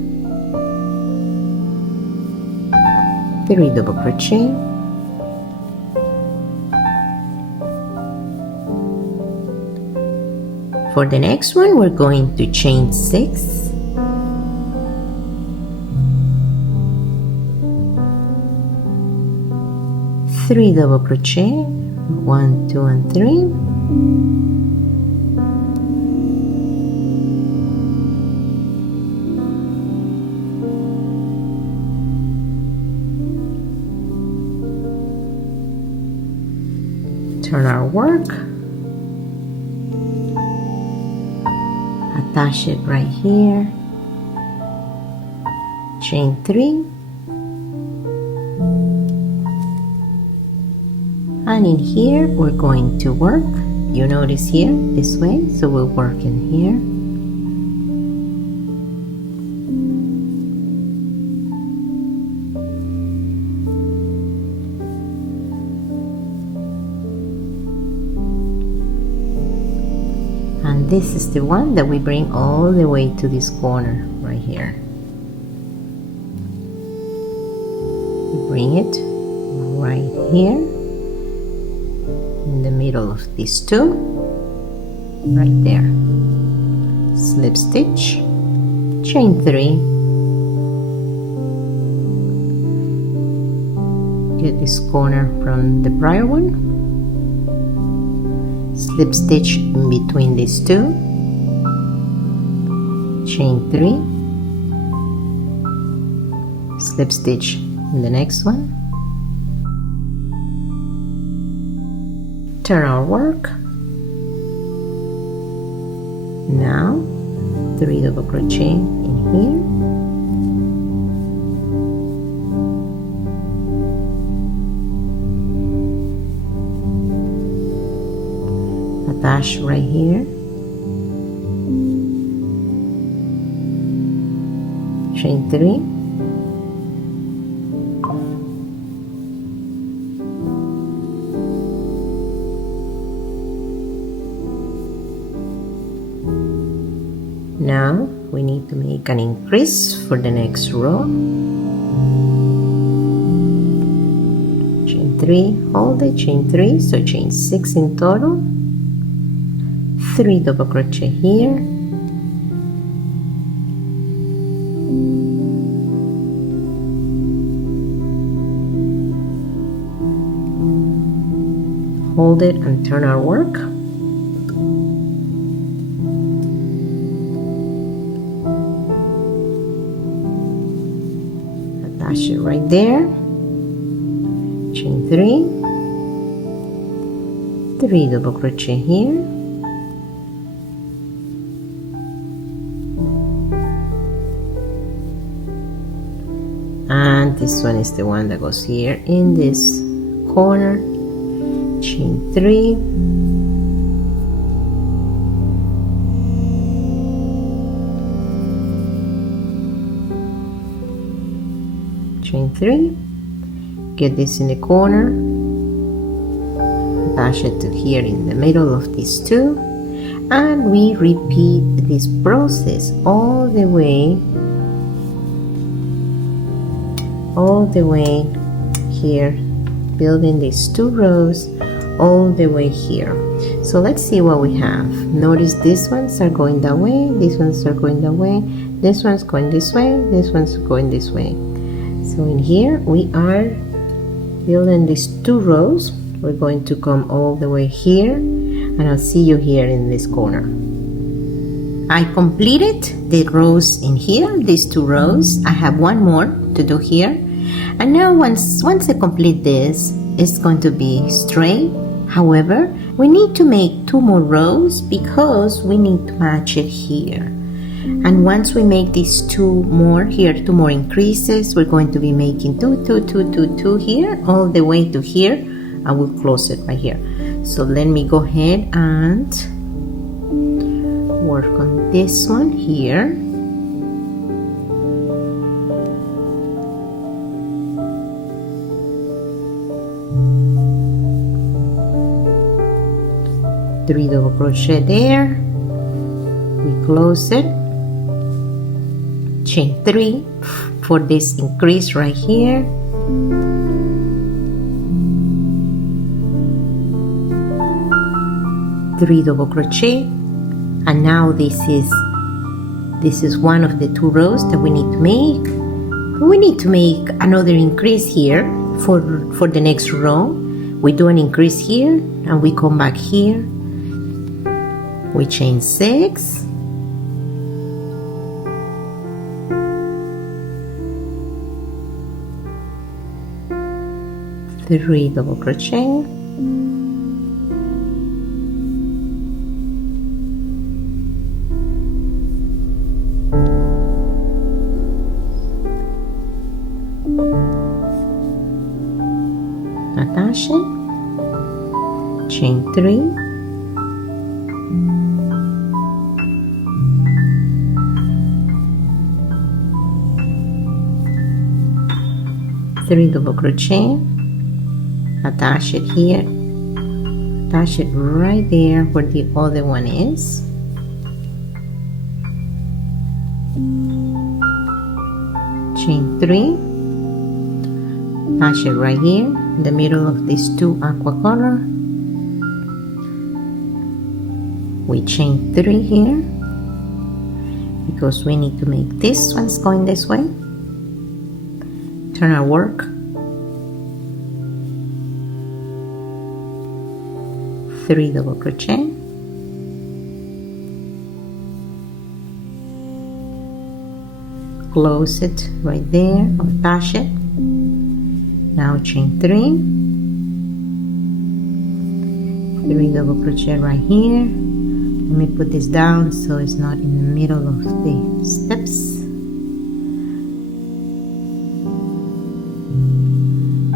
3 double crochet, for the next one we're going to chain 6, three double crochet, 1, 2 and 3, turn our work, attach it right here, chain 3, and in here we're going to work, you notice here this way, so we'll work in here, and this is the one that we bring all the way to this corner right here. We bring it right here in the middle of these 2, right there, slip stitch, chain 3, get this corner from the prior one, slip stitch in between these two, chain 3, slip stitch in the next one, turn our work. Now 3 double crochet in here, attach right here, chain 3, now we need to make an increase for the next row, chain 3, hold it, chain 3, so chain 6 in total, 3 double crochet here, hold it and turn our work, attach it right there, chain 3, 3 double crochet here, and this one is the one that goes here in this corner, chain 3, chain 3, get this in the corner, attach it to here in the middle of these two, and we repeat this process all the way here, building these 2 rows all the way here. So let's see what we have. Notice these ones are going that way, these ones are going that way, this one's going this way, this one's going this way. So in here we are building these 2 rows. We're going to come all the way here, and I'll see you here in this corner. I completed the rows in here, these 2 rows. I have one more to do here, and now once I complete this, it's going to be straight. However, we need to make 2 more rows because we need to match it here. And once we make these 2 more here, 2 more increases, we're going to be making 2, 2, 2, 2, 2 here all the way to here, and we'll close it right here. So let me go ahead and work on this one here. Three double crochet there, we close it, chain 3 for this increase right here, three double crochet, and now this is one of the 2 rows that we need to make. We need to make another increase here for the next row. We do an increase here and we come back here, we chain 6, three double crochet, attach it, chain 3, three double crochet, attach it here, attach it right there where the other one is, chain 3, attach it right here in the middle of these 2 aqua color, we chain 3 here because we need to make this one's going this way, turn our work, 3 double crochet, close it right there, or attach it. Now chain 3 double crochet right here. Let me put this down so it's not in the middle of the steps.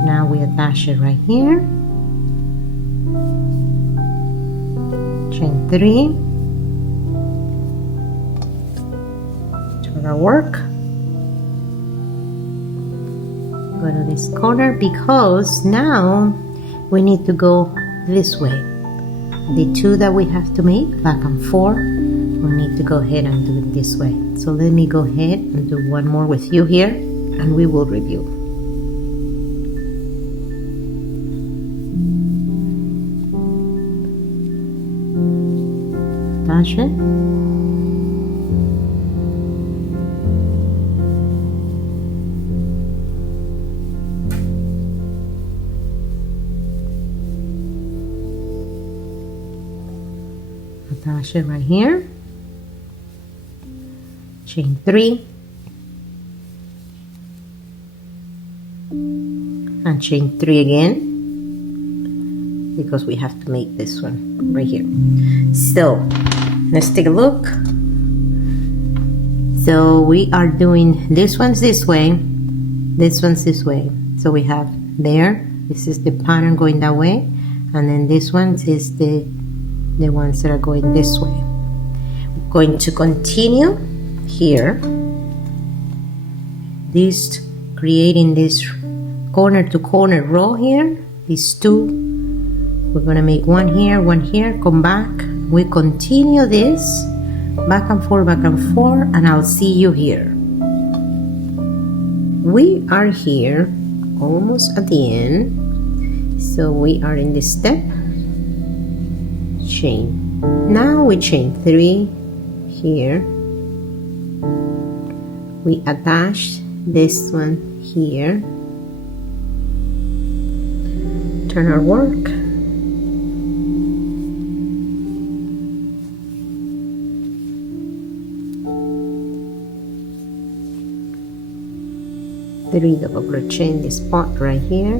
Now we attach it right here. Chain 3. Turn our work. Go to this corner because now we need to go this way. The 2 that we have to make back and forth, we need to go ahead and do it this way. So let me go ahead and do one more with you here, and we will review. Attach it. Attach it right here. Chain 3 and chain 3 again, because we have to make this one right here. So let's take a look. So we are doing this one's this way, this one's this way. So we have there, this is the pattern going that way, and then this one is the ones that are going this way. We're going to continue here, this creating this corner to corner row here, these 2. We're gonna make one here, come back. We continue this back and forth, and I'll see you here. We are here almost at the end. So we are in this step. Chain. Now we chain 3 here. We attach this one here. Turn our work. Three double crochet in this spot right here.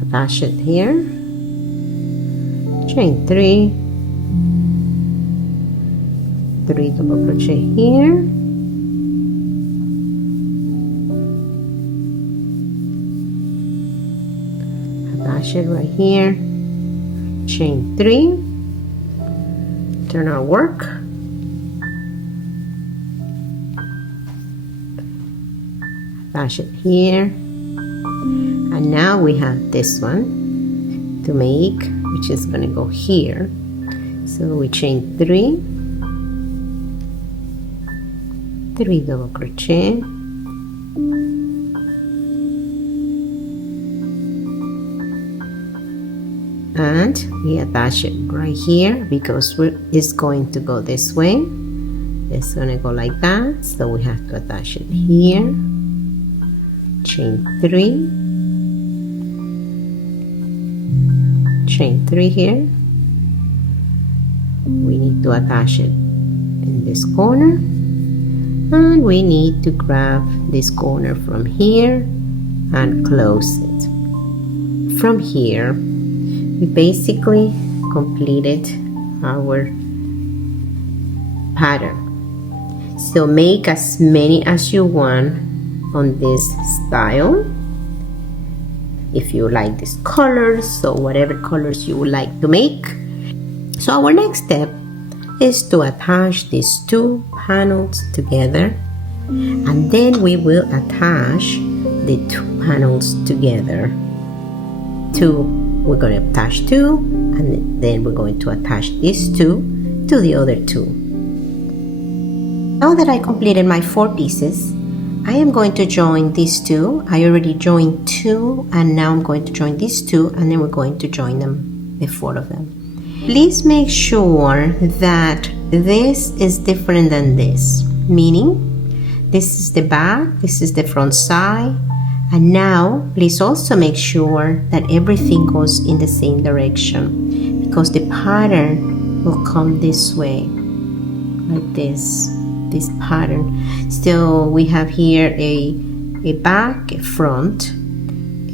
Attach it here. Chain 3. 3 double crochet here. Attach it right here. Chain 3. Turn our work. Attach it here. And now we have this one to make, which is going to go here. So we chain 3, 3 double crochet, and we attach it right here because it's going to go this way. It's going to go like that, so we have to attach it here. Chain 3, chain 3 here. We need to attach it in this corner, and we need to grab this corner from here and close it. From here, we basically completed our pattern. So make as many as you want on this style. If you like these colors, so whatever colors you would like to make. So our next step is to attach these 2 panels together, and then we will attach the 2 panels together. We're going to attach 2, and then we're going to attach these 2 to the other 2. Now that I completed my 4 pieces, I am going to join these 2. I already joined 2, and now I'm going to join these 2, and then we're going to join them, the 4 of them. Please make sure that this is different than this, meaning This is the back, this is the front side. And now please also make sure that everything goes in the same direction, because the pattern will come this way, like this pattern. Still, we have here a back, a front,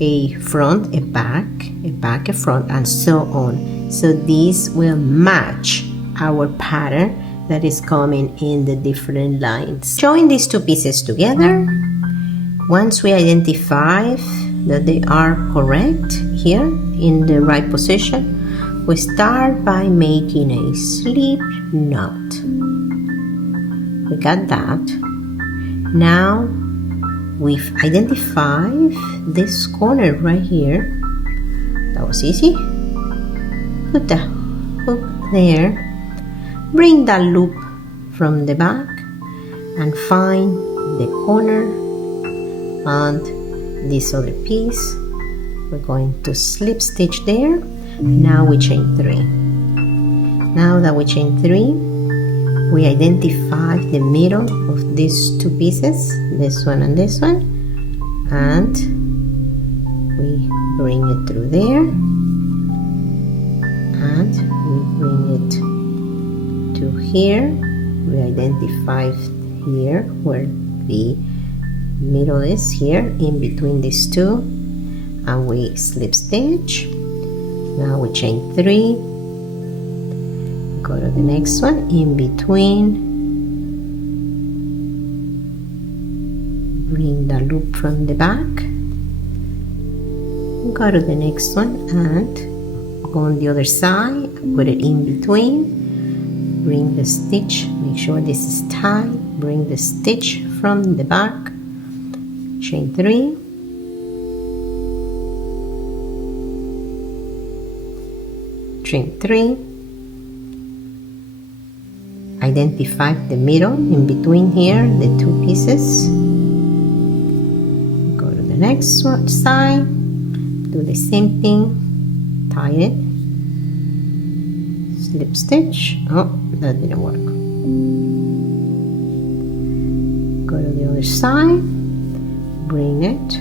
a front, a back, a back, a front, and so on. So these will match our pattern that is coming in the different lines. Join these two pieces together. Once we identify that they are correct here in the right position, we start by making a slip knot. We got that. Now we've identified this corner right here. That was easy. Put the hook there. Bring that loop from the back and find the corner and this other piece. We're going to slip stitch there. Now we chain 3. Now that we chain 3, we identify the middle of these two pieces, this one and this one, and we bring it through there, and we bring it to here. We identify here where the middle is, here in between these two, and we slip stitch. Now we chain 3, go to the next one, in between, bring the loop from the back, go to the next one and go on the other side, put it in between, bring the stitch, make sure this is tight, bring the stitch from the back, chain 3, chain 3, identify the middle in between here, the two pieces, go to the next one side, do the same thing, tie it, slip stitch. Oh, that didn't work. Go to the other side, bring it,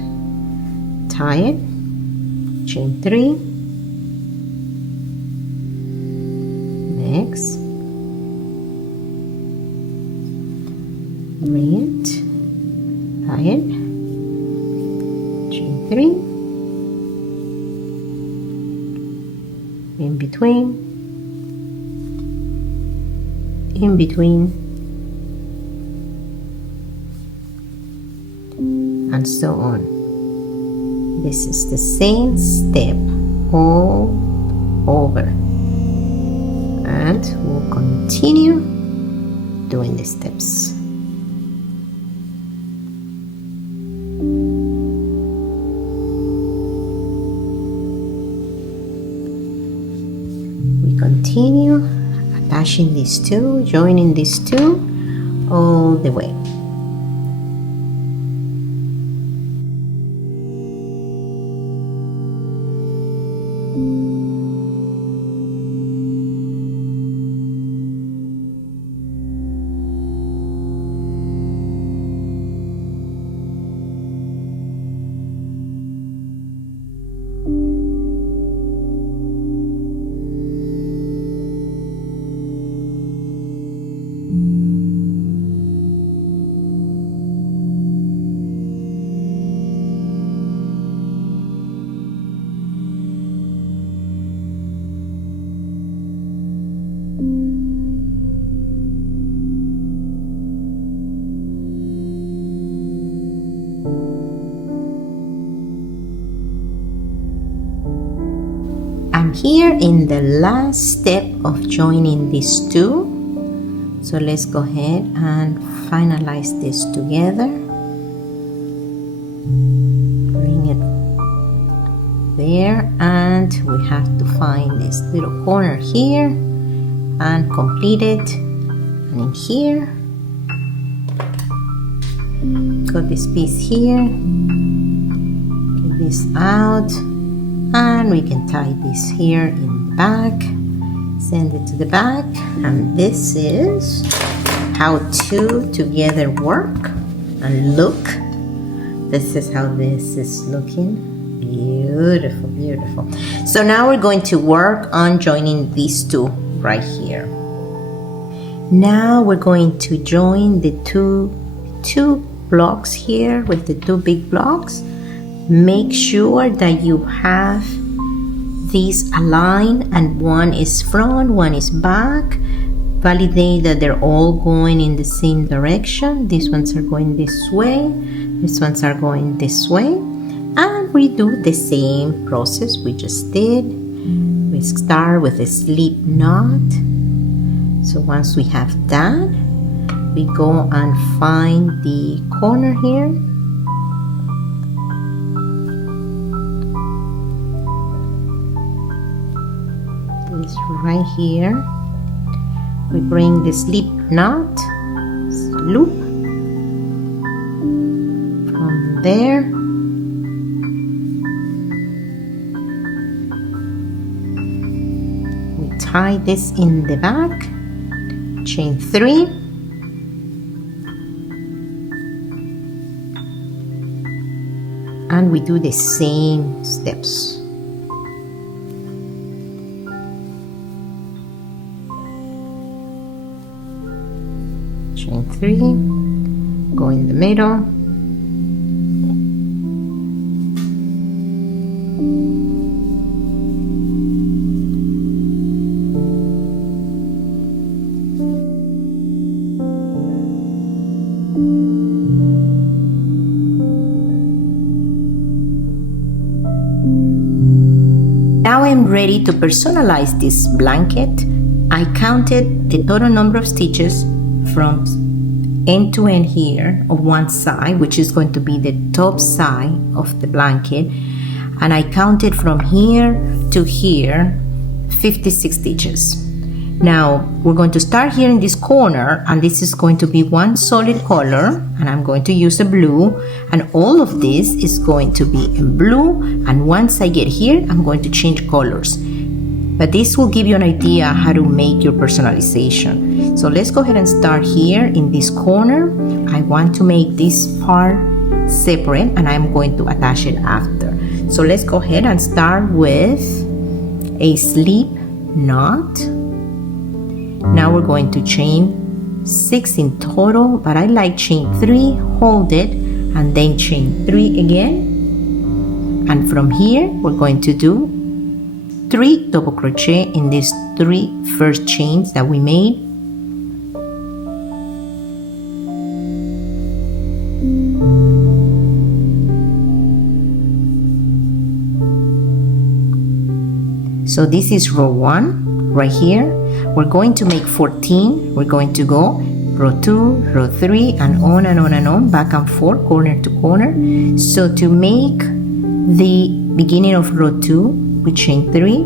tie it, chain 3, next, bring it, tie it, chain 3, in between, and so on. This is the same step all over, and we'll continue doing the steps. We continue attaching these two, joining these two all the way. I'm here in the last step of joining these two, so let's go ahead and finalize this together. Bring it there, and we have to find this little corner here and complete it. And in here, got this piece here, get this out, and we can tie this here in the back, send it to the back. And this is how two together work. And look, this is how this is looking. Beautiful, beautiful. So now we're going to work on joining these two right here. Now we're going to join the two blocks here with the two big blocks. Make sure that you have these aligned and one is front, one is back. Validate that they're all going in the same direction. These ones are going this way, these ones are going this way. And we do the same process we just did. We start with a slip knot. So once we have that, we go and find the corner here. This right here. We bring the slip knot, loop from there. We tie this in the back, chain 3, and we do the same steps. Chain 3, go in the middle, now I'm ready to personalize this blanket. I counted the total number of stitches from end to end here of one side, which is going to be the top side of the blanket, and I counted from here to here 56 stitches. Now we're going to start here in this corner, and this is going to be one solid color, and I'm going to use a blue, and all of this is going to be in blue, and once I get here I'm going to change colors. But this will give you an idea how to make your personalization. So let's go ahead and start here in this corner. I want to make this part separate and I'm going to attach it after. So let's go ahead and start with a slip knot. Now we're going to chain 6 in total, but I like chain 3, hold it, and then chain 3 again. And from here we're going to do 3 double crochet in these 3 first chains that we made. So this is row 1 right here. We're going to make 14. We're going to go row 2, row 3, and on and on and on, back and forth, corner to corner. So to make the beginning of row 2, we chain 3,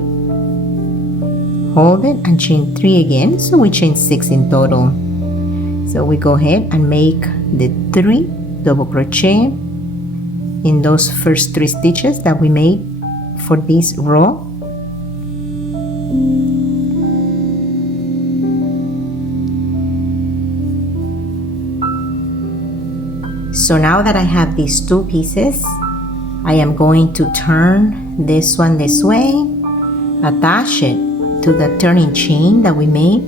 hold it, and chain 3 again, so we chain 6 in total. So we go ahead and make the 3 double crochet in those first 3 stitches that we made for this row. So now that I have these 2 pieces, I am going to turn this one this way, attach it to the turning chain that we made,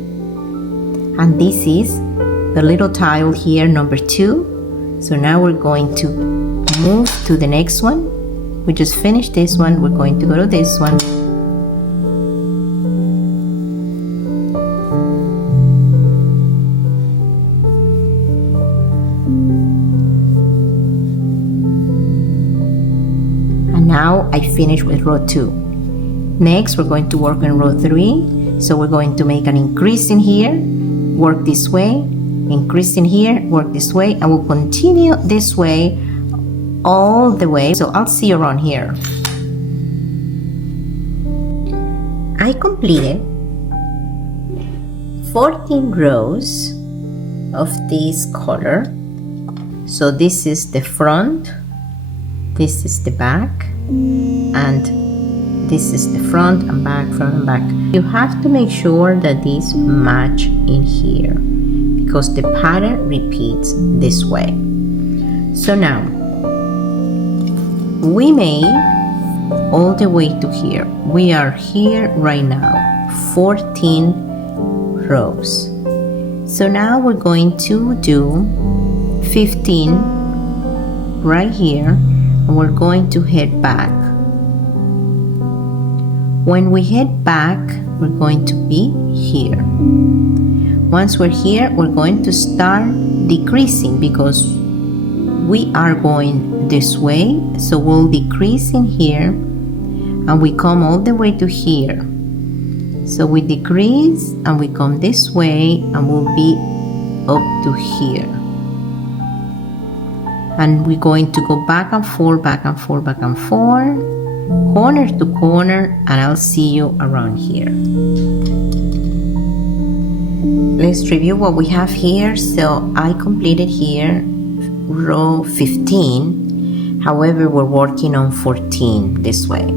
and this is the little tile here, number 2. So now we're going to move to the next one. We just finished this one, we're going to go to this one. Now I finish with row 2. Next we're going to work on row 3. So we're going to make an increase in here, work this way, increase in here, work this way, and we'll continue this way all the way. So I'll see you around here. I completed 14 rows of this color. So this is the front, this is the back, and this is the front and back, front and back. You have to make sure that these match in here because the pattern repeats this way. So now we made all the way to here. We are here right now, 14 rows. So now we're going to do 15 right here, and we're going to head back. When we head back, we're going to be here. Once we're here, we're going to start decreasing because we are going this way, so we'll decrease in here and we come all the way to here. So we decrease and we come this way and we'll be up to here. And we're going to go back and forth, back and forth, back and forth, corner to corner, and I'll see you around here. Let's review what we have here. So I completed here row 15. However, we're working on 14 this way.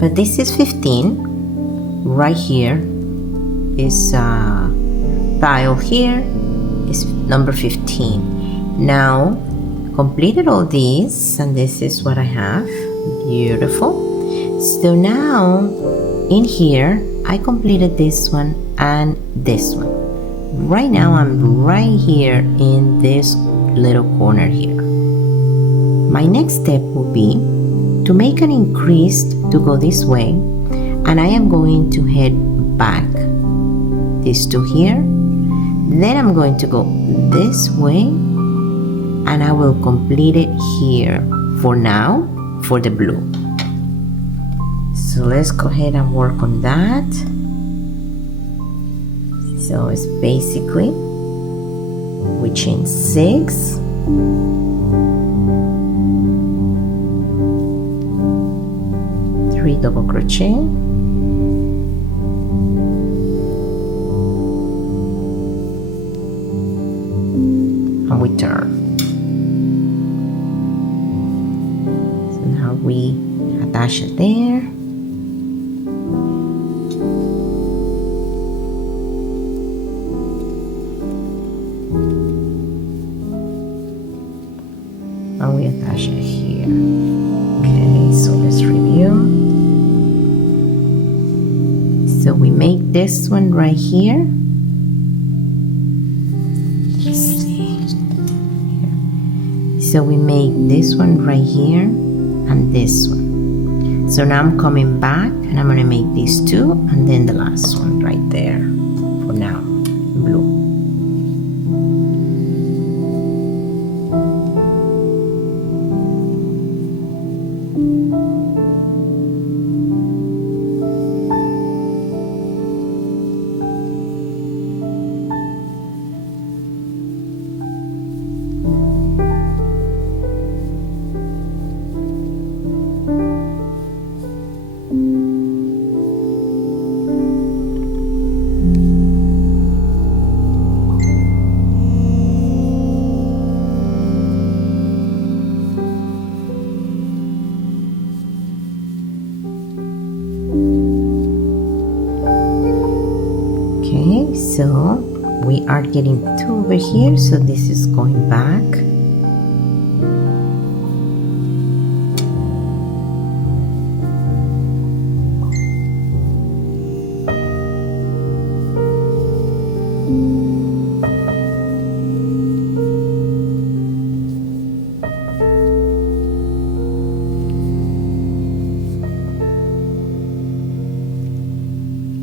But this is 15. Right here is tile here is number 15. Now completed all these, and this is what I have. Beautiful. So now in here I completed this one and this one. Right now I'm right here in this little corner here. My next step will be to make an increase to go this way, and I am going to head back these two here. Then I'm going to go this way, and I will complete it here for now for the blue. So let's go ahead and work on that. So it's basically we chain 6, three double crochet, and we turn. So now we attach it there. And we attach it here. Okay, so let's review. So we make this one right here. Let's see. Here. So we make this one right here and this one. So now I'm coming back and I'm gonna make these two and then the last one right there for now, blue. So we are getting two over here, so this is going back.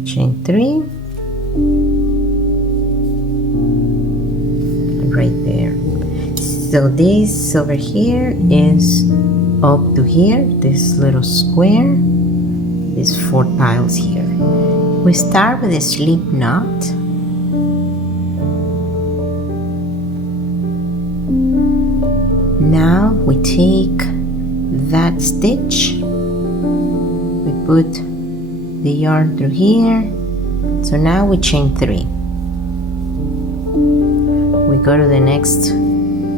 Chain 3. Right there. So this over here is up to here, this little square, these 4 tiles here. We start with a slip knot. Now we take that stitch, we put the yarn through here. So now we chain 3. We go to the next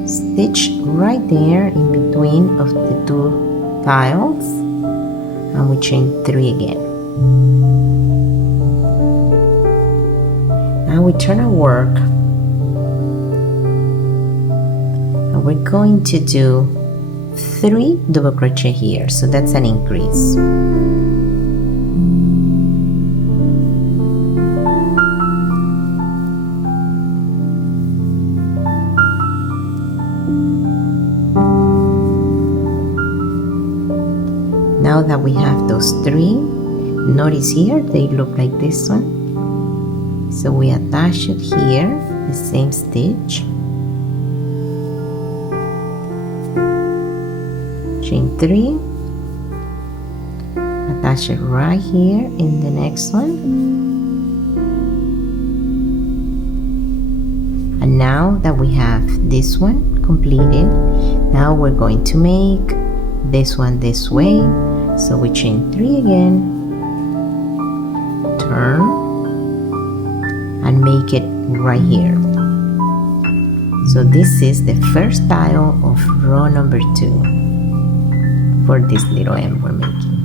stitch right there in between of the 2 tiles and we chain 3 again. Now we turn our work and we're going to do 3 double crochet here, so that's an increase. Now that we have those 3, notice here they look like this one, so we attach it here, the same stitch, chain 3, attach it right here in the next one, and now that we have this one completed, now we're going to make this one this way. So we chain 3 again, turn, and make it right here. So this is the first tile of row number 2 for this little M we're making.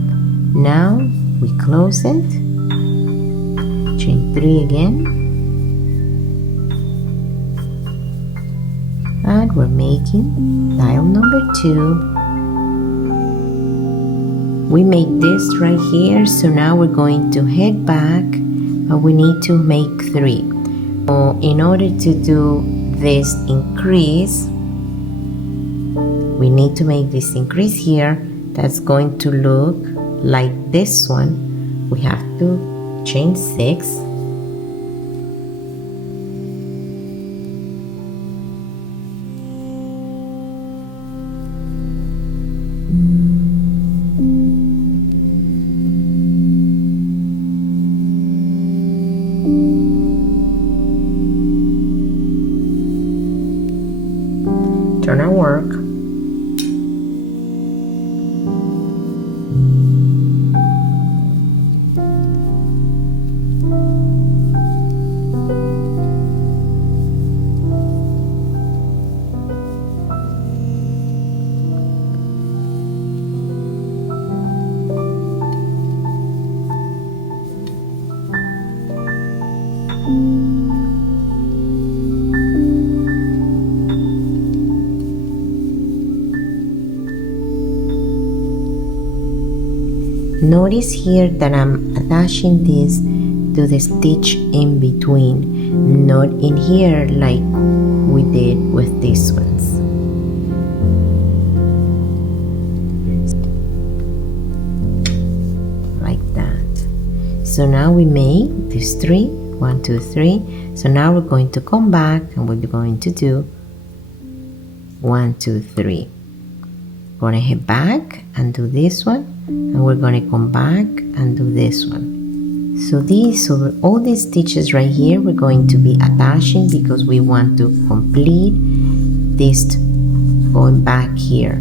Now we close it, chain 3 again, and we're making tile number 2. We make this right here, so now we're going to head back, and we need to make 3. So in order to do this increase, we need to make this increase here. That's going to look like this one. We have to chain 6, turn our work, notice here that I'm attaching this to the stitch in between, not in here like we did with these ones. Like that. So now we make these 3, 1, 2, 3. So now we're going to come back and we're going to do 1, 2, 3. Gonna head back and do this one, and we're gonna come back and do this one. So all these stitches right here we're going to be attaching because we want to complete this going back here.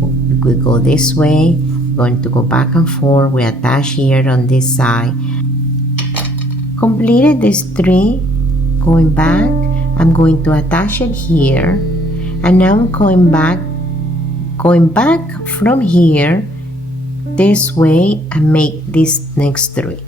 We go this way, going to go back and forth, we attach here on this side. Completed this 3, going back, I'm going to attach it here, and now I'm going back from here this way and make this next 3.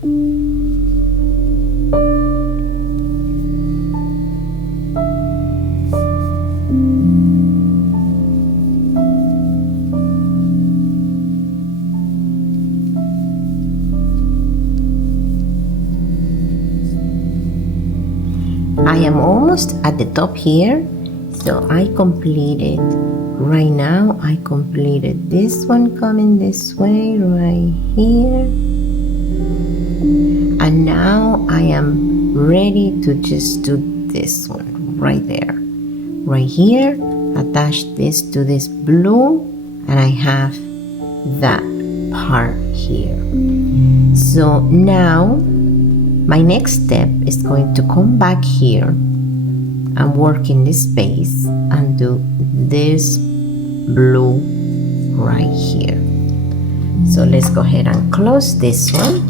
I am almost at the top here, so I completed. Right now I completed this one coming this way right here, and now I am ready to just do this one right there, right here, attach this to this blue, and I have that part here. So now my next step is going to come back here and work in this space and do this blue right here. So let's go ahead and close this one.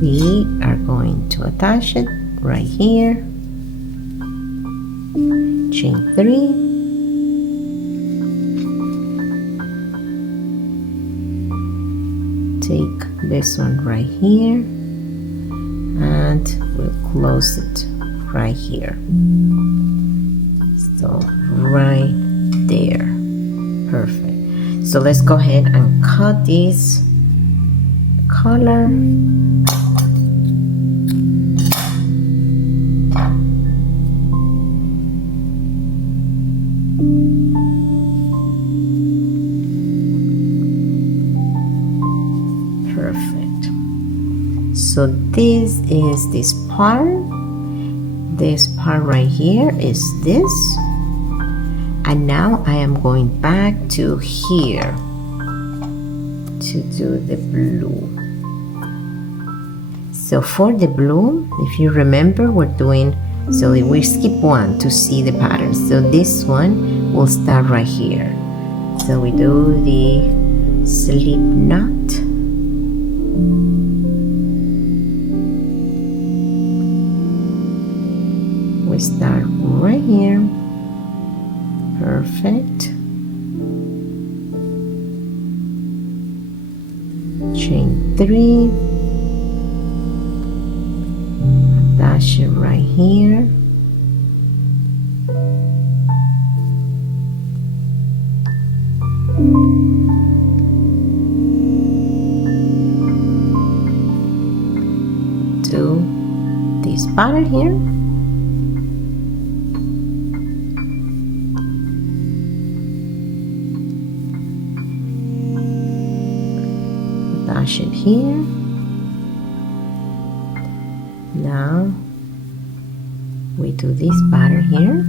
we are going to attach it right here, chain 3, take this one right here, and we'll close it right here, so right there. Perfect. So let's go ahead and cut this color. Perfect. So this is this part. This part right here is this. And now I am going back to here to do the blue. So for the blue, if you remember, we're doing, so we skip one to see the pattern. So this one will start right here. So we do the slip knot. We start right here. Perfect. Chain 3, attach it right here, do this pattern here. Attach it here. Now we do this pattern here.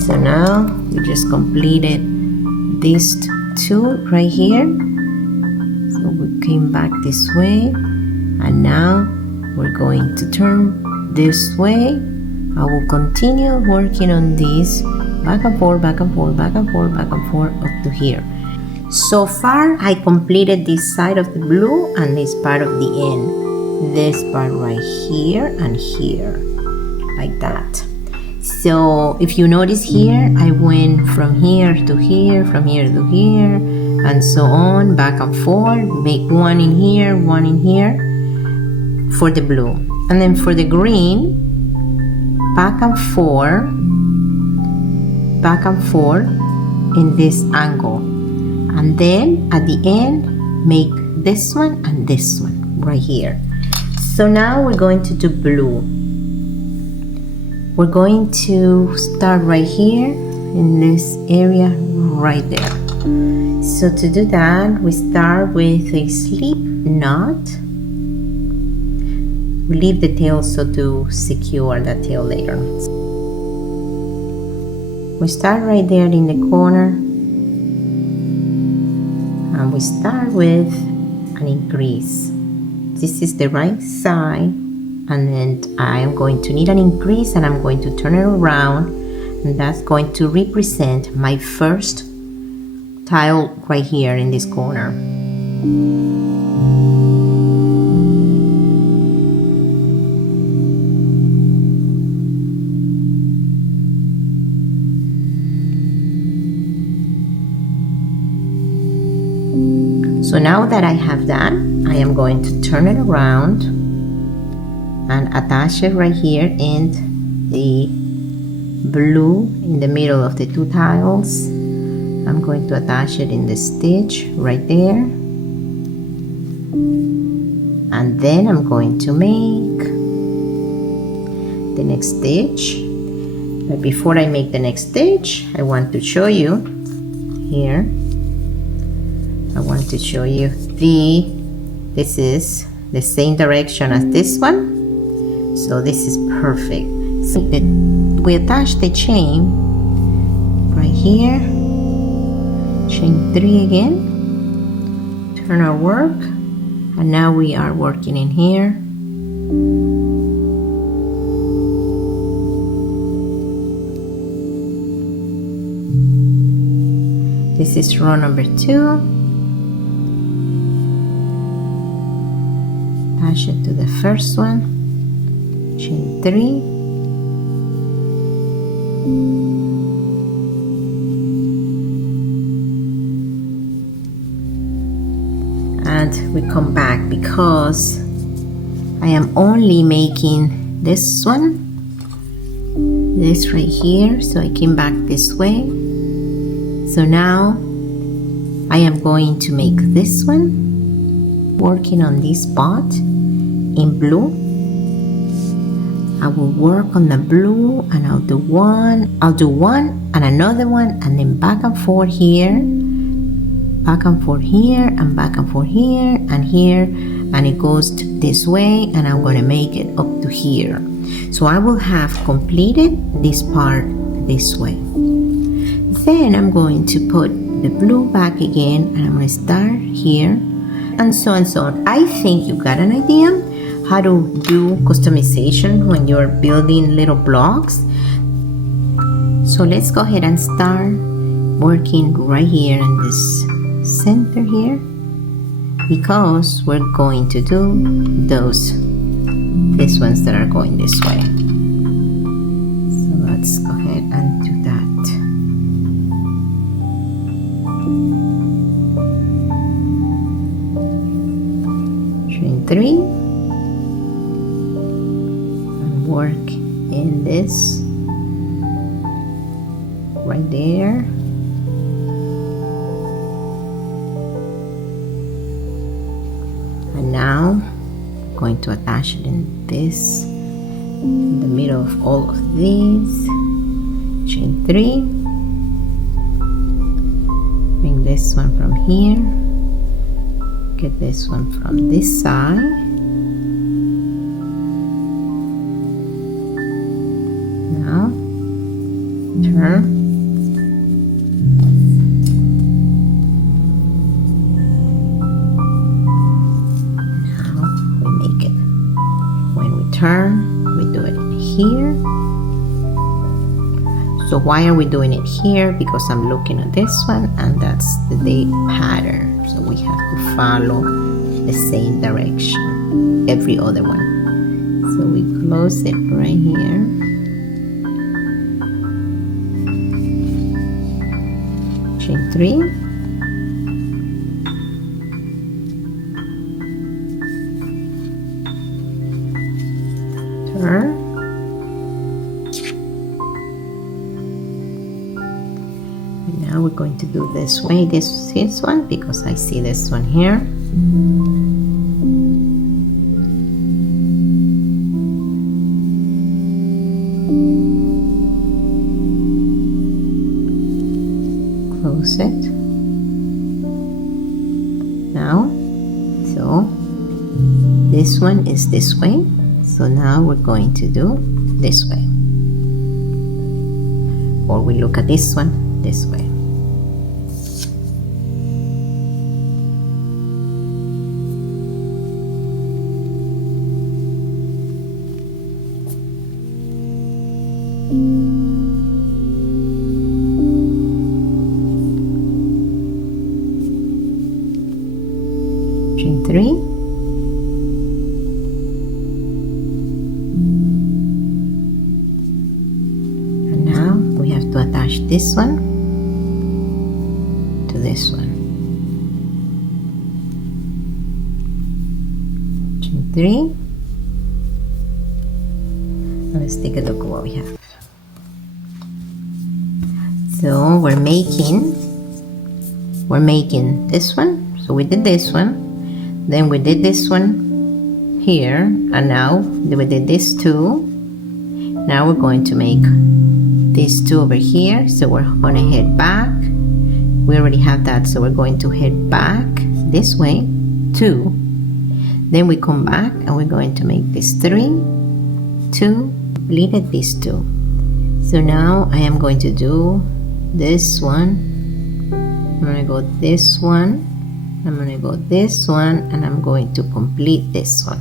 So now we just completed these two right here. So we came back this way, and now we're going to turn this way. I will continue working on this back and forth, back and forth, back and forth, back and forth up to here. So far I completed this side of the blue and this part of the end, this part right here and here, like that. So if you notice here, I went from here to here, from here to here, and so on, back and forth. Make one in here, one in here for the blue, and then for the green, back and forth in this angle, and then at the end make this one and this one right here. So now we're going to do blue. We're going to start right here in this area right there. So to do that, we start with a slip knot. We leave the tail so to secure the tail later. We start right there in the corner, and we start with an increase. This is the right side, and then I am going to need an increase, and I'm going to turn it around, and that's going to represent my first tile right here in this corner. So now that I have that, I am going to turn it around and attach it right here in the blue in the middle of the two tiles. I'm going to attach it in the stitch right there, and then I'm going to make the next stitch. But before I make the next stitch, I want to show you here. I want to show you this is the same direction as this one, so this is perfect. So we attach the chain right here, chain 3 again, turn our work, and now we are working in here. This is row number 2. Attach it to the first one, chain 3, and we come back because I am only making this one, this right here, so I came back this way. So now I am going to make this one, working on this spot in blue. I will work on the blue and I'll do one and another one, and then back and forth here, back and forth here, and back and forth here and here, and it goes this way, and I'm going to make it up to here. So I will have completed this part this way. Then I'm going to put the blue back again, and I'm going to start here, and so on and so on. I think you got an idea how to do customization when you're building little blocks. So let's go ahead and start working right here in this center here, because we're going to do these ones that are going this way. So let's go ahead and do that. Chain 3 and work in this right there. And now I'm going to attach it in this, in the middle of all of these. Chain 3, bring this one from here, get this one from this side, now turn, turn, we do it here. So why are we doing it here? Because I'm looking at this one, and that's the date pattern, so we have to follow the same direction every other one. So we close it right here, chain 3, turn, and now we're going to do this way, this one, because I see this one here. Close it now. So this one is this way. So now we're going to do this way, or we look at this one this way. Chain 3. Attach this one to this one. Chain 3. And let's take a look at what we have. So we're making this one. So we did this one, then we did this one here, and now we did this too. Now we're going to make these two over here, so we're going to head back. We already have that, so we're going to head back this way 2, then we come back and we're going to make this 3, 2, completed these 2. So now I am going to do this one, I'm going to go this one, I'm going to go this one, and I'm going to complete this one.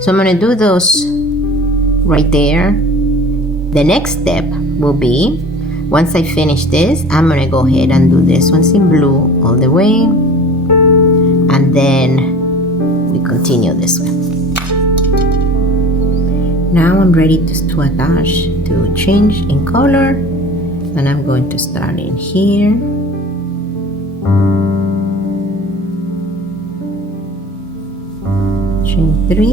So I'm going to do those right there. The next step will be Once I finish this, I'm gonna go ahead and do this one's in blue all the way, and then we continue this one. Now I'm ready to attach, to change in color, and I'm going to start in here. Chain 3,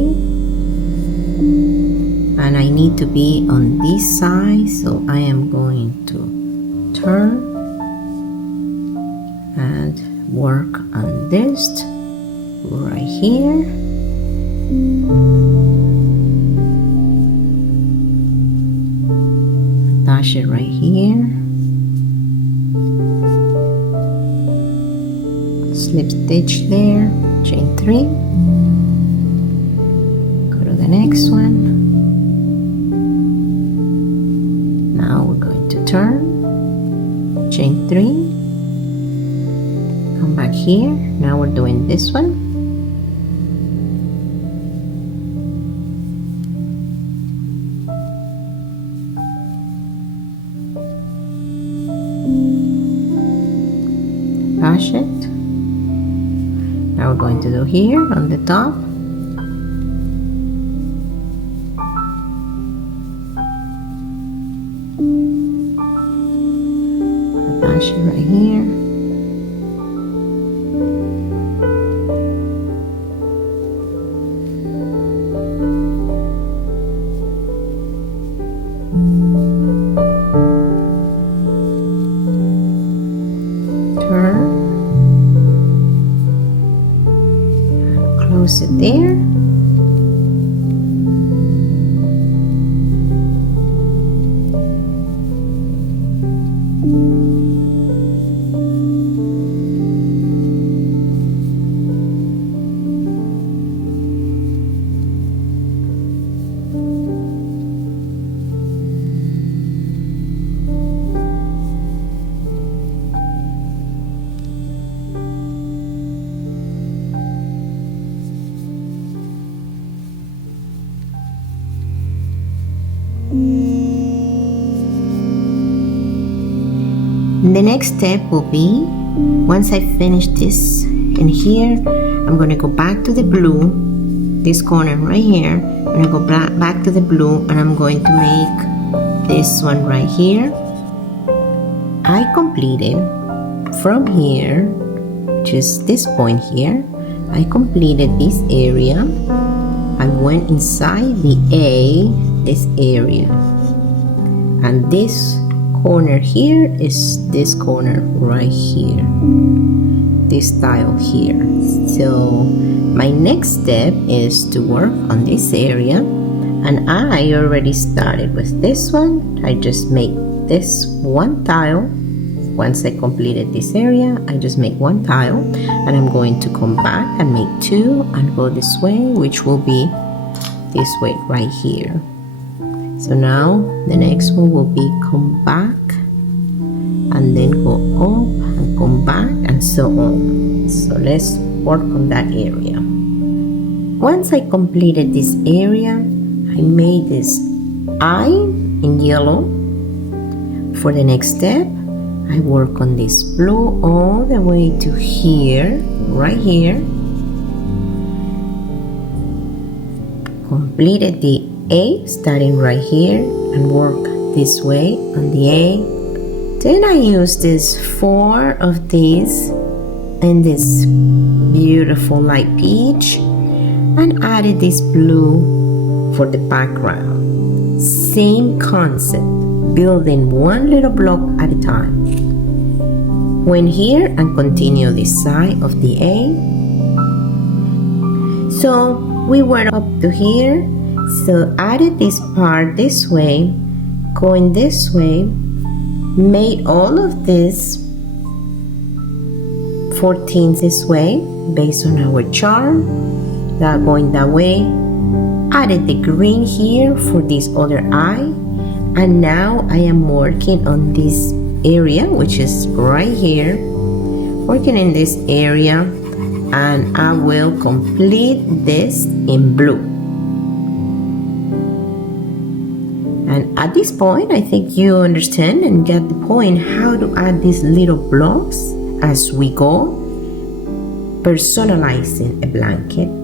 and I need to be on this side, so I am going to turn and work on this right here. Attach it right here. Slip stitch there, chain 3. Go to the next one. Now we're going to turn, chain 3. Come back here. Now we're doing this one. Attach it. Now we're going to do here on the top. Attach it right here. Close it there. The next step will be, once I finish this in here, I'm going to go back to the blue, this corner right here. I'm going to go back to the blue, and I'm going to make this one right here. I completed from here, just this point here, I completed this area. I went inside the A, this area, and this corner here is this corner right here, this tile here. So my next step is to work on this area, and I already started with this one. I just make this one tile. Once I completed this area, I just make one tile, and I'm going to come back and make two and go this way, which will be this way right here. So now the next one will be come back and then go up and come back and so on. So let's work on that area. Once I completed this area, I made this eye in yellow. For the next step, I work on this blue all the way to here, right here. Completed the A, starting right here, and work this way on the A. Then I use this 4 of these and this beautiful light peach, and added this blue for the background. Same concept, building one little block at a time. Went here and continue this side of the A. So we went up to here. So added this part this way, going this way, made all of this 14 this way based on our charm, that going that way. Added the green here for this other eye, and now I am working on this area, which is right here, working in this area, and I will complete this in blue. And at this point, I think you understand and get the point how to add these little blocks as we go personalizing a blanket